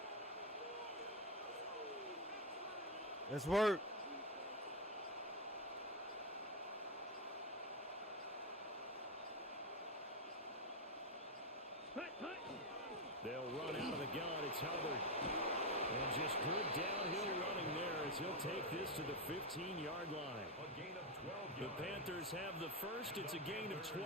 Let's work. They'll run out of the gun. It's Hubbard. And just good downhill running there as he'll take this to the 15-yard line. The Panthers have the first. It's a gain of 12.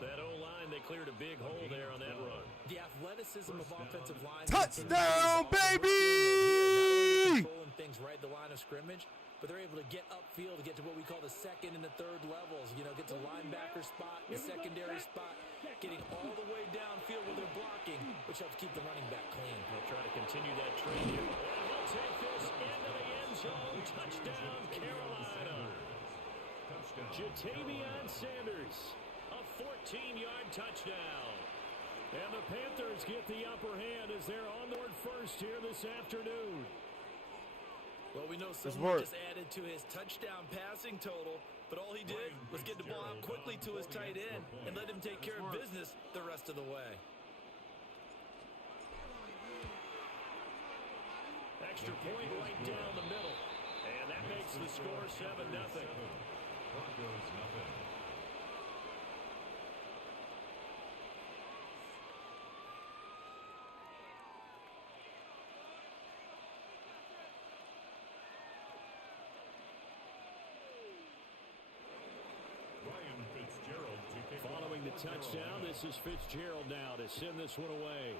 That O-line, they cleared a big hole there on that run. The athleticism of offensive line. Touchdown, baby! controlling things right at the line of scrimmage, but they're able to get upfield to get to what we call the second and the third levels. You know, get to linebacker spot, the secondary spot, getting all the way downfield when they're blocking, which helps keep the running back clean. They'll try to continue that trend here. And he'll take this into the end zone. Touchdown, Carolina. Jatavion Sanders, a 14-yard touchdown. And the Panthers get the upper hand as they're on board first here this afternoon. Well, we know someone just added to his touchdown passing total, but all he did was get the ball out quickly to his tight end and let him take care of business the rest of the way. Extra point right down the middle. And that makes the score 7-0. Broncos nothing. Following the touchdown, this is Fitzgerald now to send this one away.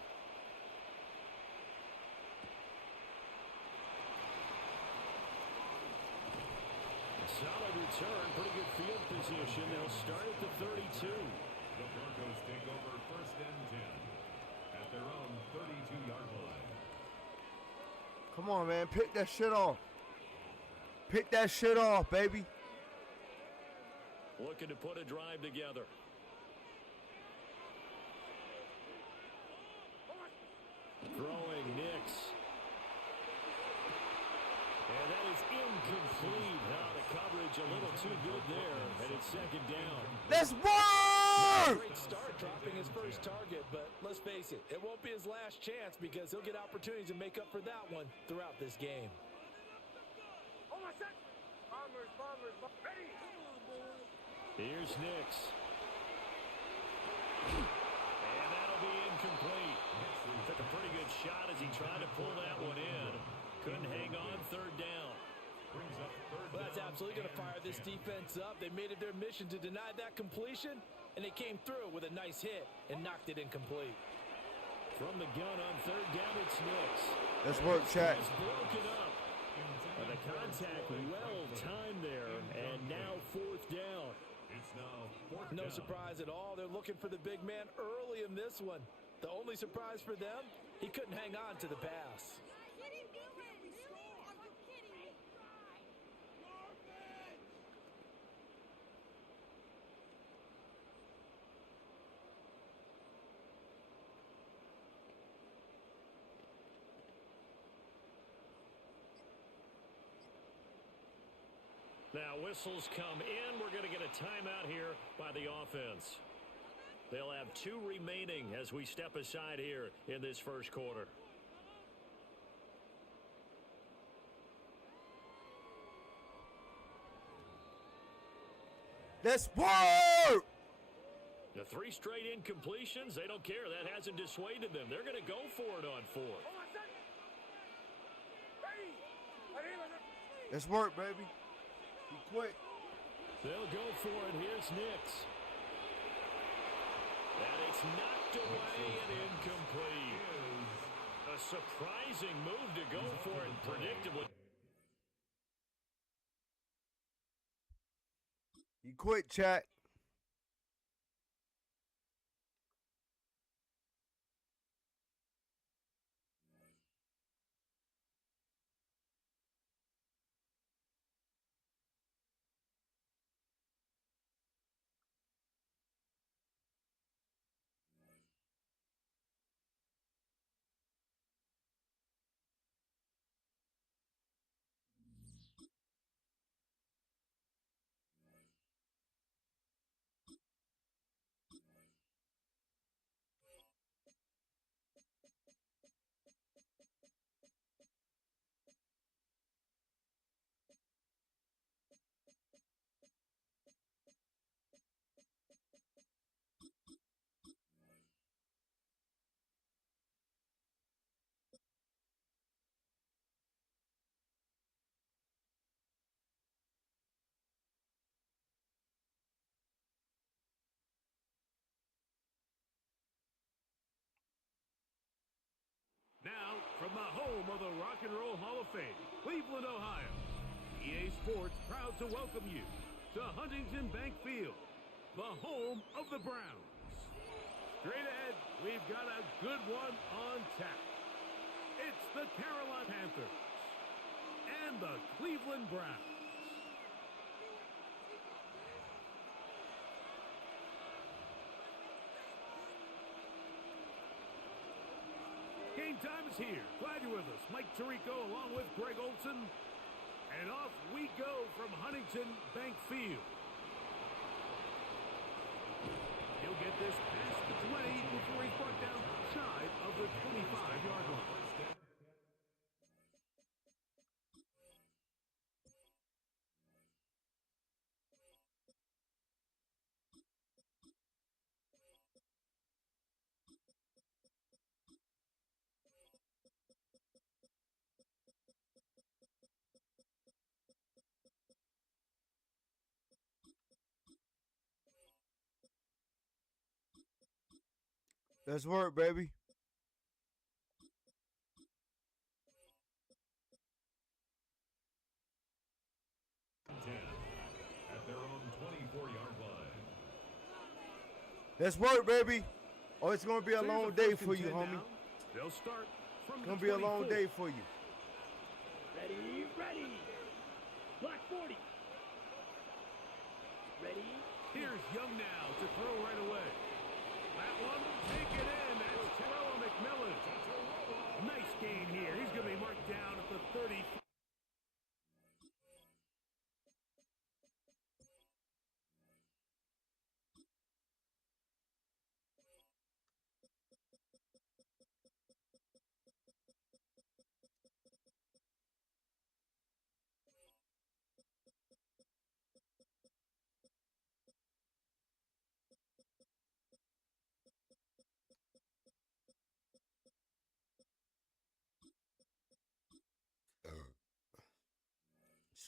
A solid return, pretty good field position. They'll start at the 32. The Broncos take over 1st and 10 at their own 32-yard line. Come on, man. Pick that shit off. Pick that shit off, baby. Looking to put a drive together. Throwing Nix. And that is incomplete. The coverage a little too good there. And it's 2nd down. Let's work! Great start dropping his first target, but let's face it, it won't be his last chance because he'll get opportunities to make up for that one throughout this game. Here's Nix. And that'll be incomplete. Took a pretty good shot as he tried to pull that one in. Couldn't hang on 3rd down. Well, that's absolutely going to fire this defense up. They made it their mission to deny that completion, and they came through with a nice hit and knocked it incomplete. From the gun on 3rd down, it's Nix. Let's work, chat. He's broken up. The contact well timed there, and now 4th down. No surprise at all. They're looking for the big man early in this one. The only surprise for them, he couldn't hang on to the pass. Now whistles come in. We're going to get a timeout here by the offense. They'll have 2 remaining as we step aside here in this first quarter. Let's work! The 3 straight incompletions, they don't care. That hasn't dissuaded them. They're going to go for it on 4th. Let's work, baby. Be quick. They'll go for it. Here's Nix. And it's knocked away and incomplete. A surprising move to go for it predictably. Be quick, chat. home of the Rock and Roll Hall of Fame, Cleveland, Ohio. EA Sports proud to welcome you to Huntington Bank Field, the home of the Browns. Straight ahead, we've got a good one on tap. It's the Carolina Panthers and the Cleveland Browns. Game time is here. Glad you're with us. Mike Tirico along with Greg Olson. And off we go from Huntington Bank Field. He'll get this past the 20 before he's brought down shy of the 25-yard line. Let's work, baby. At their own 24-yard line. Let's work, baby. Oh, it's going to be a long day for you, homie. They'll start from it's going to be a long day for you. Ready, ready. Black 40. Ready. Here's Young now to throw right away. That one, take it in. That's Terrell McMillan. Nice gain here. He's going to be marked down at the 30.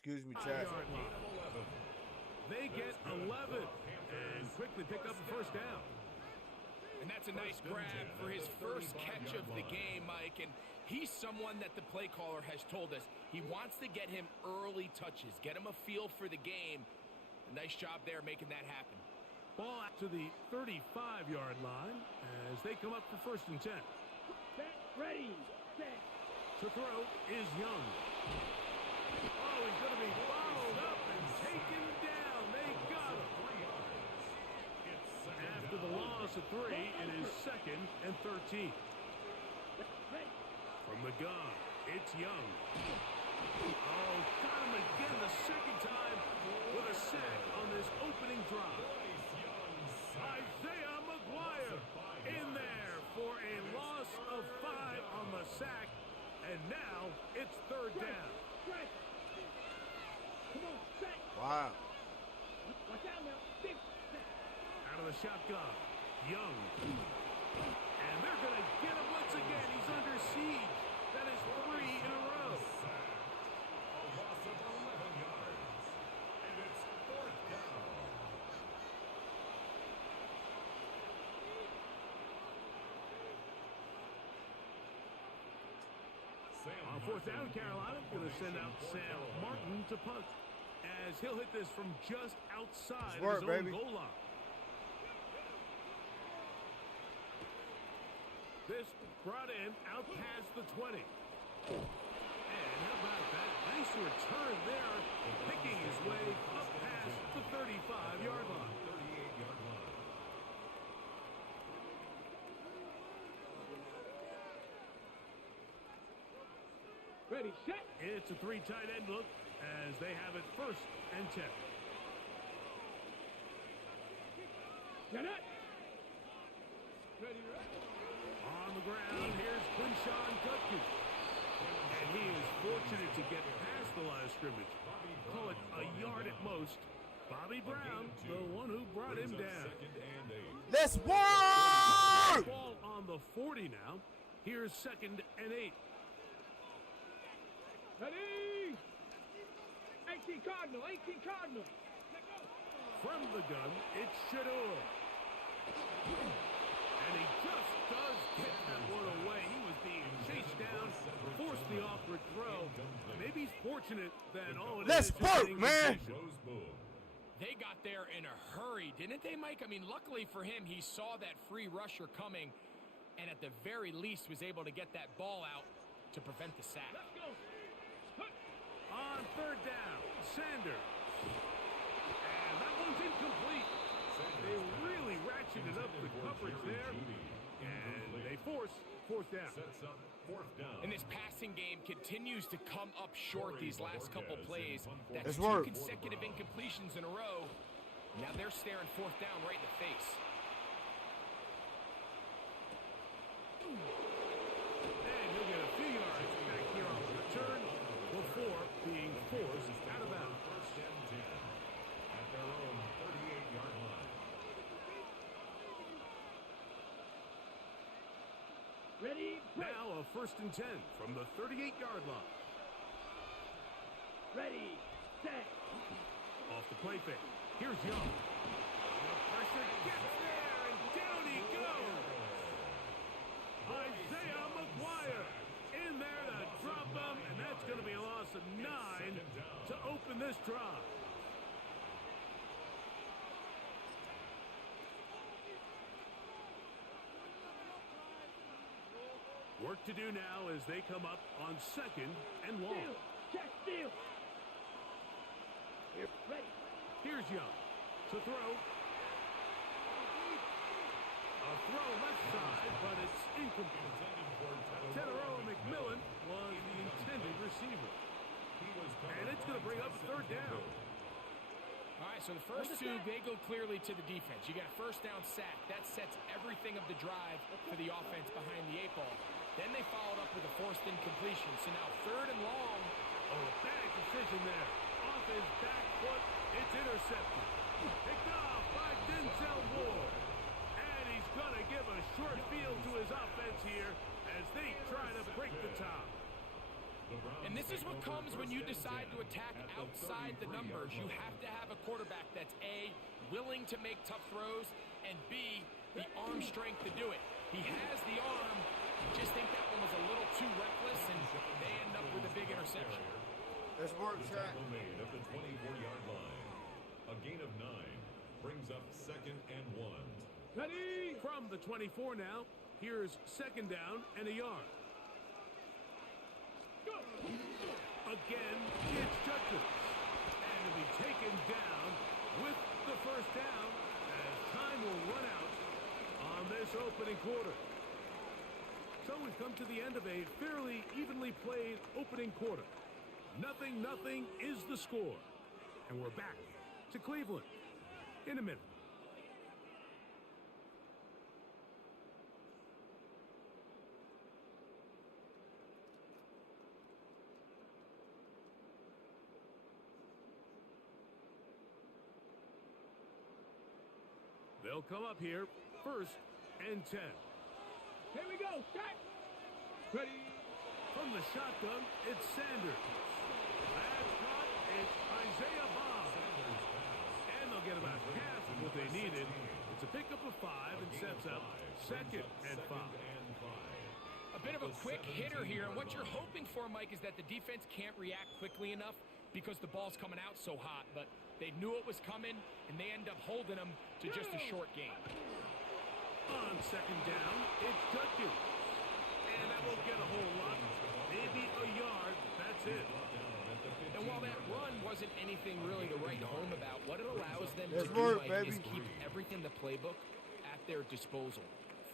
Excuse me, Chad. They get 11 and quickly pick up the first down. And that's a nice grab for his first catch of the game, Mike. And he's someone that the play caller has told us he wants to get him early touches, get him a feel for the game. A nice job there making that happen. Ball out to the 35-yard line as they come up for 1st and 10. Set, ready, set. To throw is Young. Oh, he's going to be followed up and taken down. They got him. After the loss of 3, it is 2nd and 13. From the gun, it's Young. Oh, got him again the second time with a sack on this opening drive. Isaiah McGuire in there for a loss of 5 on the sack. And now it's 3rd down. Wow. Watch out now. Out of the shotgun, Young. And they're going to get him once again. He's under siege. That is 3 in a row. A loss of 11 yards. And it's 4th down. On 4th down, Carolina going to send out Sam Martin to punt as he'll hit this from just outside his own goal line. This brought in out past the 20. And how about that? Nice return there, picking his way up past the 35-yard line. 38-yard line. Ready, set. It's a 3 tight end look as they have it 1st and 10. Get it. Ready, ready. On the ground, here's Quinshawn Cutkin. And he is fortunate to get past the line of scrimmage. Call it a yard at most. Bobby Brown, the one who brought him down. Let's work! Ball on the 40 now. Here's 2nd and 8. Ready. 18 Cardinal, 18 Cardinal. From the gun, it's Shador. And he just does get that one away. He was being chased down, forced the awkward throw. Maybe he's fortunate that all it Let's is work, man. They got there in a hurry, didn't they, Mike? I mean, luckily for him, he saw that free rusher coming and at the very least was able to get that ball out to prevent the sack. Let's go. On third down, Sanders. And that one's incomplete. They really ratcheted up the coverage there, and they force fourth down. And this passing game continues to come up short these last couple plays. That's two consecutive incompletions in a row. Now they're staring fourth down right in the face. And he'll get a few yards back here on the return before being forced out of bounds. At their own 38-yard line. Ready? Now a 1st and 10 from the 38-yard line. Ready, set. Off the play fake. Here's Young. The pressure gets there, and down he goes. Isaiah McGuire in there to drop him, and that's going to be a loss of 9 to open this drive. Work to do now as they come up on 2nd and long. Check, steal. Here, ready. Here's Young to throw. A throw left side, but it's incomplete. Tedero McMillan was the intended receiver. And it's going to bring up 3rd down. All right, so the first two, they go clearly to the defense. You got a 1st down sack. That sets everything of the drive for the offense behind the 8 ball. Then they followed up with a forced incompletion. So now 3rd and long. Oh, a bad decision there. Off his back foot, it's intercepted. Picked off by Denzel Ward. And he's going to give a short field to his offense here as they try to break the top. And this is what comes when you decide to attack outside the numbers. You have to have a quarterback that's A, willing to make tough throws, and B, the arm strength to do it. He has the arm. Just think that one was a little too reckless, and they end up with a big interception. Let's work, Jack. Made at the 24-yard line. A gain of 9 brings up 2nd and 1. Ready? From the 24 now, here's 2nd down and a yard. Go. Again, it's Judkins. And to be taken down with the 1st down as time will run out on this opening quarter. So we've come to the end of a fairly evenly played opening quarter. 0-0 is the score. And we're back to Cleveland in a minute. They'll come up here 1st and 10. Here we go, set. Ready. From the shotgun, it's Sanders. That's caught, it's Isaiah Bob. And they'll get about half of what they needed. It's a pickup of 5 and sets up 2nd and 5. A bit of a quick hitter here, and what you're hoping for, Mike, is that the defense can't react quickly enough because the ball's coming out so hot, but they knew it was coming, and they end up holding them to just a short game. On 2nd down, it's Judkins. And that won't get a whole lot. Maybe a yard. That's it. And while that run wasn't anything really to write home about, what it allows them to do, Mike, is keep everything in the playbook at their disposal.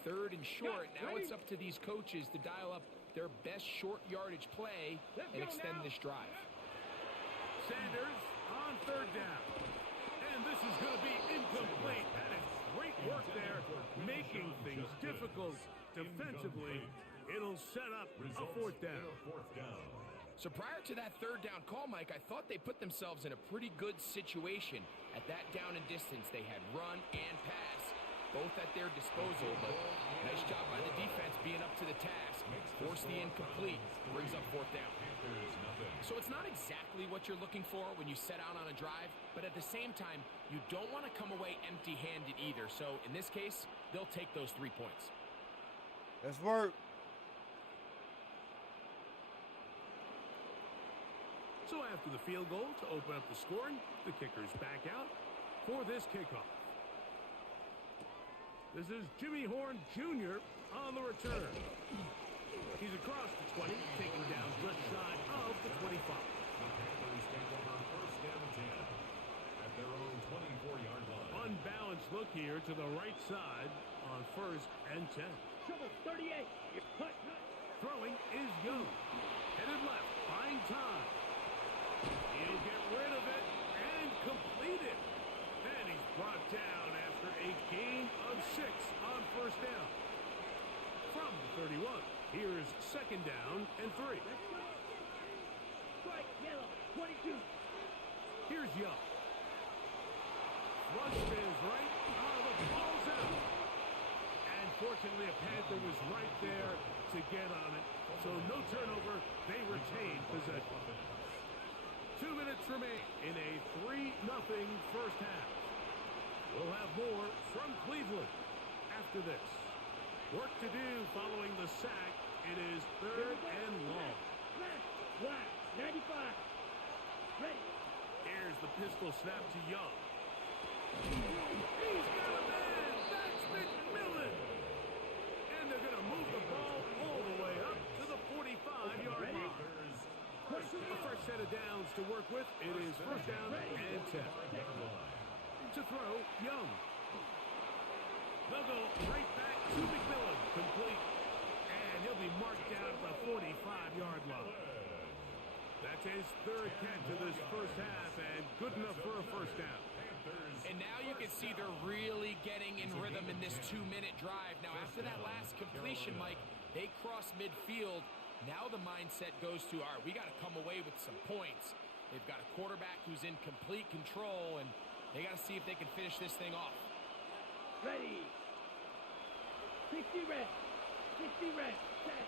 3rd and short, now it's up to these coaches to dial up their best short yardage play and extend this drive. Sanders on 3rd down. And this is going to be incomplete. That is great work there, making things difficult defensively. It'll set up a 4th down. So prior to that 3rd down call, Mike, I thought they put themselves in a pretty good situation. At that down and distance, they had run and pass. both at their disposal, but nice job by the defense being up to the task. Force the incomplete, brings up 4th down. So it's not exactly what you're looking for when you set out on a drive, but at the same time, you don't want to come away empty-handed either. So in this case, they'll take those 3 points. Let's work. So after the field goal to open up the scoring, the kicker's back out for this kickoff. This is Jimmy Horn Jr. on the return. He's across the 20, taken down just shy of the 25. The Panthers take over 1st and 10 at their own 24-yard line. Unbalanced look here to the right side on 1st and 10. Trouble, 38. Putt. Throwing is Young. Headed left, buying time. He'll get rid of it and complete it. And he's brought down after a gain of 6 on 1st down. From the 31, here's 2nd down and 3. Strike, yellow, 22. Here's Young. Flush spins right. The ball's out. And fortunately, a Panther was right there to get on it. So no turnover. They retain possession. 2 minutes remain in a 3-0 first half. We'll have more from Cleveland after this. Work to do following the sack. It is 3rd and long. Black, 95. Ready. Here's the pistol snap to Young. He's got a man. That's McMillan. And they're going to move the ball all the way up to the 45-yard line. A fresh set of downs to work with. It is 1st down and 10. To throw, Young. They'll go right back to McMillan. Complete. And he'll be marked down at the 45-yard line. That's his 3rd catch of this first half, and good enough for a 1st down. And now you can see they're really getting in rhythm in this 2-minute drive. Now, after that last completion, Mike, they cross midfield. Now the mindset goes to, all right, we got to come away with some points. They've got a quarterback who's in complete control, and they got to see if they can finish this thing off. Ready. 60 red. 60 red. Set.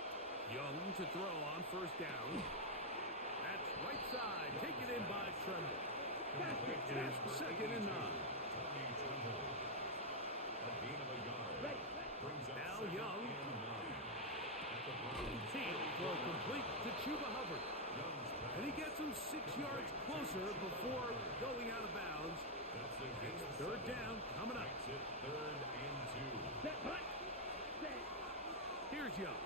Young to throw on 1st down. That's right side. Taken in by Tremble. It is 2nd and 9. Now Young. Field throw complete to Chuba Hubbard. And he gets him 6 yards closer before going out of bounds. It's 3rd down coming up. 3rd and 2. Here's Young.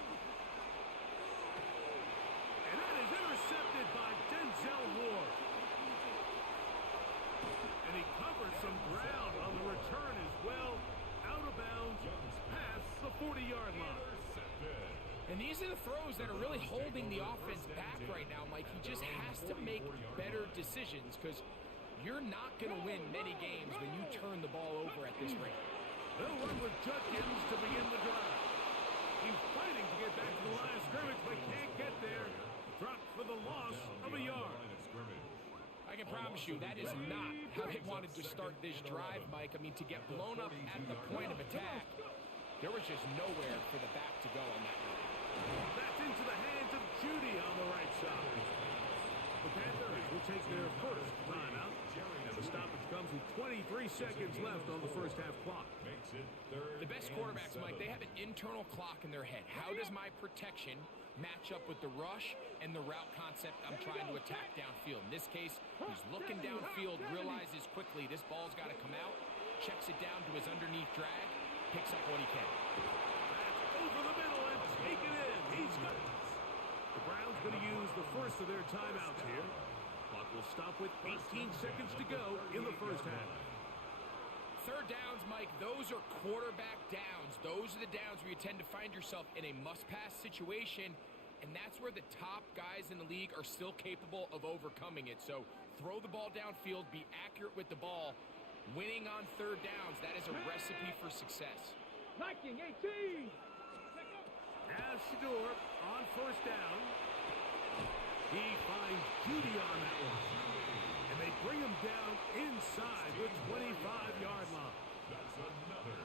And that is intercepted by Denzel Ward. And he covers some ground on the return as well. Out of bounds, past the 40-yard line. And these are the throws that are really holding the offense back right now, Mike. He just has to make better decisions because you're not going to win many games when you turn the ball over at this rate. They'll run with Judkins to begin the drive. He's fighting to get back to the line of scrimmage, but can't get there. Dropped for the loss of a yard. I can promise you that is not how they wanted to start this drive, Mike. I mean, to get blown up at the point of attack, there was just nowhere for the back to go on that one. That's into the hands of Judy on the right side. The Panthers will take their first timeout. And the stoppage comes with 23 seconds left on the first half clock. The best quarterbacks, Mike, they have an internal clock in their head. How does my protection match up with the rush and the route concept I'm trying to attack downfield? In this case, he's looking downfield, realizes quickly this ball's got to come out, checks it down to his underneath drag, picks up what he can. That's over the middle and taken in. He's got it. The Browns going to use the first of their timeouts here. Clock will stop with 18 seconds to go in the first half. 3rd downs, Mike, those are quarterback downs. Those are the downs where you tend to find yourself in a must-pass situation, and that's where the top guys in the league are still capable of overcoming it. So throw the ball downfield, be accurate with the ball. Winning on 3rd downs, that is a recipe for success. Liking 18. As Shador on 1st down. He finds Judy on that one. And they bring him down inside the 25-yard line.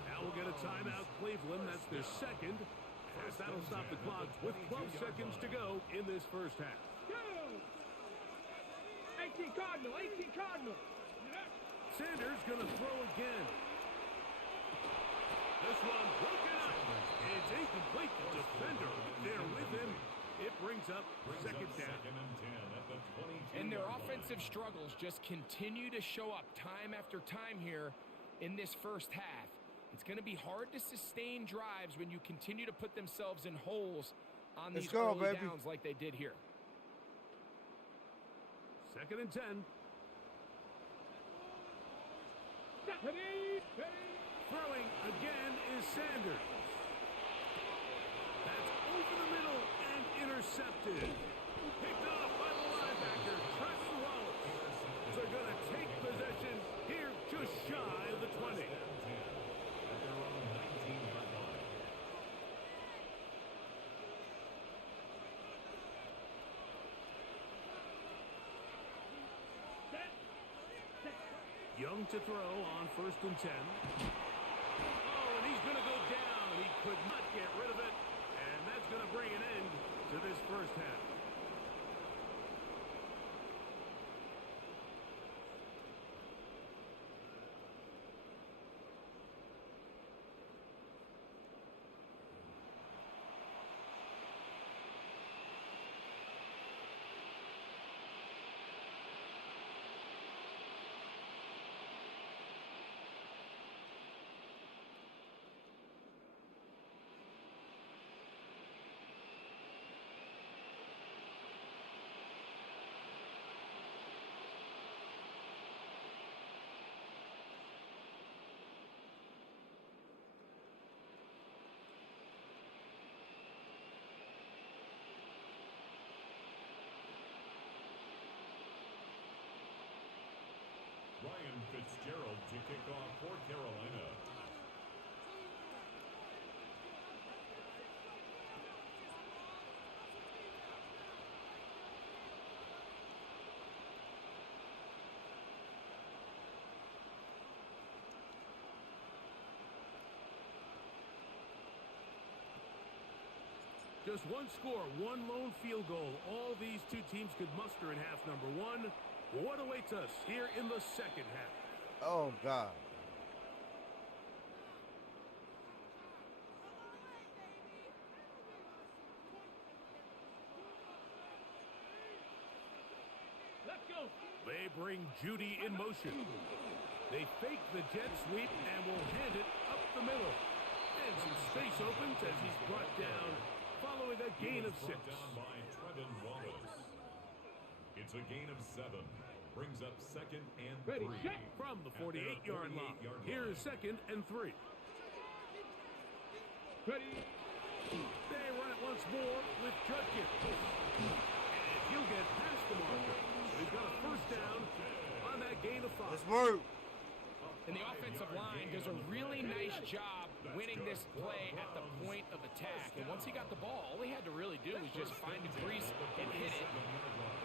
Now we'll get a Timeout Cleveland. That's their second. As that'll stop the clock with 12 seconds to go in this first half. 18 Cardinal, 18 Cardinal. Sanders gonna throw again. This one broken up. It's incomplete. The defender there with him. It brings up second down. And their offensive struggles just continue to show up time after time here in this first half. It's going to be hard to sustain drives when you continue to put themselves in holes on these early downs like they did here. Second and 10. Throwing again is Sanders. That's over the middle and intercepted. Picked off by the linebacker, Trent Wallace. They're going to take possession here just shy of the 20. Young to throw on first and 10. Oh, and he's going to go down. He could not get rid of it. And that's going to bring an end to this first half. Ryan Fitzgerald to kick off for Carolina. Just one score, one lone field goal. All these two teams could muster in half number one. What awaits us here in the second half? Oh, God. Let's go. They bring Judy in motion. They fake the jet sweep and will hand it up the middle. And some space opens as he's brought down following a gain of 6. By Trevin Wallace. It's a gain of 7. Brings up second and 3. From the 48-yard line. Here's second and 3. Ready. They run it once more with Judkins. And he'll get past the marker. He's got a first down on that gain of 5. Let's work. And the offensive line does a really nice job winning this play at the point of attack. And once he got the ball, all he had to really do was just find a crease and hit it.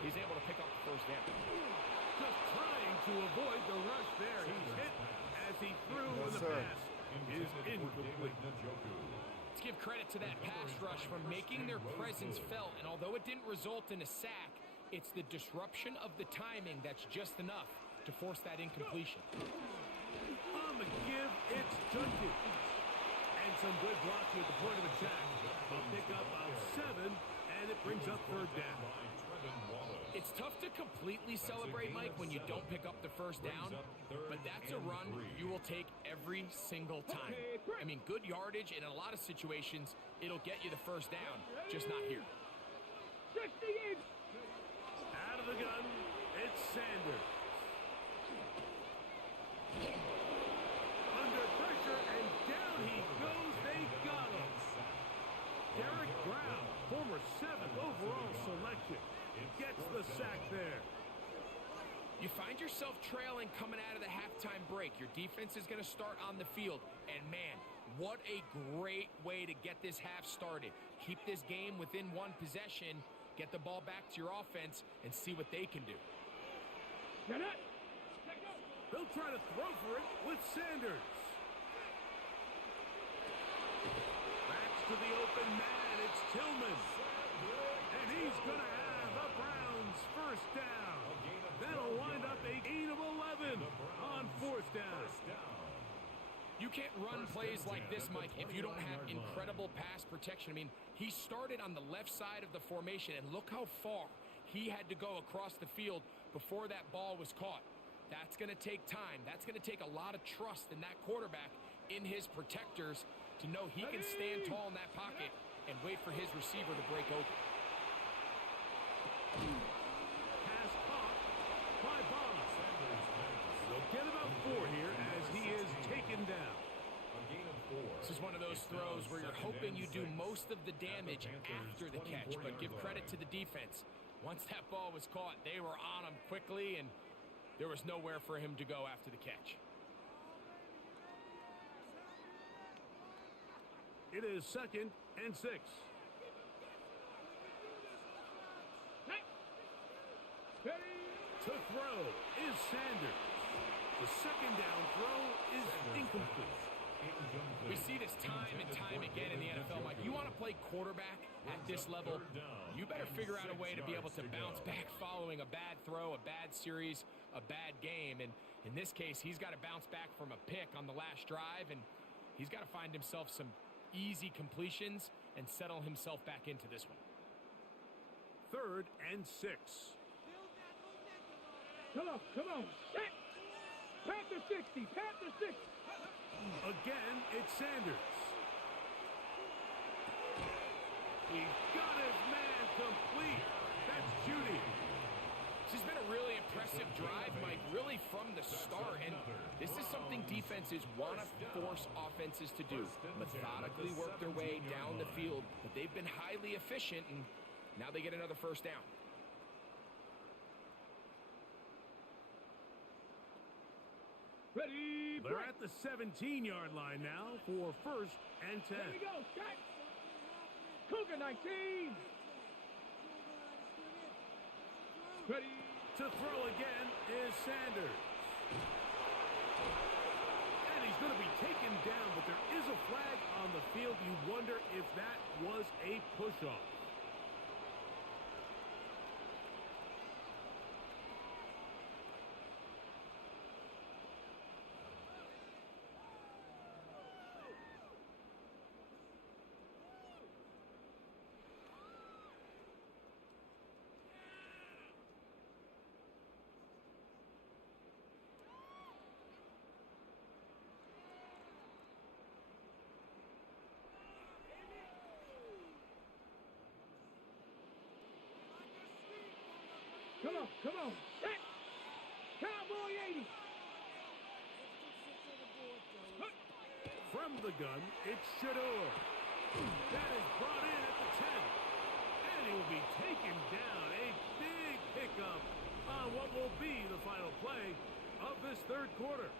He's able to pick up the first down. Just trying to avoid the rush there. He's hit as he threw and the pass is incomplete. Let's give credit to that pass rush for making their presence felt. And although it didn't result in a sack, it's the disruption of the timing that's just enough to force that incompletion. On the give, it's Judkins. And some good blocking at the point of attack. A pickup of 7, and it brings up third down. It's tough to completely celebrate, Mike, when you don't pick up the first down, but that's a run you will take every single time. I mean, good yardage, and in a lot of situations, it'll get you the first down, just not here. Out of the gun, it's Sanders. Under pressure, and down he goes. They got him. Derek Brown, former 7th overall selection, gets the sack there. You find yourself trailing coming out of the halftime break. Your defense is going to start on the field. And, man, what a great way to get this half started. Keep this game within one possession, get the ball back to your offense, and see what they can do. They'll try to throw for it with Sanders. open man. It's Tillman. And he's going to have the Browns first down. That'll wind up a gain of 11 on fourth down. You can't run plays like this, Mike, if you don't have incredible pass protection. I mean, he started on the left side of the formation, and look how far he had to go across the field before that ball was caught. That's going to take time. That's going to take a lot of trust in that quarterback, in his protectors, to know he can stand tall in that pocket and wait for his receiver to break open. Pass caught by Bonds. They'll get about 4 here as he is taken down. This is one of those throws where you're hoping you do most of the damage after the catch, but give credit to the defense. Once that ball was caught, they were on him quickly, and there was nowhere for him to go after the catch. It is 2nd and 6. To throw is Sanders. The second down throw is incomplete. We see this time and time again in the NFL, Mike. You want to play quarterback at this level, you better figure out a way to be able to bounce back following a bad throw, a bad series, a bad game. And in this case, he's got to bounce back from a pick on the last drive, and he's got to find himself some easy completions and settle himself back into this one. 3rd and 6. Come on, set! Panther 60, Panther 60! Again, it's Sanders. He's got his man complete. That's Judy. This has been a really impressive drive, Mike, really from the start. And this is something defenses want to force offenses to do. Methodically work their way down the field. But they've been highly efficient, and now they get another first down. Ready, they're at the 17-yard line now for 1st and 10. Here we go, shot! Cougar 19! Ready? To throw again is Sanders. And he's going to be taken down, but there is a flag on the field. You wonder if that was a push-off. Come on, set! Cowboy 80! From the gun, it's Shador. That is brought in at the 10. And he will be taken down. A big pickup on what will be the final play of this 3rd quarter.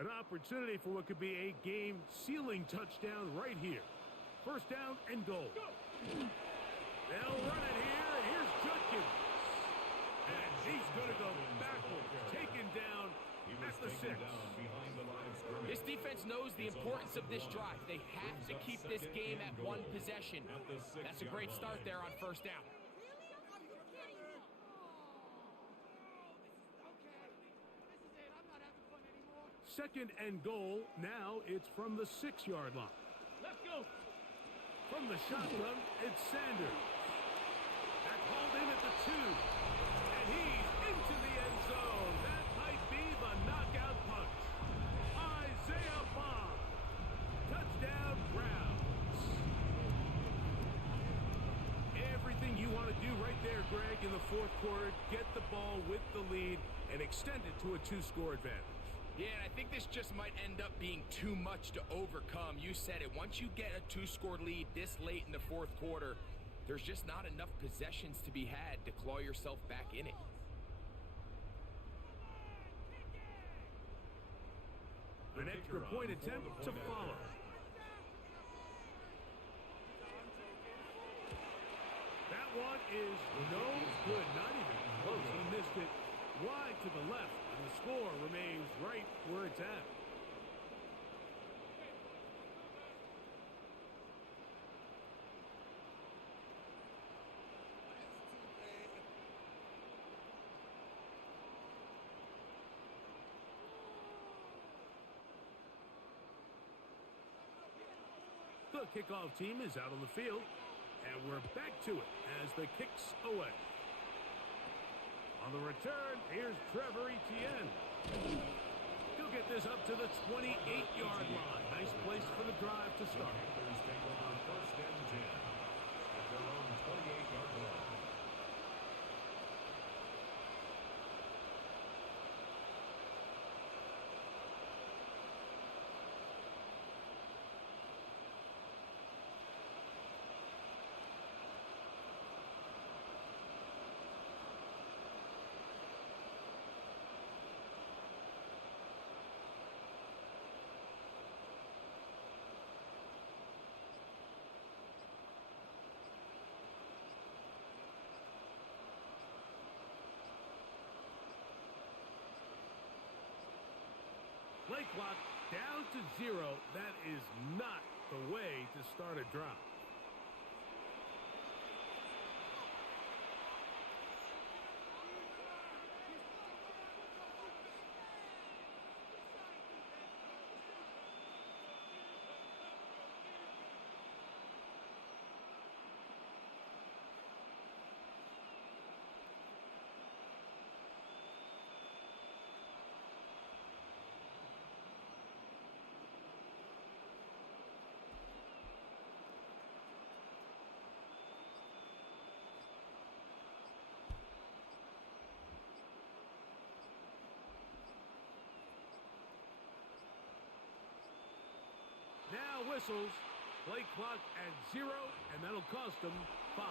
An opportunity for what could be a game-sealing touchdown right here. 1st down and goal. They'll run it here. Here's Judkins. And he's going to go backwards. Taken down at the 6. This defense knows the importance of this drive. They have to keep this game at 1 possession. That's a great start there on 1st down. 2nd and goal. Now it's from the 6-yard line. Let's go. From the shotgun, it's Sanders. That hauled in at the 2. And he's into the end zone. That might be the knockout punch. Isaiah Bond. Touchdown, Browns. Everything you want to do right there, Greg, in the 4th quarter. Get the ball with the lead and extend it to a 2-score advantage. Yeah, and I think this just might end up being too much to overcome. You said it. Once you get a 2-score lead this late in the 4th quarter, there's just not enough possessions to be had to claw yourself back in it. An extra point attempt to follow. That one is no good, not even close. He missed it wide to the left, and the score remains right where it's at. The kickoff team is out on the field, and we're back to it as the kick's away. On the return, here's Trevor Etienne. He'll get this up to the 28-yard line. Nice place for the drive to start. First and 10 at their own 28-yard line. Play clock down to 0. That is not the way to start a drive. Now whistles, play clock at 0, and that'll cost them 5.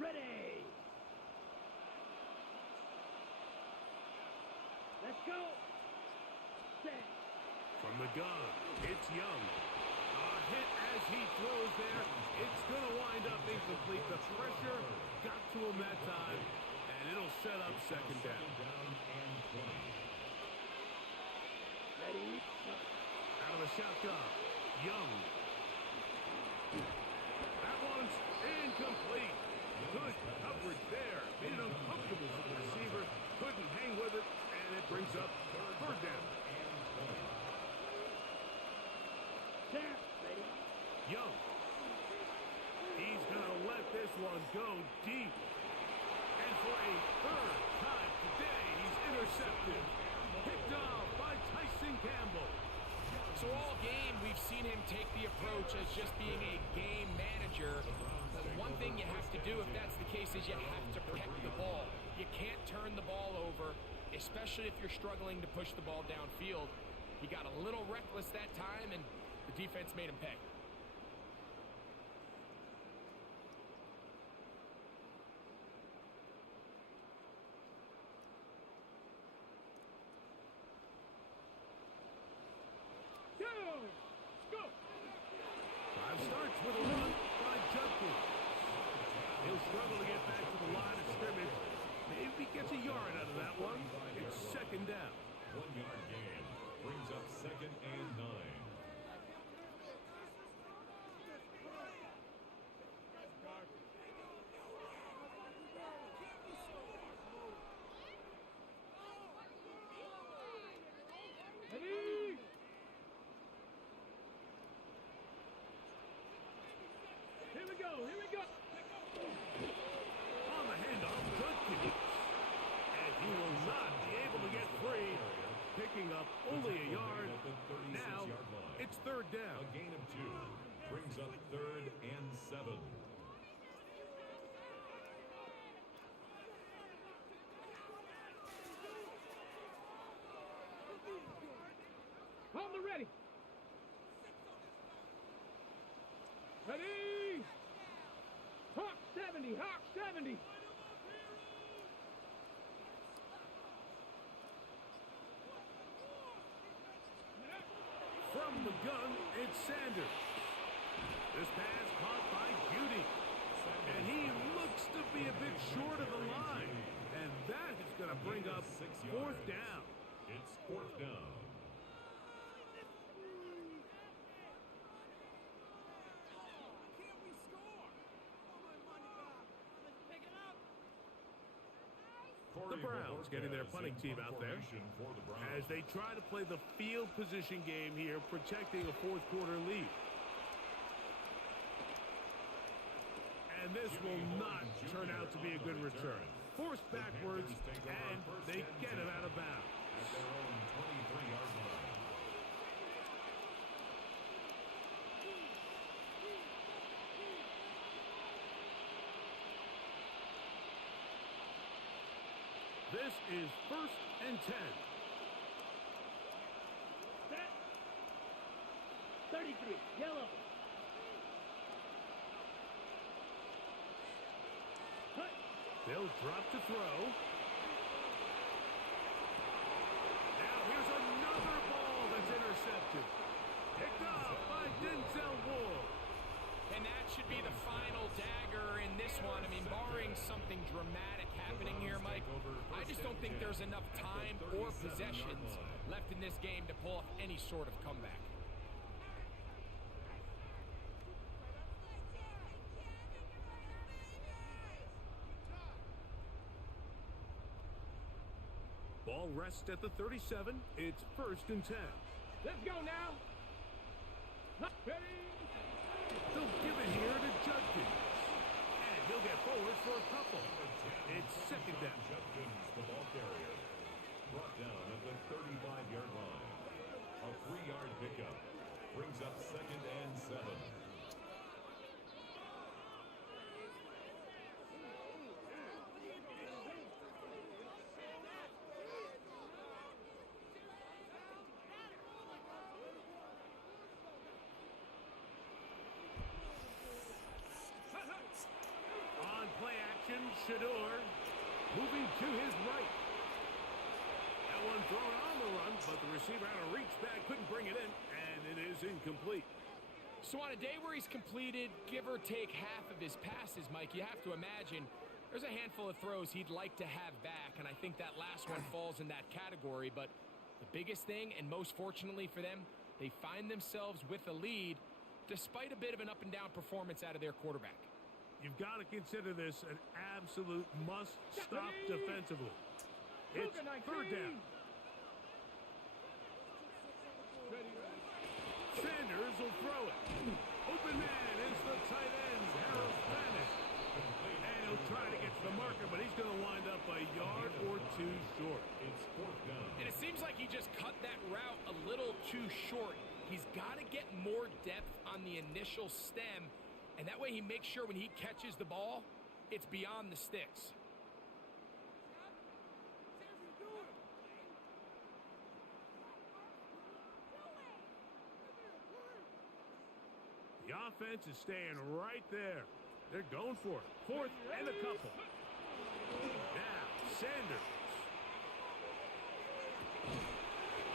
Ready. Let's go. Set. From the gun, it's Young. A hit as he throws there. It's going to wind up incomplete. The pressure got to him that time, and it'll set up second down. Ready. Out of the shotgun, Young. That one's incomplete. Good coverage there. Made it uncomfortable for the receiver. Couldn't hang with it, and it brings up third down. Ready. Young. He's going to let this one go deep. And for a third time today, he's intercepted. Picked off by Tyson Campbell. So all game, we've seen him take the approach as just being a game manager. But one thing you have to do, if that's the case, is you have to protect the ball. You can't turn the ball over, especially if you're struggling to push the ball downfield. He got a little reckless that time, and the defense made him pay. Go! Drive starts with a run by Judkins. He'll struggle to get back to the line of scrimmage. Maybe gets a yard out of that one. It's second down. 1 yard gain brings up second and 9. Ready. Here we go. On the handoff, Judkins. And ready. Ready. Hawk 70, Hawk 70. From the gun, it's Sanders. This pass caught by Beauty. And he looks to be a bit short of the line. And that is going to bring up 4th down. It's 4th down. The Browns getting their punting team out there as they try to play the field position game here, protecting a 4th quarter lead. And this will not turn out to be a good return. Forced backwards, and they get it out of bounds. At their own 23-yard line. This is 1st and 10. Set. 33, yellow. Cut. They'll drop to throw. Now here's another ball that's intercepted. Picked up by Denzel Ward. And that should be the final dagger in this one. I mean, barring something dramatic happening here, Mike, I just don't think there's enough time or possessions left in this game to pull off any sort of comeback. Ball rests at the 37. It's 1st and 10. Let's go now. Ready. They'll give it here to Judkins. And he'll get forward for a couple. It's 2nd down. Judkins, the ball carrier, brought down at the 35-yard line. A 3-yard pickup brings up 2nd and 7. On play action, Shador moving to his right. That one thrown on the run, but the receiver had to reach back, couldn't bring it in, and it is incomplete. So on a day where he's completed, give or take half of his passes, Mike, you have to imagine there's a handful of throws he'd like to have back, and I think that last one falls in that category. But the biggest thing, and most fortunately for them, they find themselves with a lead despite a bit of an up-and-down performance out of their quarterback. You've got to consider this an absolute must-stop defensively. It's 3rd down. Sanders will throw it. Open man is the tight end, Harold Spanish. And he'll try to get to the marker, but he's going to wind up a yard or 2 short. It's 4th down. And it seems like he just cut that route a little too short. He's got to get more depth on the initial stem, and that way he makes sure when he catches the ball, it's beyond the sticks. The offense is staying right there. They're going for it. 4th and a couple. Now, Sanders.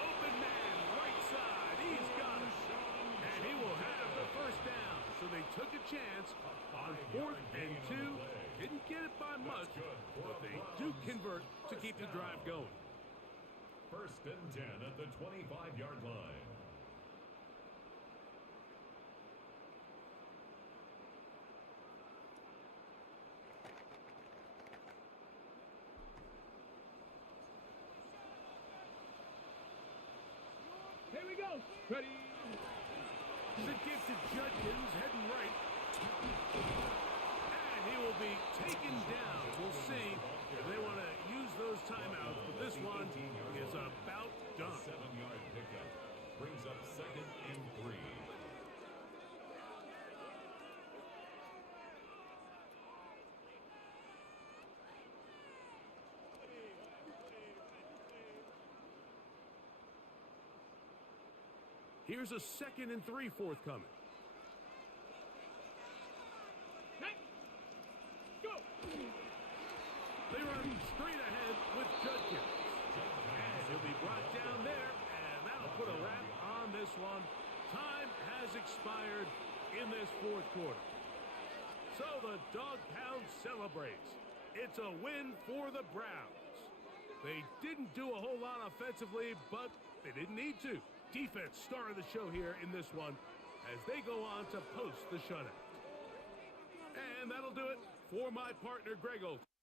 Open man, right side. He's got it. And he will have the 1st down. So they took a chance on 4th and 2. Didn't get it by much, but they do convert to keep the drive going. 1st and 10 at the 25-yard line. Here we go. Ready. The gift to Judkins, heading right. And he will be taken down. We'll see if they want to use those timeouts, but this one is about done. 7-yard pickup brings up 2nd and 3. Here's a 2nd and 3 forthcoming. Go! They run straight ahead with Judkins. And he'll be brought down there, and that'll put a wrap on this one. Time has expired in this 4th quarter. So the Dog Pound celebrates. It's a win for the Browns. They didn't do a whole lot offensively, but they didn't need to. Defense star of the show here in this one as they go on to post the shutout. And that'll do it for my partner, Greg Olson.